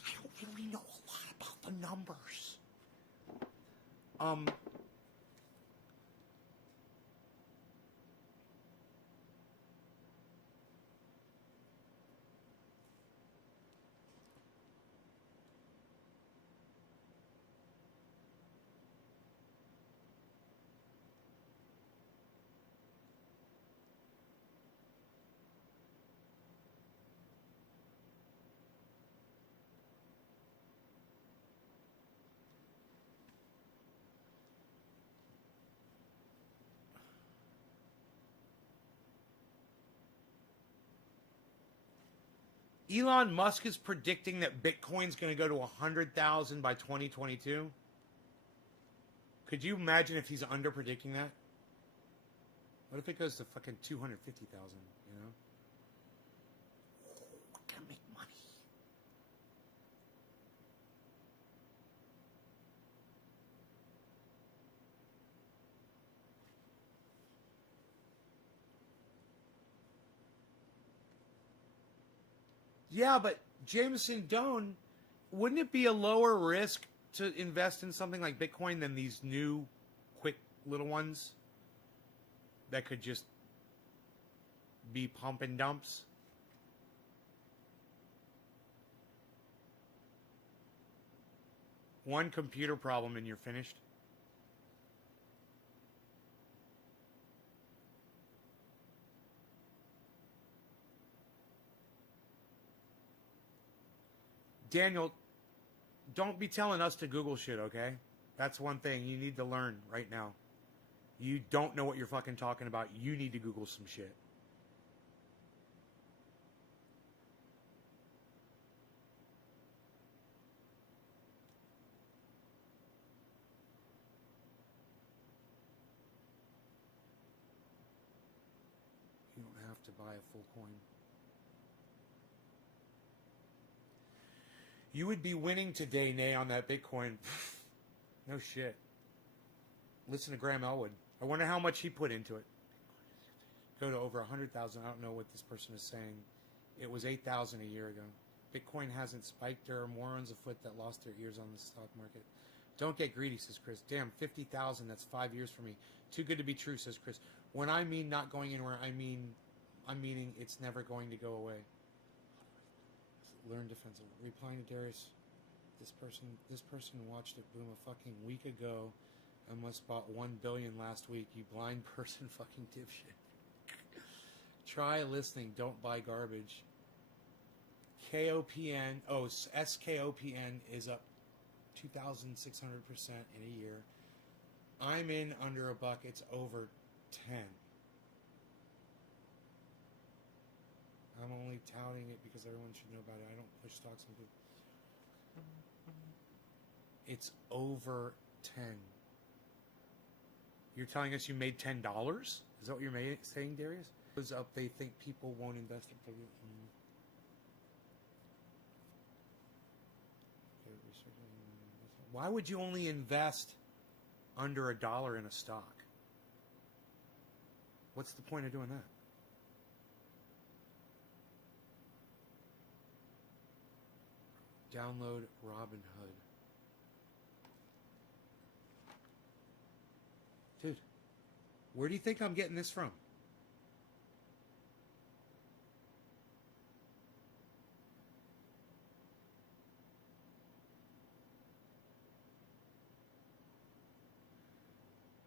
I don't really know a lot about the numbers. Elon Musk is predicting that Bitcoin's going to go to 100,000 by 2022. Could you imagine if he's under predicting that? What if it goes to fucking 250,000, you know? We're going to make money. Yeah, but Jameson Doan, wouldn't it be a lower risk to invest in something like Bitcoin than these new, quick little ones that could just be pump and dumps? One computer problem and you're finished. Daniel, don't be telling us to Google shit, okay? That's one thing you need to learn right now. You don't know what you're fucking talking about. You need to Google some shit. You don't have to buy a full coin. You would be winning today, Nay, on that Bitcoin. No shit. Listen to Graham Elwood. I wonder how much he put into it. Go to over 100,000. I don't know what this person is saying. It was 8,000 a year ago. Bitcoin hasn't spiked. There are morons afoot that lost their ears on the stock market. Don't get greedy, says Chris. Damn, 50,000. That's 5 years for me. Too good to be true, says Chris. When I mean not going anywhere, I'm meaning it's never going to go away. Learn defensive. Replying to Darius, this person watched it boom a fucking week ago and must bought 1 billion last week. You blind person, fucking dipshit. Try listening. Don't buy garbage. KOPN. Oh, SKOPN is up 2,600% in a year. I'm in under a buck. It's over 10. I'm only touting it because everyone should know about it. I don't push stocks into. It's over 10. You're telling us you made $10? Is that what you're saying, Darius? It was up. They think people won't invest in. Why would you only invest under $1 in a stock? What's the point of doing that? Download Robinhood. Dude, where do you think I'm getting this from?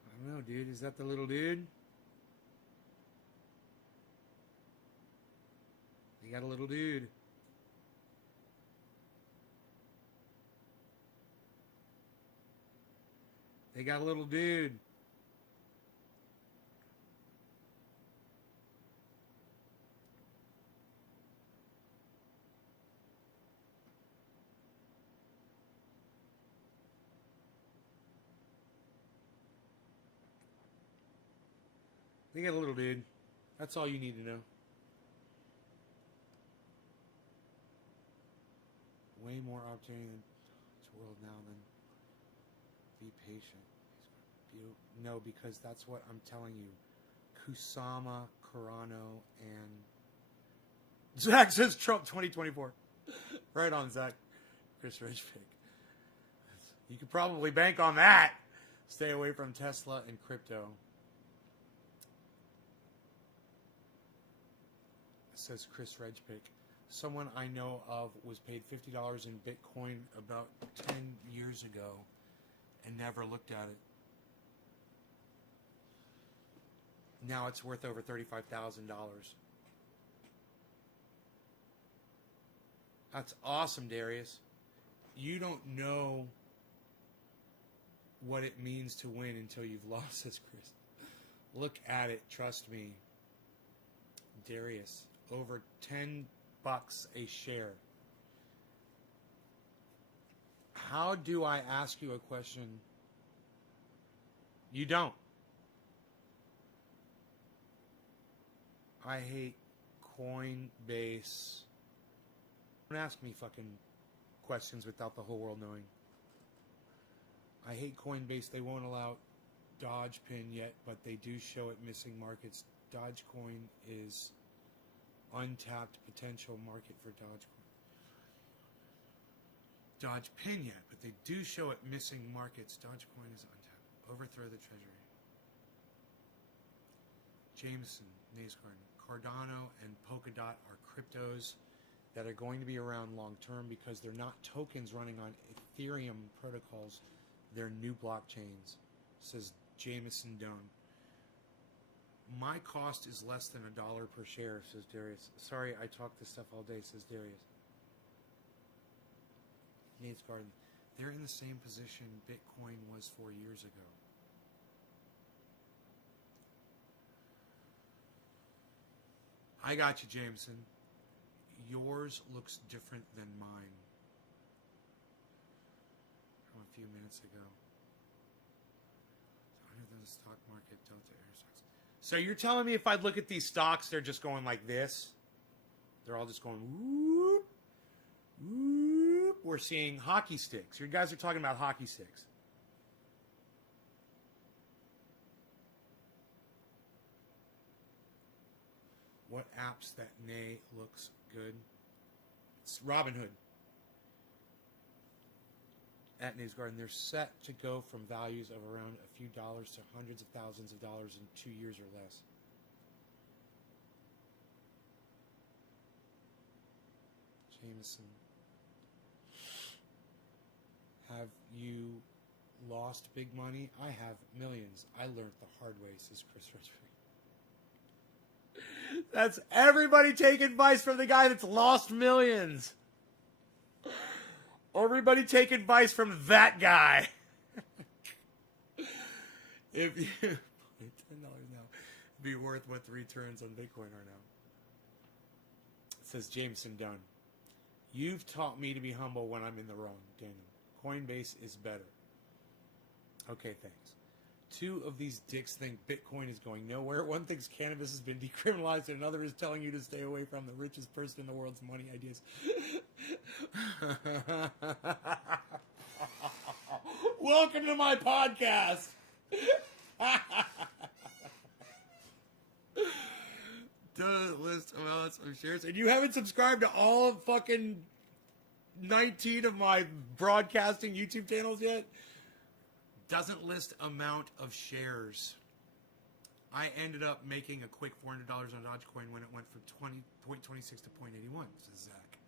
I don't know, dude. Is that the little dude? You got a little dude. They got a little dude. They got a little dude. That's all you need to know. Way more opportunity in this world now than be patient. No, because that's what I'm telling you. Kusama, Carano, and Zach says Trump 2024. Right on, Zach. Chris Ridgepick. You could probably bank on that. Stay away from Tesla and crypto. Says Chris Ridgepick. Someone I know of was paid $50 in Bitcoin about 10 years ago and never looked at it. Now it's worth over $35,000. That's awesome, Darius. You don't know what it means to win until you've lost, says Chris. Look at it, trust me. Darius, over $10 a share. How do I ask you a question? You don't. I hate Coinbase. Don't ask me fucking questions without the whole world knowing. I hate Coinbase. They won't allow Dogecoin yet, but they do show it missing markets. Dogecoin is untapped potential market for Dogecoin. Dogecoin yet, but they do show it missing markets. Dogecoin is untapped. Overthrow the treasury. Jameson, Nays Garden. Cardano and Polkadot are cryptos that are going to be around long term because they're not tokens running on Ethereum protocols. They're new blockchains, says Jameson Doan. My cost is less than $1 per share, says Darius. Sorry, I talk this stuff all day, says Darius. Nate's Garden. They're in the same position Bitcoin was 4 years ago. I got you, Jameson. Yours looks different than mine. From a few minutes ago. Higher than the stock market, Delta Air stocks. So you're telling me if I look at these stocks, they're just going like this? They're all just going whoop, whoop. We're seeing hockey sticks. You guys are talking about hockey sticks. What apps that nay looks good? It's Robinhood. At Nay's Garden, they're set to go from values of around a few dollars to hundreds of thousands of dollars in 2 years or less. Jameson. Have you lost big money? I have millions. I learned the hard way, says Chris Richard. That's everybody take advice from the guy that's lost millions. Everybody take advice from that guy. If you $10 now, be worth what the returns on Bitcoin are now. It says Jameson Dunn. You've taught me to be humble when I'm in the wrong, Daniel. Coinbase is better. Okay, thanks. Two of these dicks think Bitcoin is going nowhere. One thinks cannabis has been decriminalized, and another is telling you to stay away from the richest person in the world's money ideas. Welcome to my podcast. Does list amounts of shares, and you haven't subscribed to all fucking 19 of my broadcasting YouTube channels yet? Doesn't list amount of shares. I ended up making a quick $400 on Dogecoin when it went from 20.26 to 0.81, says Zach.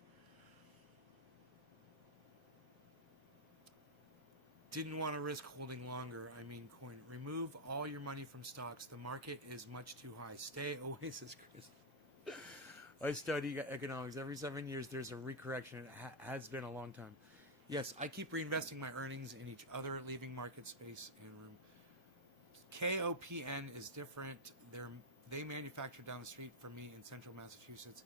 Didn't want to risk holding longer. I mean, coin. Remove all your money from stocks. The market is much too high. Stay away, says Chris. I study economics. Every 7 years, there's a recorrection. It has been a long time. Yes, I keep reinvesting my earnings in each other, leaving market space and room. KOPN is different. They manufacture down the street from me in central Massachusetts.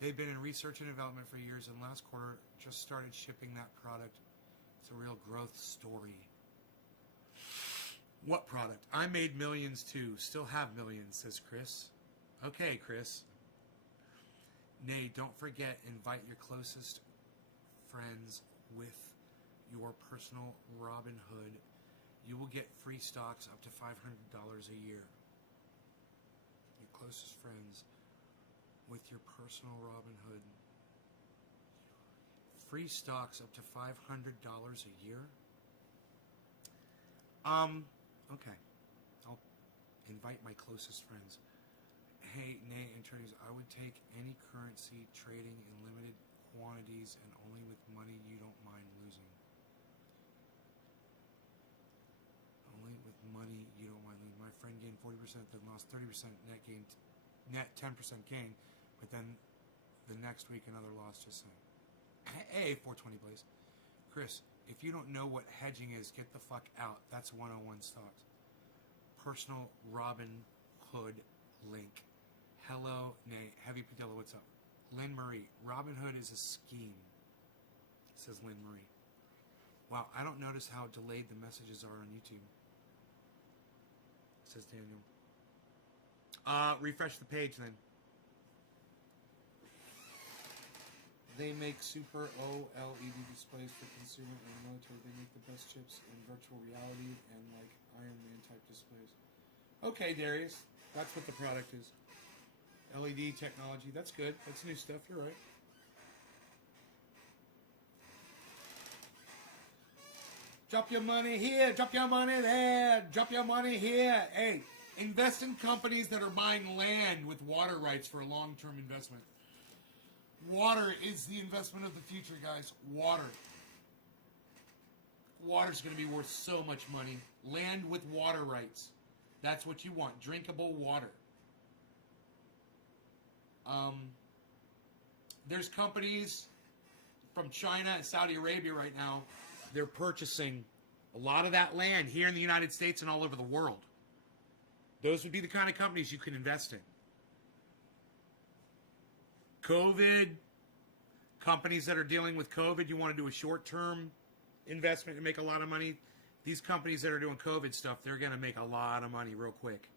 They've been in research and development for years, and last quarter just started shipping that product. It's a real growth story. What product? I made millions too. Still have millions, says Chris. Okay, Chris. Nay, don't forget, invite your closest friends with your personal Robinhood. You will get free stocks up to $500 a year. Your closest friends with your personal Robinhood. Free stocks up to $500 a year? Okay. I'll invite my closest friends. Hey, Nay, attorneys, I would take any currency trading in limited quantities and only with money you don't mind losing. Only with money you don't mind losing. My friend gained 40%, then lost 30%, net 10% gain, but then the next week another loss just saying. Hey, 420 Blaze. Chris, if you don't know what hedging is, get the fuck out. That's 101 stocks. Personal Robinhood link. Hello, Nay. Heavy Padilla, what's up? Lynn Marie. Robinhood is a scheme, says Lynn Marie. Wow, I don't notice how delayed the messages are on YouTube, says Daniel. Refresh the page then. They make super OLED displays for consumer and military. They make the best chips in virtual reality and like Iron Man type displays. Okay, Darius. That's what the product is. LED technology. That's good. That's new stuff. You're right. Drop your money here. Drop your money there. Drop your money here. Hey, invest in companies that are buying land with water rights for a long-term investment. Water is the investment of the future, guys. Water. Water's going to be worth so much money. Land with water rights. That's what you want. Drinkable water. There's companies from China and Saudi Arabia right now. They're purchasing a lot of that land here in the United States and all over the world. Those would be the kind of companies you can invest in. COVID, companies that are dealing with COVID, you want to do a short-term investment and make a lot of money. These companies that are doing COVID stuff, they're going to make a lot of money real quick.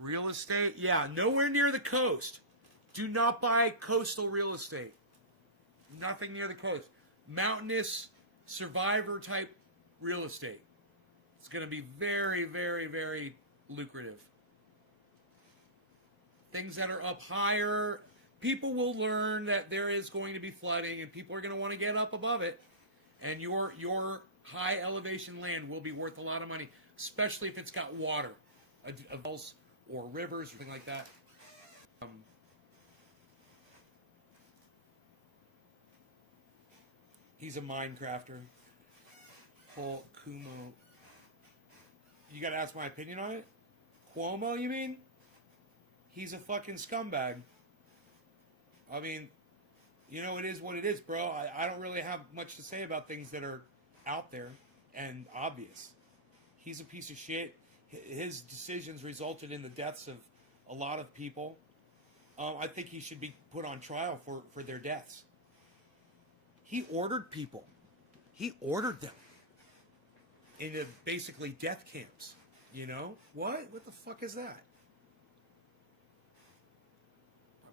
Real estate, yeah, nowhere near the coast. Do not buy coastal real estate. Nothing near the coast. Mountainous, survivor type real estate. It's going to be very, very, very lucrative. Things that are up higher, people will learn that there is going to be flooding and people are going to want to get up above it. And your high elevation land will be worth a lot of money, especially if it's got water, wells or rivers or something like that. He's a Minecrafter. Paul Kumo. You gotta ask my opinion on it? Cuomo, you mean? He's a fucking scumbag. I mean, you know, it is what it is, bro. I don't really have much to say about things that are out there and obvious. He's a piece of shit. His decisions resulted in the deaths of a lot of people. I think he should be put on trial for their deaths. He ordered people. He ordered them into basically death camps. You know? What? What the fuck is that?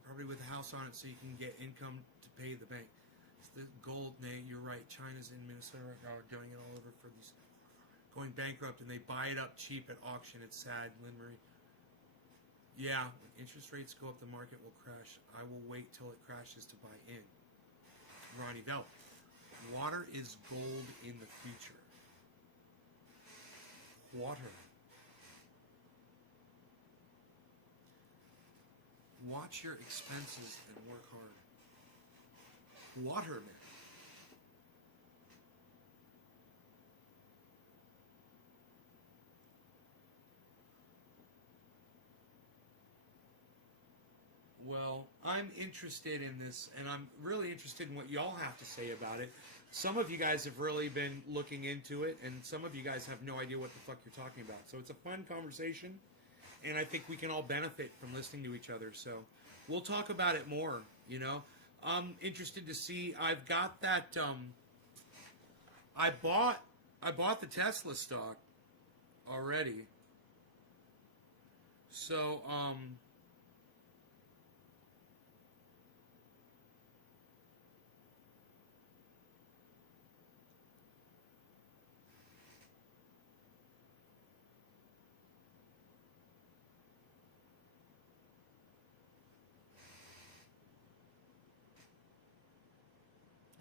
Probably with a house on it so you can get income to pay the bank. It's the gold, Nate. You're right. China's in Minnesota right now are doing it all over for these. Going bankrupt and they buy it up cheap at auction. It's sad, Lynn Marie. Yeah, when interest rates go up, the market will crash. I will wait till it crashes to buy in. Ronnie Bell. Water is gold in the future. Water. Watch your expenses and work hard. Water, man. Well, I'm interested in this, and I'm really interested in what y'all have to say about it. Some of you guys have really been looking into it, and some of you guys have no idea what the fuck you're talking about. So it's a fun conversation, and I think we can all benefit from listening to each other. So we'll talk about it more, you know. I'm interested to see. I've got that. I bought the Tesla stock already. So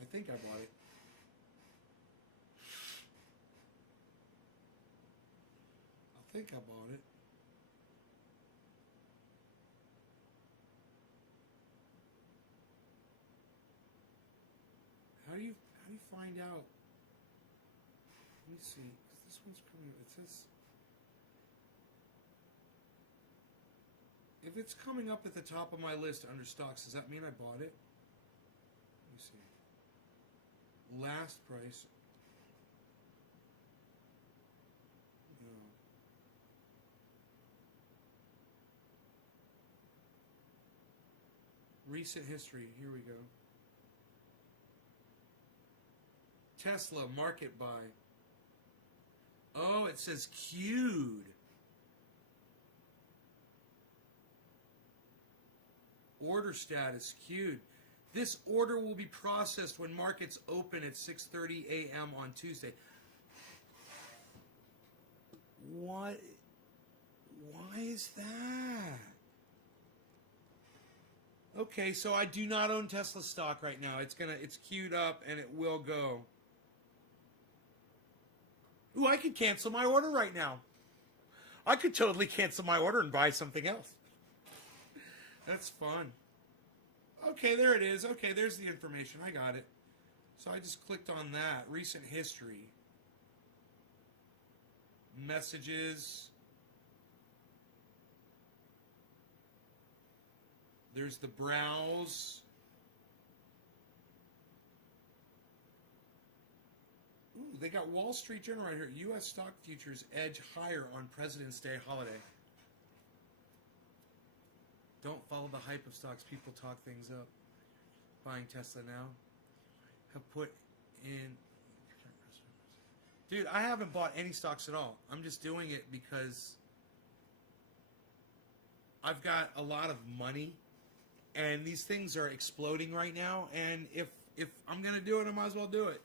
I think I bought it. I think I bought it. How do you find out? Let me see, 'cause this one's coming. It says if it's coming up at the top of my list under stocks, does that mean I bought it? Let me see. Last price. No. Recent history. Here we go. Tesla market buy. Oh, it says queued. Order status queued. This order will be processed when markets open at 6:30 a.m. on Tuesday. What? Why is that? Okay, so I do not own Tesla stock right now. It's queued up and it will go. Ooh, I could cancel my order right now. I could totally cancel my order and buy something else. That's fun. Okay, there it is. Okay, there's the information. I got it. So I just clicked on that. Recent history. Messages. There's the browse. Ooh, they got Wall Street Journal right here. U.S. stock futures edge higher on President's Day holiday. Don't follow the hype of stocks. People talk things up. Buying Tesla now. Have put in... Dude, I haven't bought any stocks at all. I'm just doing it because I've got a lot of money. And these things are exploding right now. And if I'm going to do it, I might as well do it.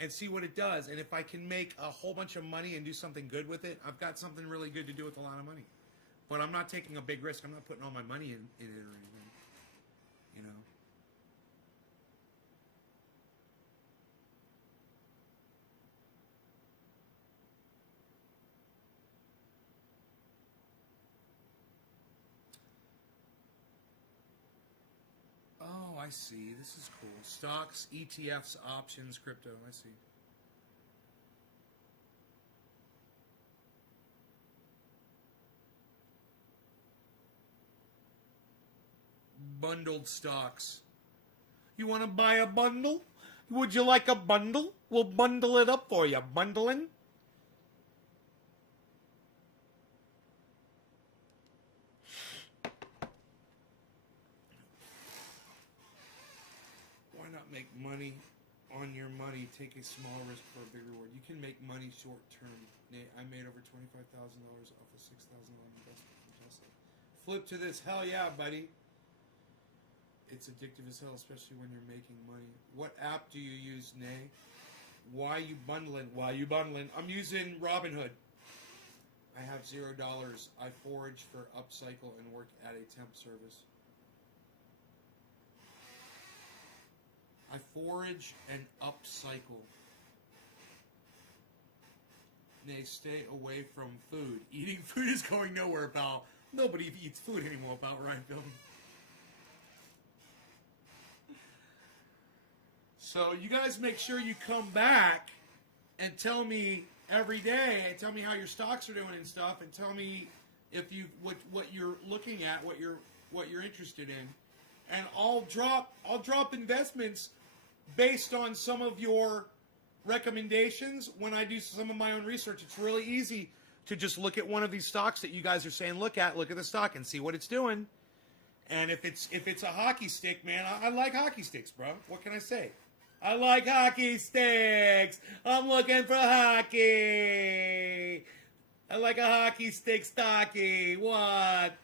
And see what it does. And if I can make a whole bunch of money and do something good with it, I've got something really good to do with a lot of money. But I'm not taking a big risk. I'm not putting all my money in it or anything. You know? Oh, I see. This is cool. Stocks, ETFs, options, crypto. I see. Bundled stocks. You want to buy a bundle? Would you like a bundle? We'll bundle it up for you. Bundling? Why not make money on your money? Take a small risk for a big reward. You can make money short term. I made over $25,000 off a $6,000 investment from Tesla. Flip to this. Hell yeah, buddy. It's addictive as hell, especially when you're making money. What app do you use, Nay? Why you bundling? Why you bundling? I'm using Robinhood. I have $0. I forage for upcycle and work at a temp service. I forage and upcycle. Nay, stay away from food. Eating food is going nowhere, pal. Nobody eats food anymore, pal. Ryan Building. So you guys make sure you come back and tell me every day, and tell me how your stocks are doing and stuff, and tell me if you what you're looking at, what you're interested in, and I'll drop investments based on some of your recommendations when I do some of my own research. It's really easy to just look at one of these stocks that you guys are saying look at the stock and see what it's doing. And if it's a hockey stick, man, I like hockey sticks, bro. What can I say? I like hockey sticks. I'm looking for hockey. I like a hockey stick stocky. What?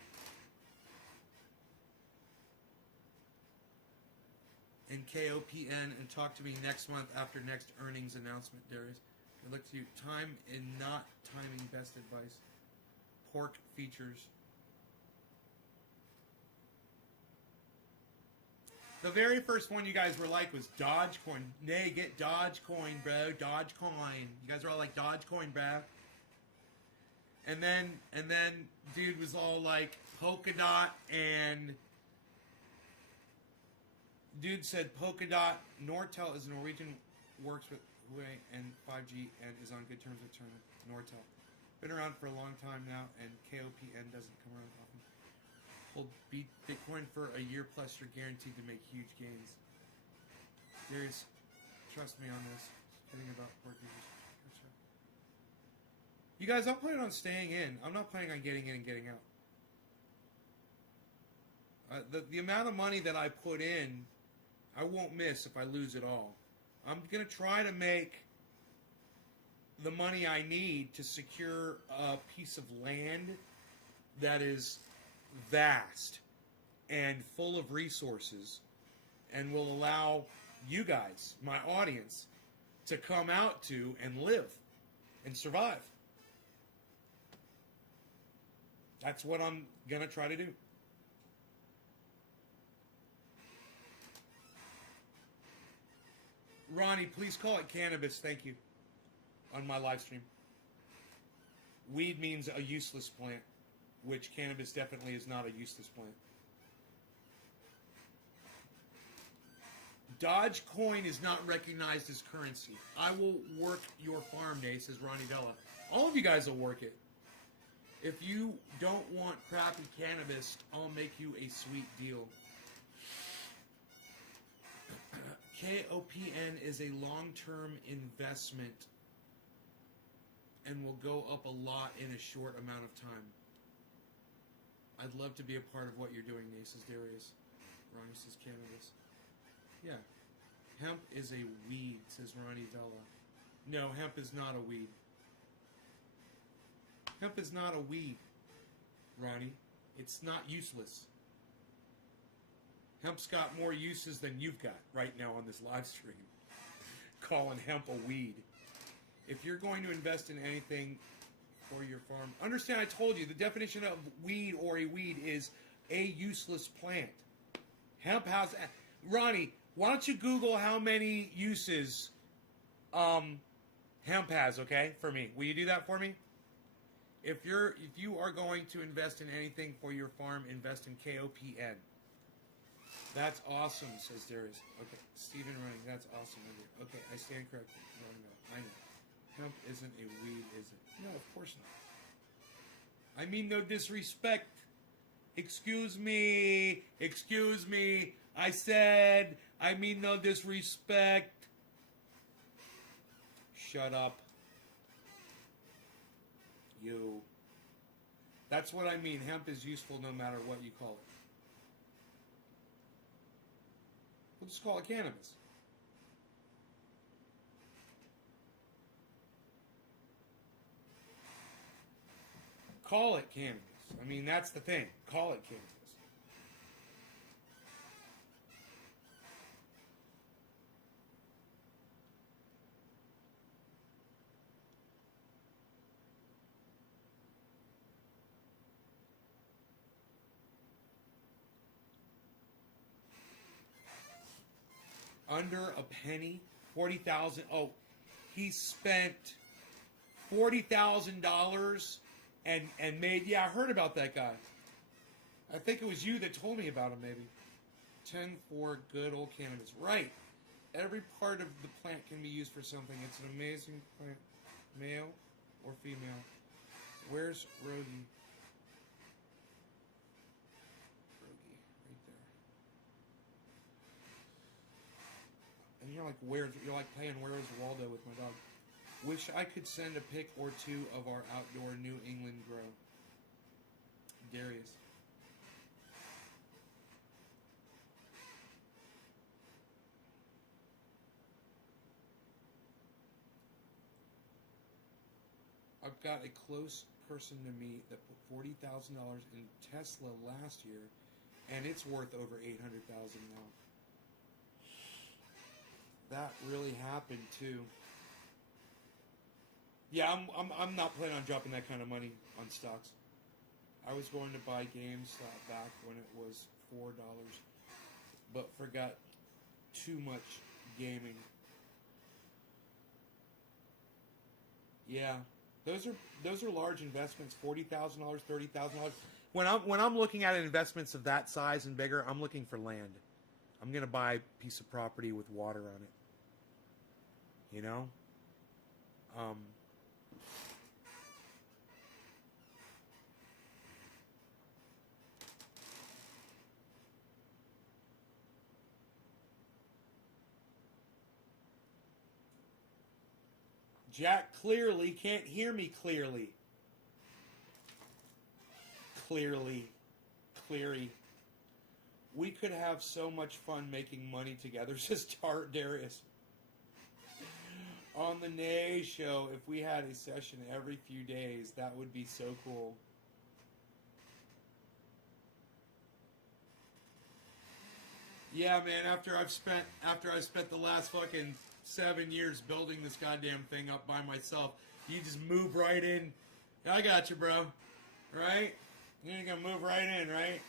And KOPN and talk to me next month after next earnings announcement, Darius. Good luck to you. Time and not timing best advice. Pork features. The very first one you guys were like was Dogecoin. Nay, get Dogecoin, bro. Dogecoin. You guys are all like Dogecoin, bro. And then dude was all like Polkadot, and dude said Polkadot. Nortel is Norwegian, works with Huawei and 5G and is on good terms with China. Nortel. Been around for a long time now, and KOPN doesn't come around often. Hold Bitcoin for a year plus, you're guaranteed to make huge gains. Darius, trust me on this. Kidding about pork users. You guys, I'm planning on staying in. I'm not planning on getting in and getting out. The amount of money that I put in, I won't miss if I lose it all. I'm going to try to make the money I need to secure a piece of land that is vast and full of resources and will allow you guys, my audience, to come out to and live and survive. That's what I'm going to try to do. Ronnie, please call it cannabis, thank you, on my live stream. Weed means a useless plant, which cannabis definitely is not a useless plant. Dogecoin is not recognized as currency. I will work your farm day, says Ronnie Vella. All of you guys will work it. If you don't want crappy cannabis, I'll make you a sweet deal. KOPN is a long-term investment and will go up a lot in a short amount of time. I'd love to be a part of what you're doing, Nate, says Darius. Ronnie says cannabis. Yeah. Hemp is a weed, says Ronnie Vella. No, hemp is not a weed. Hemp is not a weed, Ronnie. It's not useless. Hemp's got more uses than you've got right now on this live stream. Calling hemp a weed. If you're going to invest in anything for your farm, understand I told you the definition of weed or a weed is a useless plant. Hemp has... Ronnie, why don't you Google how many uses hemp has, okay, for me? Will you do that for me? If you are going to invest in anything for your farm, invest in KOPN. That's awesome, says Darius. Okay, Stephen running. That's awesome. Okay, I stand corrected. No, I know. Hemp isn't a weed, is it? No, of course not. I mean no disrespect. Excuse me. Excuse me. I said I mean no disrespect. Shut up. You. That's what I mean. Hemp is useful no matter what you call it. We'll just call it cannabis. Call it cannabis. I mean, that's the thing. Call it cannabis. Under a penny, 40,000. Oh, he spent $40,000 and made. Yeah, I heard about that guy. I think it was you that told me about him. Maybe 10 for good old cannabis. Right. Every part of the plant can be used for something. It's an amazing plant, male or female. Where's Rogie? And you're like playing Where's Waldo with my dog. Wish I could send a pic or two of our outdoor New England grow. Darius. I've got a close person to me that put $40,000 in Tesla last year, and it's worth over $800,000 now. That really happened too. Yeah, I'm not planning on dropping that kind of money on stocks. I was going to buy GameStop back when it was $4, but forgot too much gaming. Yeah, those are large investments. $40,000, $30,000. When I'm looking at investments of that size and bigger, I'm looking for land. I'm gonna buy a piece of property with water on it. You know? Jack clearly can't hear me clearly. Cleary. We could have so much fun making money together, says Darius. On the Nay Show, if we had a session every few days, that would be so cool. Yeah, man, after I've spent the last fucking 7 years building this goddamn thing up by myself, you just move right in. I got you, bro. Right? You're gonna move right in, right?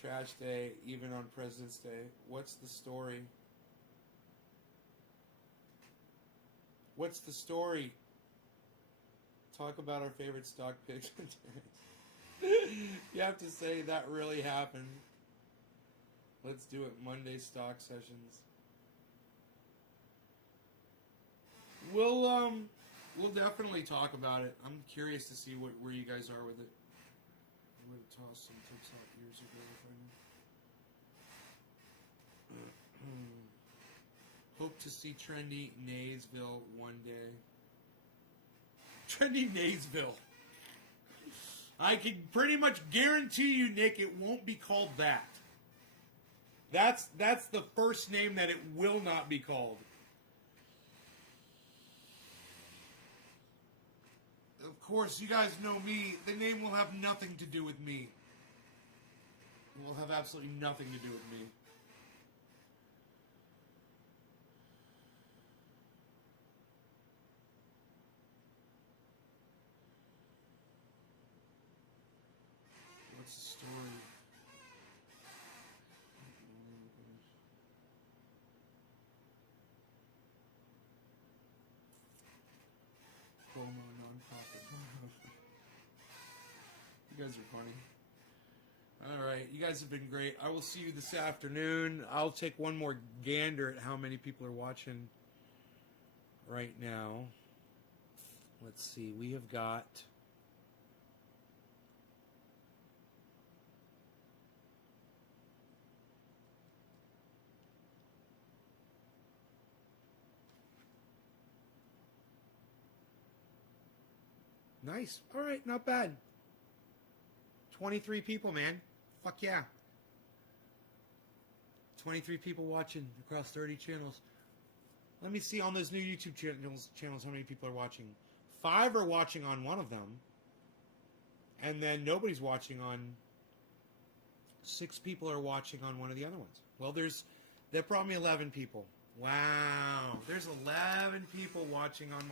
Trash day, even on President's Day. What's the story? What's the story? Talk about our favorite stock picks. You have to say that really happened. Let's do it. Monday stock sessions. We'll definitely talk about it. I'm curious to see where you guys are with it. I would have tossed some tips out years ago if I knew. Hope to see trendy Naysville one day. Trendy Naysville. I can pretty much guarantee you, Nick, it won't be called that. That's the first name that it will not be called. Of course, you guys know me. The name will have nothing to do with me. It will have absolutely nothing to do with me. What's the story? Promo nonprofit. You guys are funny. All right, you guys have been great. I will see you this afternoon. I'll take one more gander at how many people are watching right now. Let's see. We have got... Nice. All right, not bad. 23 people, man. Fuck yeah. 23 people watching across 30 channels. Let me see on those new YouTube channels how many people are watching. 5 are watching on one of them. And then nobody's watching on... 6 people are watching on one of the other ones. Well, there are probably 11 people. Wow. There's 11 people watching on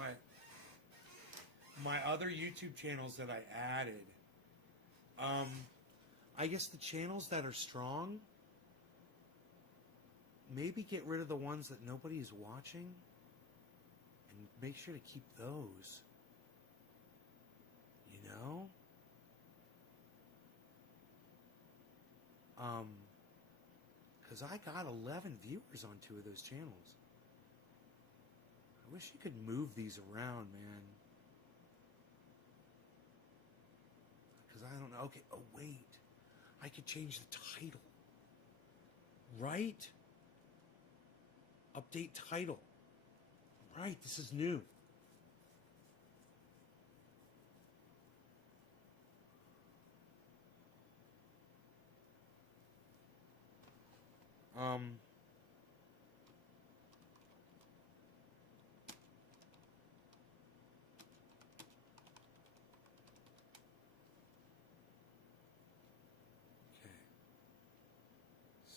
my other YouTube channels that I added. I guess the channels that are strong, maybe get rid of the ones that nobody is watching and make sure to keep those. You know? Because I got 11 viewers on 2 of those channels. I wish you could move these around, man. Because I don't know. Okay, oh wait. I could change the title. Right? Update title. Right, this is new.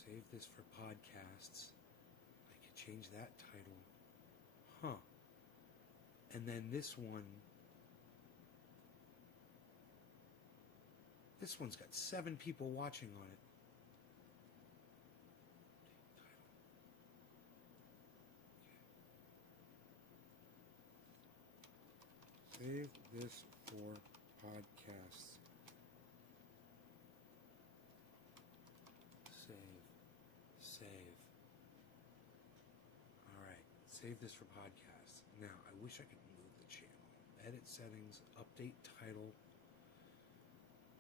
Save this for podcasts. I could change that title. Huh. And then this one. This one's got 7 people watching on it. Save this for podcasts. Save. Alright, save this for podcasts. Now, I wish I could move the channel. Edit settings, update title,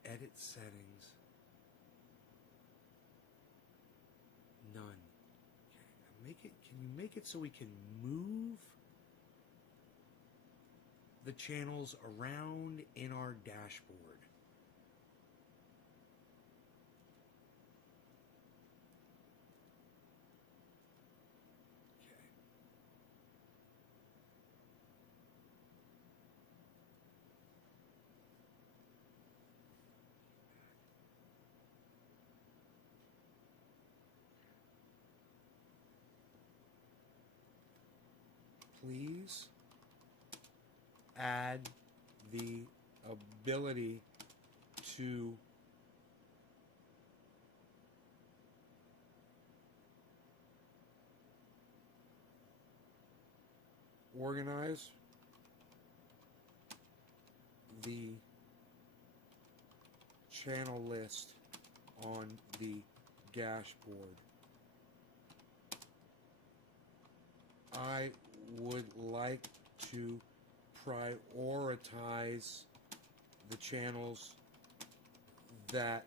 edit settings. None. Okay, can you make it so we can move the channels around in our dashboard? Please add the ability to organize the channel list on the dashboard. I would like to prioritize the channels that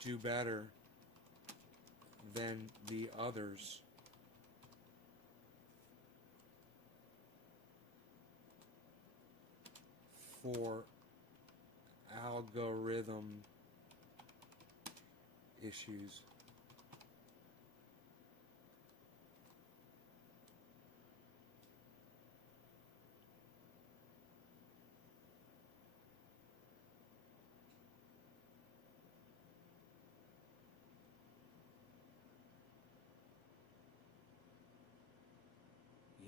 do better than the others. For algorithm issues.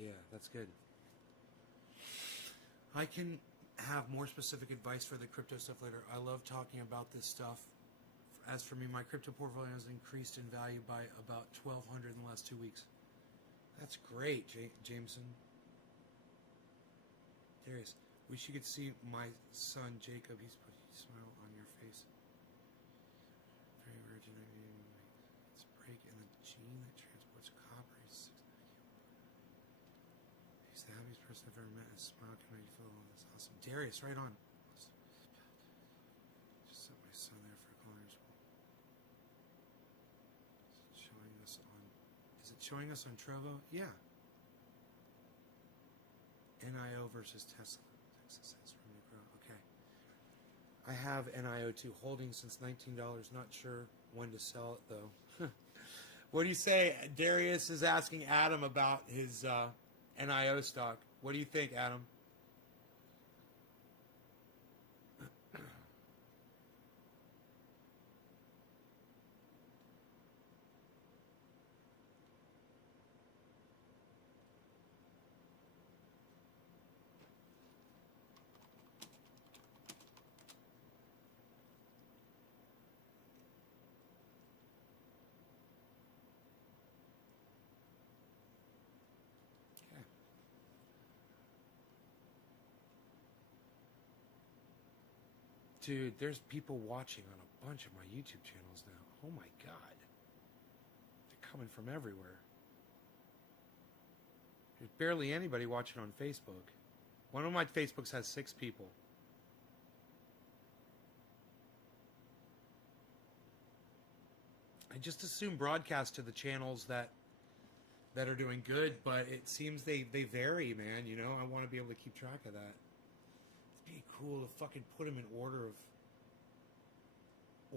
Yeah, that's good. I can have more specific advice for the crypto stuff later. I love talking about this stuff. As for me, my crypto portfolio has increased in value by about 1,200 in the last 2 weeks. That's great, Jameson. Darius, wish you could see my son Jacob. He's put a smile on your face. Very virgin. It's a break in the gene that transports copper. He's the happiest person I've ever met. His smile can make you feel alone. That's awesome. Darius, right on. Just set my son there for a calling school. Is it showing us on Trovo? Yeah. NIO versus Tesla. Texas has room to grow. Okay. I have NIO2 holding since $19. Not sure when to sell it though. What do you say? Darius is asking Adam about his NIO stock. What do you think, Adam? Dude, there's people watching on a bunch of my YouTube channels now. Oh my God. They're coming from everywhere. There's barely anybody watching on Facebook. One of my Facebooks has 6 people. I just assume broadcast to the channels that are doing good, but it seems they vary, man. You know, I want to be able to keep track of that. Be cool to fucking put them in order of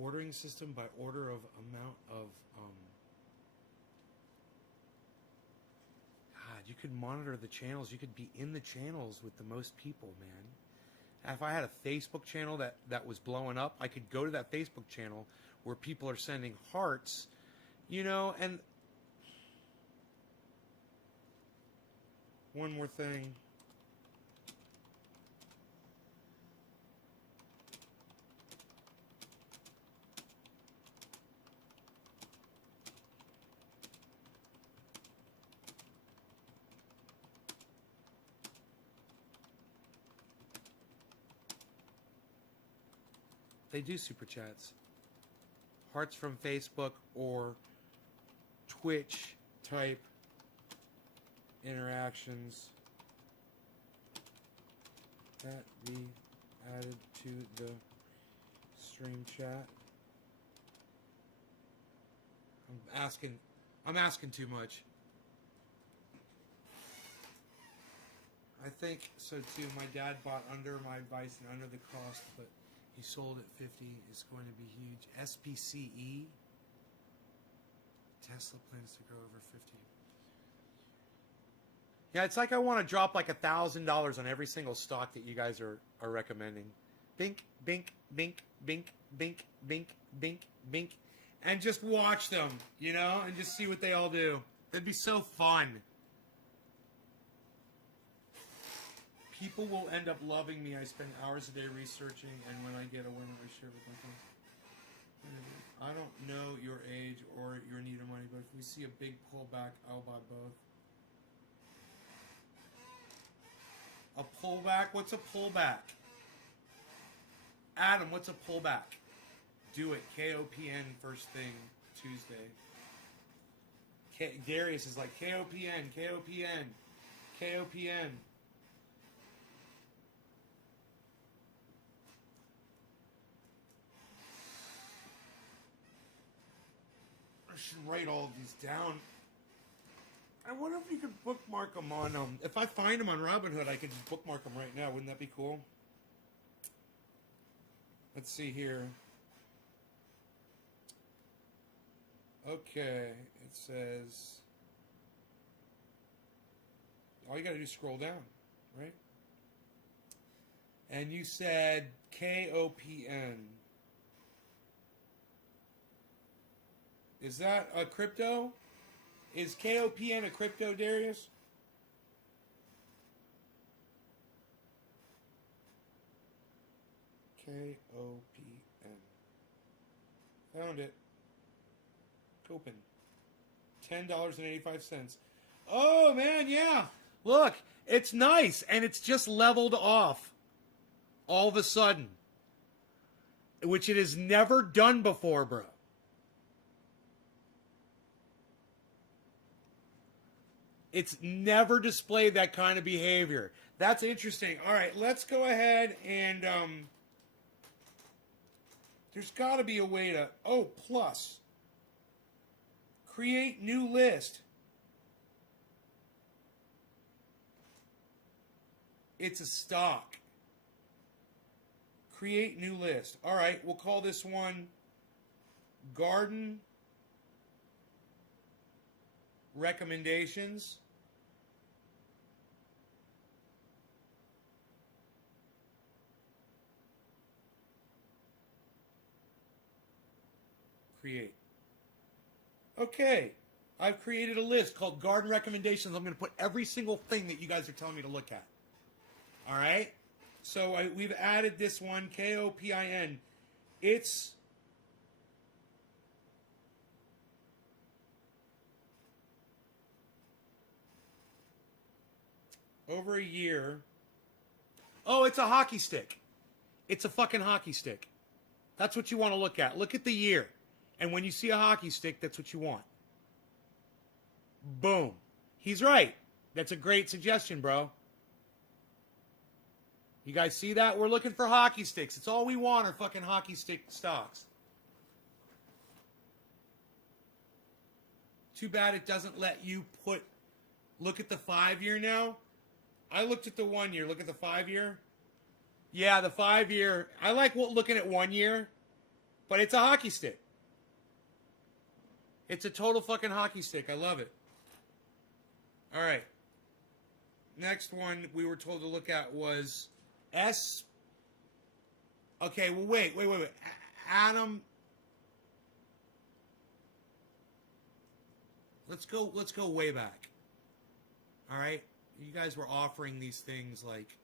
ordering system by order of amount of God, you could monitor the channels. You could be in the channels with the most people, man. If I had a Facebook channel that was blowing up, I could go to that Facebook channel where people are sending hearts, you know. And one more thing. They do super chats. Hearts from Facebook or Twitch type interactions that be added to the stream chat. I'm asking too much. I think so too. My dad bought under my advice and under the cost, but he sold at 50. It's going to be huge. SPCE. Tesla plans to grow over 50. Yeah, it's like I want to drop like $1,000 on every single stock that you guys are recommending. Bink, bink, bink, bink, bink, bink, bink, bink. And just watch them, you know, and just see what they all do. That'd be so fun. People will end up loving me. I spend hours a day researching, and when I get a winner, I share with my friends. I don't know your age or your need of money, but if we see a big pullback, I'll buy both. A pullback? What's a pullback? Adam, what's a pullback? Do it. KOPN first thing. Tuesday. Darius is like KOPN, KOPN, KOPN. I should write all of these down. I wonder if you could bookmark them on if I find them on Robinhood, I could just bookmark them right now. Wouldn't that be cool? Let's see here. Okay, it says all you gotta do is scroll down, right? And you said KOPN. Is that a crypto? Is KOPN a crypto, Darius? KOPN. Found it. Open. $10.85. Oh, man, yeah. Look, it's nice, and it's just leveled off all of a sudden, which it has never done before, bro. It's never displayed that kind of behavior. That's interesting. All right, let's go ahead and there's got to be a way to... Oh, plus. Create new list. It's a stock. Create new list. All right, we'll call this one Garden Recommendations. Create. Okay, I've created a list called Garden Recommendations. I'm going to put every single thing that you guys are telling me to look at. All right? So we've added this one, KOPIN. It's over a year. Oh, it's a hockey stick. It's a fucking hockey stick. That's what you want to look at. Look at the year. And when you see a hockey stick, that's what you want. Boom. He's right. That's a great suggestion, bro. You guys see that? We're looking for hockey sticks. It's all we want are fucking hockey stick stocks. Too bad it doesn't let you look at the 5-year now. I looked at the 1 year. Look at the 5-year. Yeah, the 5-year. I like looking at 1 year, but it's a hockey stick. It's a total fucking hockey stick. I love it. All right. Next one we were told to look at was S. Okay, well, wait. Adam. Let's go way back. All right? You guys were offering these things like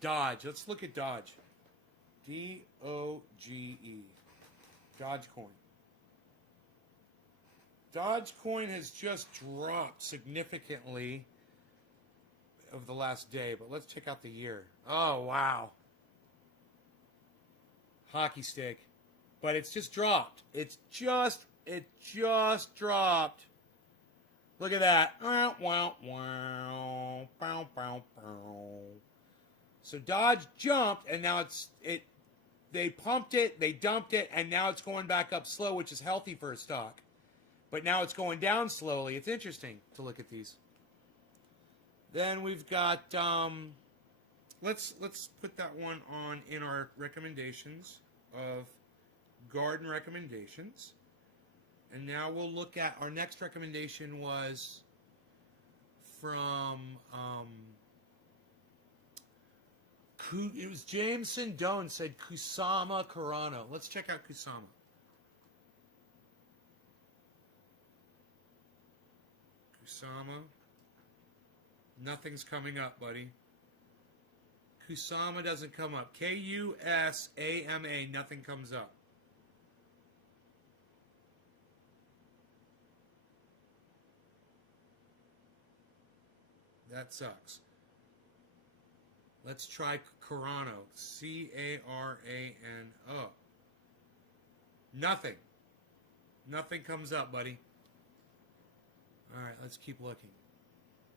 Dodge. Let's look at Dodge. DOGE. Dogecoin. Dogecoin has just dropped significantly over the last day, but let's check out the year. Oh, wow. Hockey stick. But it's just dropped. It just dropped. Look at that. So Dodge jumped, and now they pumped it, they dumped it, and now it's going back up slow, which is healthy for a stock. But now it's going down slowly. It's interesting to look at these. Then we've got let's put that one on in our recommendations of Garden Recommendations. And now we'll look at our next recommendation was from it was Jameson Doan said Kusama Carano. Let's check out Kusama. Kusama. Nothing's coming up, buddy. Kusama doesn't come up. Kusama, nothing comes up. That sucks. Let's try Carano. Carano. Nothing. Nothing comes up, buddy. All right, let's keep looking.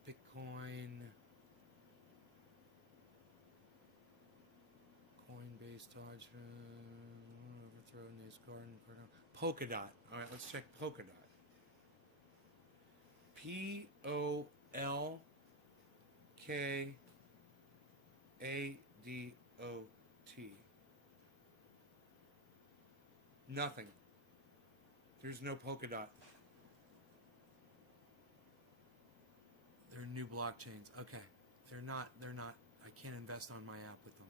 Bitcoin. Coinbase, Dodge, Overthrow, Nace Garden, Polkadot. All right, let's check Polkadot. Polkadot. Nothing. There's no Polkadot. They're new blockchains. Okay. They're not. I can't invest on my app with them.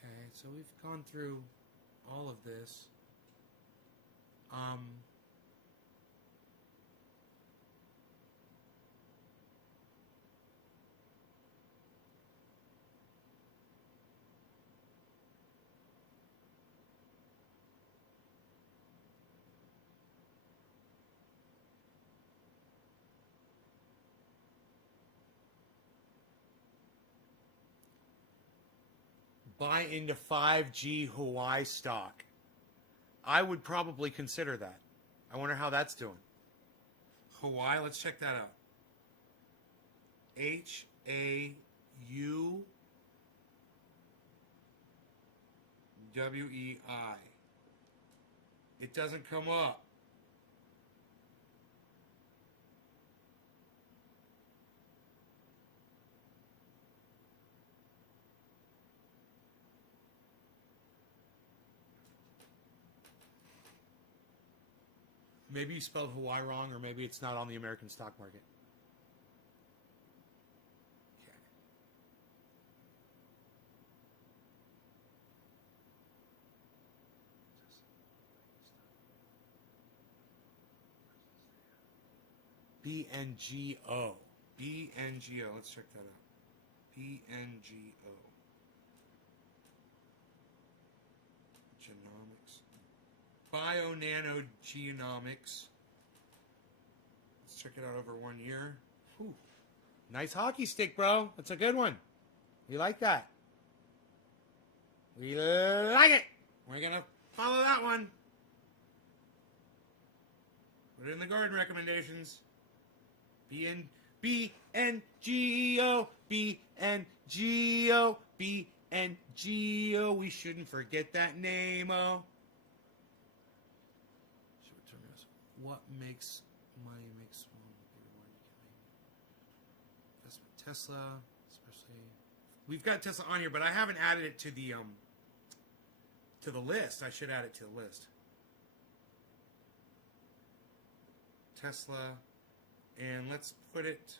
Okay, so we've gone through all of this. Buy into 5G Hawaii stock. I would probably consider that. I wonder how that's doing. Hawaii, let's check that out. HAUWEI. It doesn't come up. Maybe you spelled Hawaii wrong, or maybe it's not on the American stock market. Okay. BNGO. BNGO. Let's check that out. BNGO. Genomics. Bio-nanogenomics. Let's check it out over 1 year. Whew. Nice hockey stick, bro. That's a good one. We like that. We like it. We're going to follow that one. Put it in the garden recommendations. BNGO. BNGO. BNGO. We shouldn't forget that name, oh. What makes money makes small bigger one you can make. Investment Tesla, especially. We've got Tesla on here, but I haven't added it to the list. I should add it to the list. Tesla, and let's put it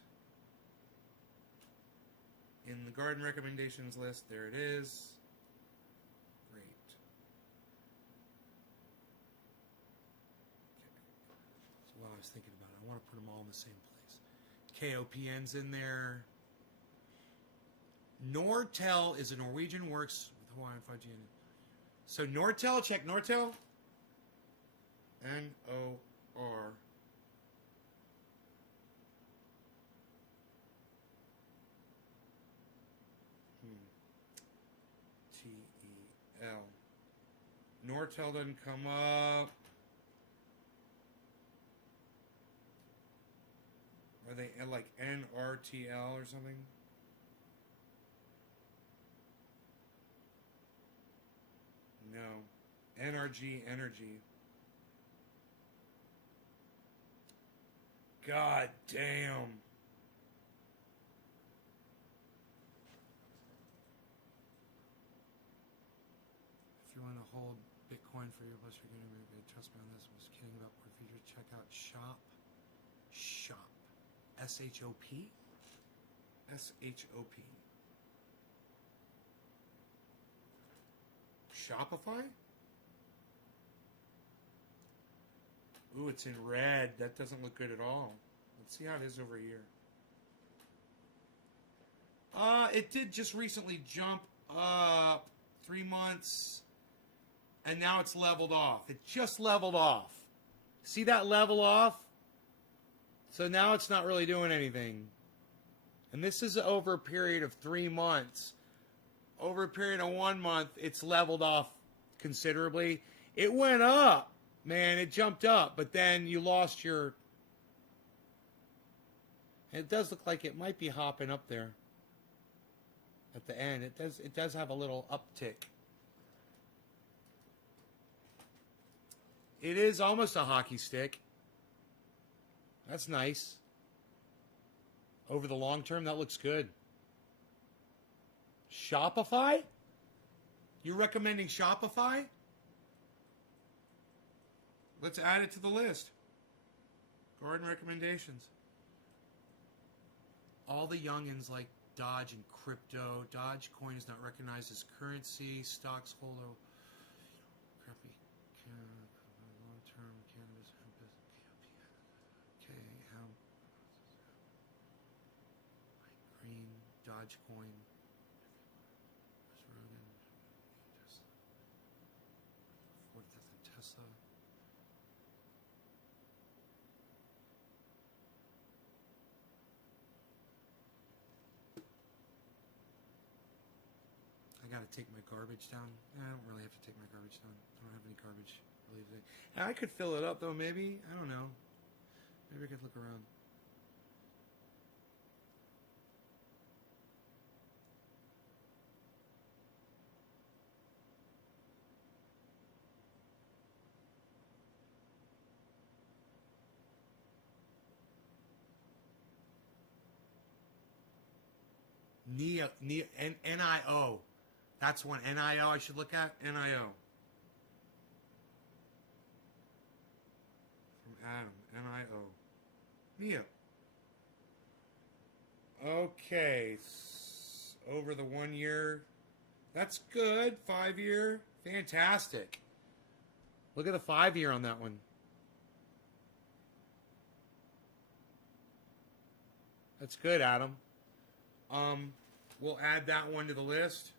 in the garden recommendations list. There it is. Great. That's what I was thinking about. I want to put them all in the same place. KOPN's in there. Nortel is a Norwegian works with Hawaiian 5G in it. So Nortel, check Nortel. N-O-R. T-E-L. Nortel doesn't come up. Are they like N-R-T-L or something? No. NRG Energy. God damn. hold Bitcoin for your plus you're getting very good. Trust me on this. I was kidding about more features. Check out Shop. Shop. S-H-O-P? S-H-O-P. Shopify? Ooh, it's in red. That doesn't look good at all. Let's see how it is over here. It did just recently jump up 3 months, and now it's leveled off. It just leveled off. See that level off? So now it's not really doing anything. And this is over a period of 3 months. Over a period of 1 month, it's leveled off considerably. It went up, man. It jumped up, but then you lost your... It does look like it might be hopping up there at the end. It does have a little uptick. It is almost a hockey stick. That's nice. Over the long term, that looks good. Shopify? You're recommending Shopify? Let's add it to the list. Garden recommendations. All the youngins like Dodge and crypto. Dogecoin is not recognized as currency. Stocks hold a crappy long-term cannabis. Okay, green Dogecoin. Tesla. I gotta take my garbage down. I don't really have to take my garbage down. I don't have any garbage really today. I could fill it up though, maybe. I don't know. Maybe I could look around. NIO. That's one. NIO I should look at. NIO. From Adam. NIO. NEO. Okay. Over the 1 year. That's good. 5 year. Fantastic. Look at the 5 year on that one. That's good, Adam. We'll add that one to the list.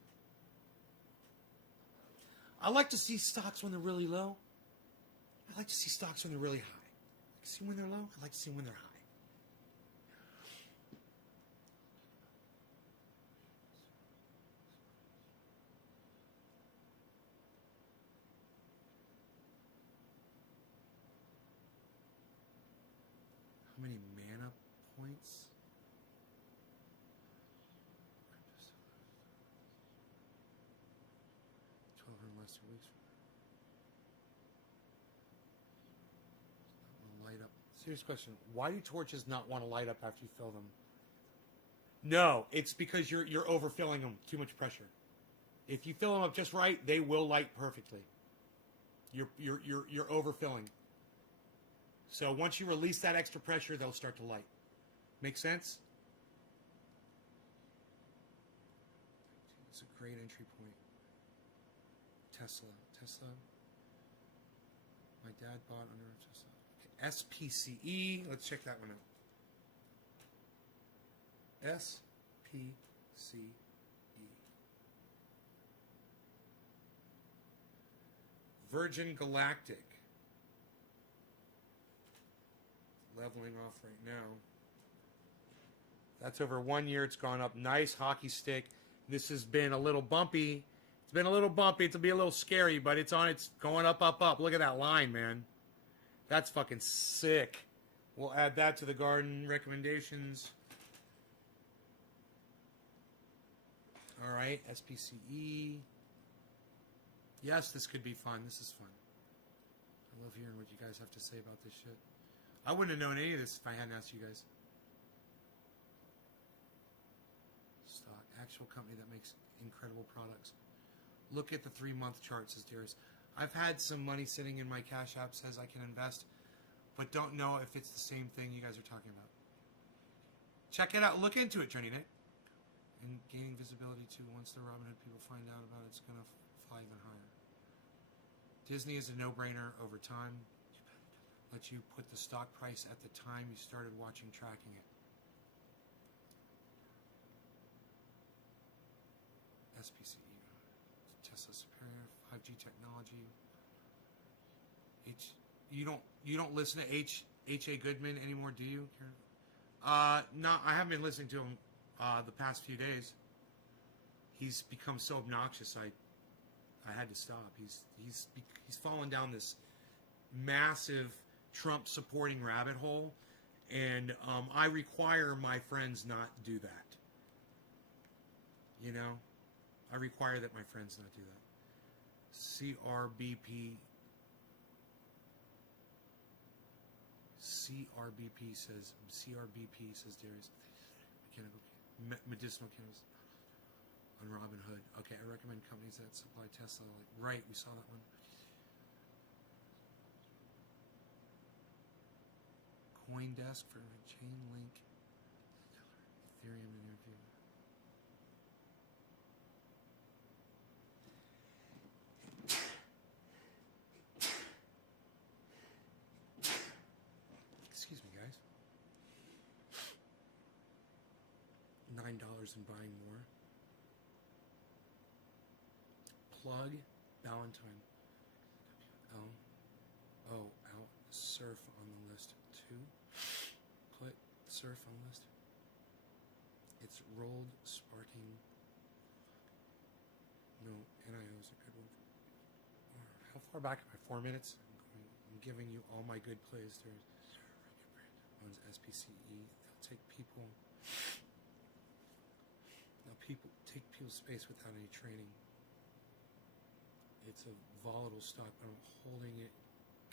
I like to see stocks when they're really low. I like to see stocks when they're really high. I like to see when they're low. I like to see when they're high. How many mana points? 2 weeks. Light up. Serious question. Why do torches not want to light up after you fill them? No, it's because you're overfilling them. Too much pressure. If you fill them up just right, they will light perfectly. You're overfilling. So once you release that extra pressure, they'll start to light. Make sense? It's a great entry point. Tesla. My dad bought under Tesla. Okay. SPCE. Let's check that one out. SPCE. Virgin Galactic. Leveling off right now. That's over 1 year. It's gone up. Nice hockey stick. This has been a little bumpy. It's been a little bumpy. It'll be a little scary, but it's going up, up, up. Look at that line, man. That's fucking sick. We'll add that to the garden recommendations. All right, SPCE. Yes, this could be fun. This is fun. I love hearing what you guys have to say about this shit. I wouldn't have known any of this if I hadn't asked you guys. Stock. Actual company that makes incredible products. Look at the 3-month chart, says Darius. I've had some money sitting in my Cash App, says I can invest, but don't know if it's the same thing you guys are talking about. Check it out. Look into it, Johnny Nick. And gaining visibility too. Once the Robinhood people find out about it, it's going to fly even higher. Disney is a no-brainer over time. Let you put the stock price at the time you started watching, tracking it. SPCE. Tesla superior 5G technology. You don't listen to H.A. Goodman anymore, do you? No, I haven't been listening to him the past few days. He's become so obnoxious. I had to stop. He's fallen down this massive Trump supporting rabbit hole, and I require my friends not do that. You know, I require that my friends not do that. CRBP says Darius. Mechanical medicinal cannabis on Robinhood. Okay, I recommend companies that supply Tesla. Right, we saw that one. CoinDesk for Chainlink, Ethereum interview. Excuse me, guys. $9 and buying more. Plug Valentine. Out. Surf on the list too. Put surf on the list. It's rolled sparking. No, NIO is a good one. How far back am I? 4 minutes? I'm giving you all my good plays. There's owns SPCE. They'll take people. Take people's space without any training. It's a volatile stock, but I'm holding it.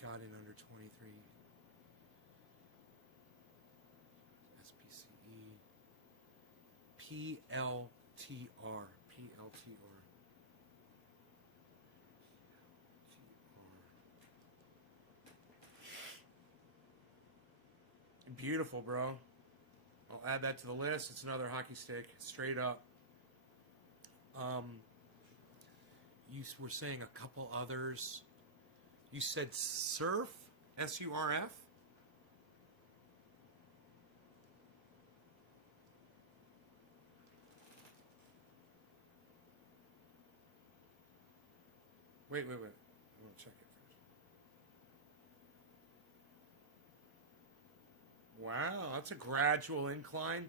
Got in under 23. SPCE. PLTR. Beautiful, bro. I'll add that to the list. It's another hockey stick, straight up. You were saying a couple others. You said surf, SURF. Wait. I want to check it first. Wow, that's a gradual incline.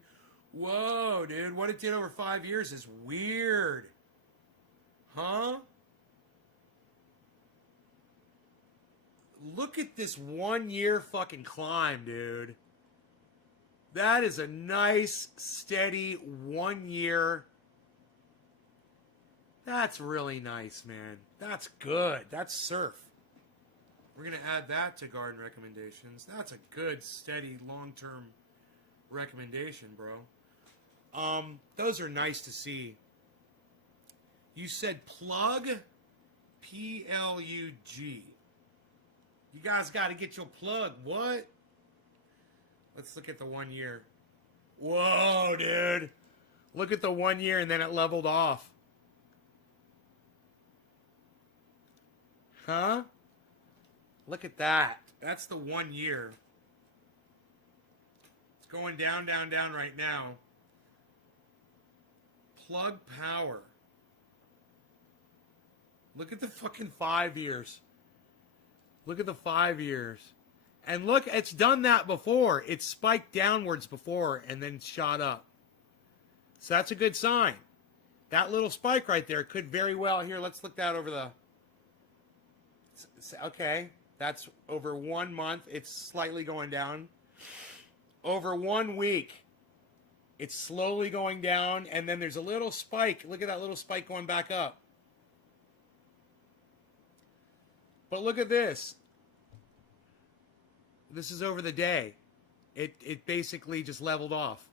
Whoa, dude, what it did over 5 years is weird. Huh? Look at this 1 year fucking climb, dude. That is a nice, steady 1 year. That's really nice, man. That's good. That's surf. We're going to add that to garden recommendations. That's a good, steady, long-term recommendation, bro. Those are nice to see. You said plug? P-L-U-G. You guys got to get your plug. What? Let's look at the 1 year. Whoa, dude. Look at the 1 year and then it leveled off. Huh? Look at that. That's the 1 year. It's going down, down, down right now. Plug power. Look at the fucking 5 years. Look at the 5 years. And look, it's done that before. It's spiked downwards before and then shot up. So that's a good sign. That little spike right there could very well... Here, let's look that over the... Okay, that's over 1 month. It's slightly going down. Over 1 week, it's slowly going down, and then there's a little spike. Look at that little spike going back up. But look at this. This is over the day. It basically just leveled off.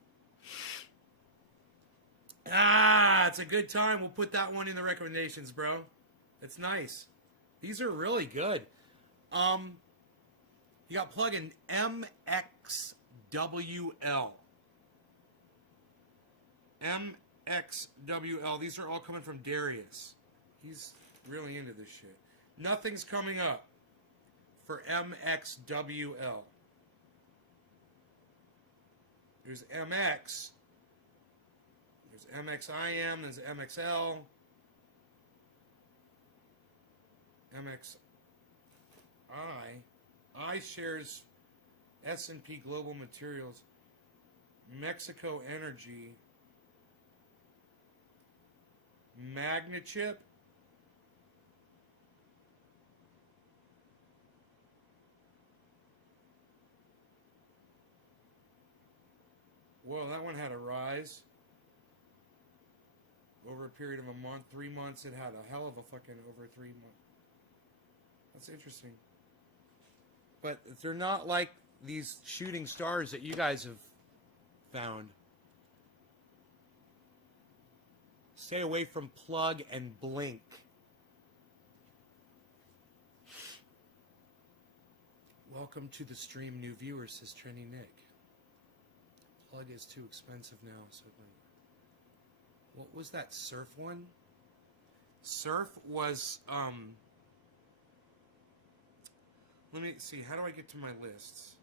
Ah, it's a good time. We'll put that one in the recommendations, bro. It's nice. These are really good. You got plug-in MXWL. MXWL. These are all coming from Darius. He's really into this shit. Nothing's coming up for MXWL. There's MX. There's MXIM. There's MXL. MXI. I shares S&P Global Materials. Mexico Energy. Magnachip. Whoa, that one had a rise. Over a period of a month, 3 months, it had a hell of a fucking over 3 months. That's interesting. But they're not like these shooting stars that you guys have found. Stay away from plug and blink. Welcome to the stream, new viewers, says Trendy Nick. Plug is too expensive now. So what was that surf one? Surf was let me see, how do I get to my lists?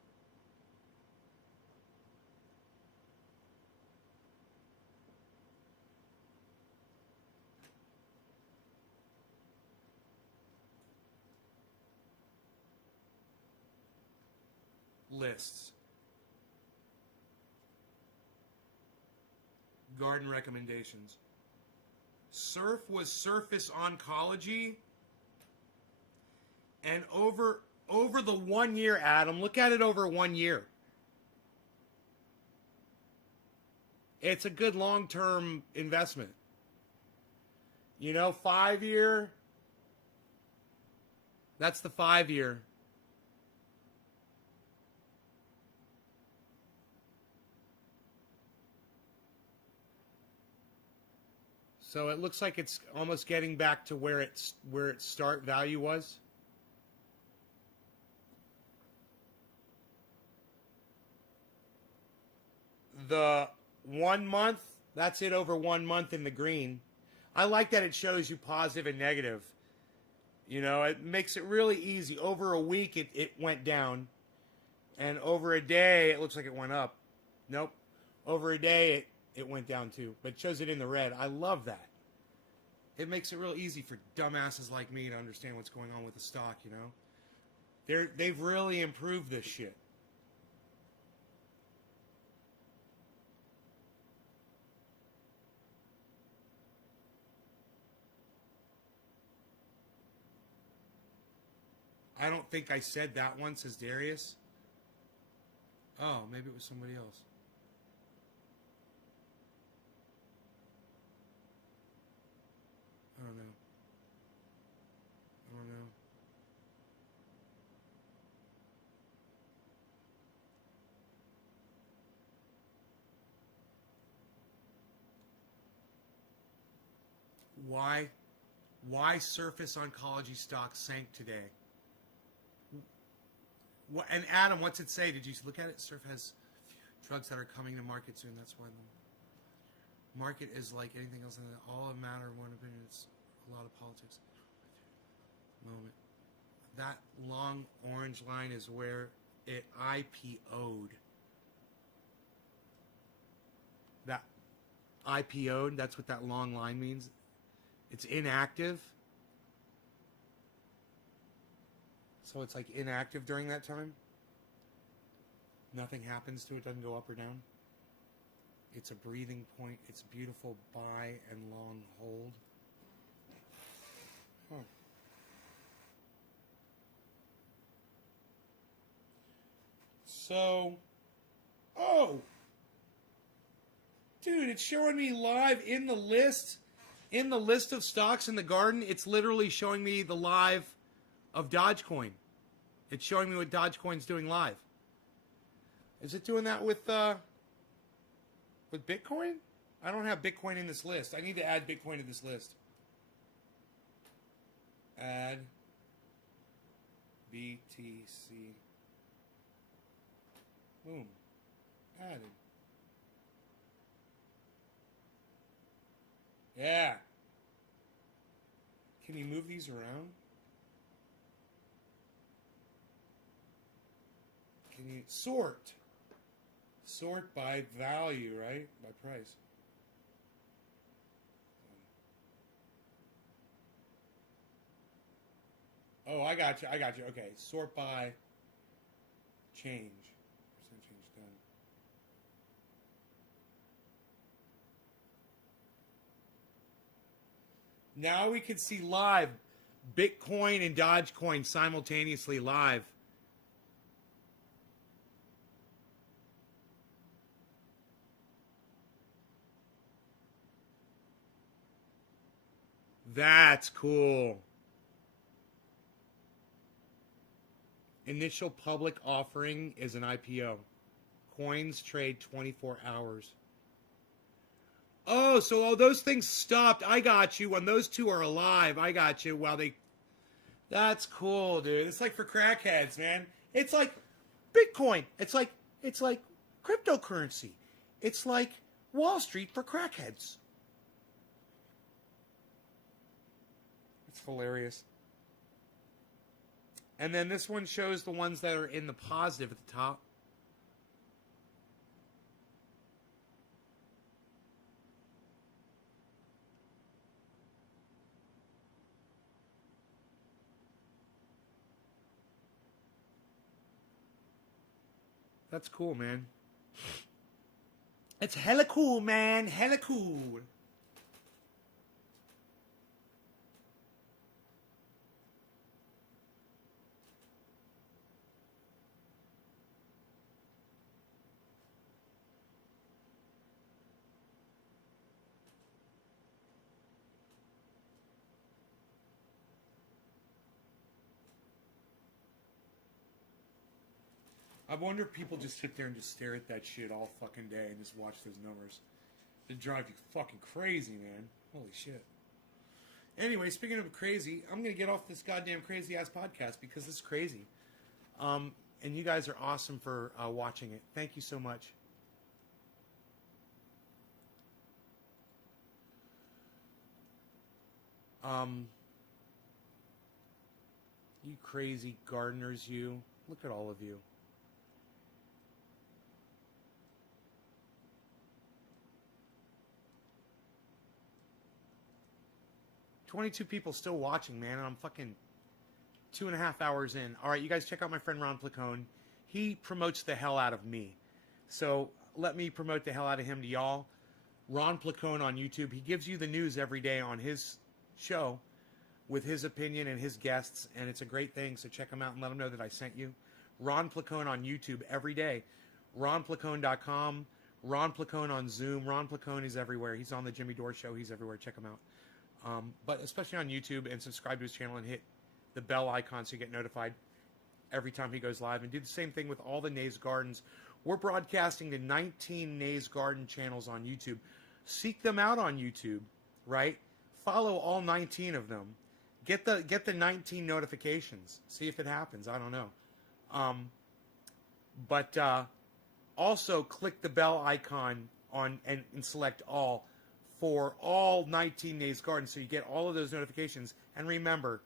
Lists. Garden recommendations. Surf was Surface Oncology. And over the 1 year, Adam, look at it over 1 year. It's a good long-term investment. You know, 5 year. That's the 5 year. So it looks like it's almost getting back to where its start value was. The 1 month, that's it over 1 month in the green. I like that it shows you positive and negative. You know, it makes it really easy. Over a week, it went down. And over a day, it looks like it went up. Nope. Over a day, it went down too. But it shows it in the red. I love that. It makes it real easy for dumbasses like me to understand what's going on with the stock, you know? They've really improved this shit. I don't think I said that one, says Darius. Oh, maybe it was somebody else. I don't know. Why Surface Oncology stock sank today? And Adam, what's it say? Did you look at it? Surf has drugs that are coming to market soon. That's why the market is like anything else. In all a matter of one opinion. It's a lot of politics. Moment. That long orange line is where it IPO'd. That IPO'd, that's what that long line means. It's inactive. So it's like inactive during that time. Nothing happens to it, doesn't go up or down. It's a breathing point. It's beautiful buy and long hold. Huh. So, oh, dude, it's showing me live in the list of stocks in the garden. It's literally showing me the live of Dogecoin. It's showing me what Dogecoin's doing live. Is it doing that with Bitcoin? I don't have Bitcoin in this list. I need to add Bitcoin to this list. Add BTC. Boom. Added. Yeah. Can you move these around? Can you sort? Sort by value, right? By price. Oh, I got you. I got you. Okay. Sort by change. Percent change done. Now we can see live Bitcoin and Dogecoin simultaneously live. That's cool. Initial public offering is an IPO. Coins trade 24 hours. Oh, so all those things stopped. I got you. When those two are alive, I got you. While they... That's cool, dude. It's like for crackheads, man. It's like Bitcoin. It's like cryptocurrency. It's like Wall Street for crackheads. It's hilarious. And then this one shows the ones that are in the positive at the top. That's cool, man. It's hella cool, man. Hella cool. I wonder if people just sit there and just stare at that shit all fucking day and just watch those numbers. It drives you fucking crazy, man. Holy shit. Anyway, speaking of crazy, I'm going to get off this goddamn crazy-ass podcast because it's crazy. And you guys are awesome for watching it. Thank you so much. You crazy gardeners, you. Look at all of you. $22 people still watching, man, and I'm fucking 2.5 hours in. All right, you guys check out my friend Ron Placone. He promotes the hell out of me. So let me promote the hell out of him to y'all. Ron Placone on YouTube. He gives you the news every day on his show with his opinion and his guests, and it's a great thing, so check him out and let him know that I sent you. Ron Placone on YouTube every day. RonPlacone.com. Ron Placone on Zoom. Ron Placone is everywhere. He's on the Jimmy Dore Show. He's everywhere. Check him out. But especially on YouTube, and subscribe to his channel and hit the bell icon so you get notified every time he goes live. And do the same thing with all the Nays Gardens. We're broadcasting to 19 Nays Garden channels on YouTube. Seek them out on YouTube, right? Follow all 19 of them. Get the 19 notifications. See if it happens. I don't know. But also click the bell icon on and select all for all 19 Nays Gardens so you get all of those notifications. And remember,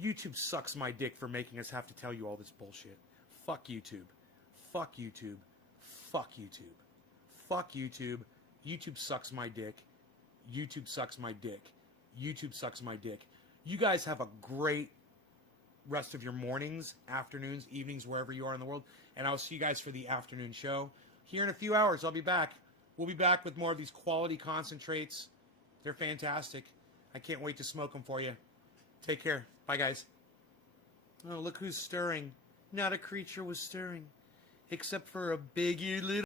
YouTube sucks my dick for making us have to tell you all this bullshit. Fuck YouTube. Fuck YouTube. Fuck YouTube. Fuck YouTube. YouTube sucks my dick. YouTube sucks my dick. YouTube sucks my dick. You guys have a great rest of your mornings, afternoons, evenings, wherever you are in the world. And I'll see you guys for the afternoon show. Here in a few hours, I'll be back. We'll be back with more of these quality concentrates. They're fantastic. I can't wait to smoke them for you. Take care. Bye, guys. Oh, look who's stirring. Not a creature was stirring. Except for a big-eared little...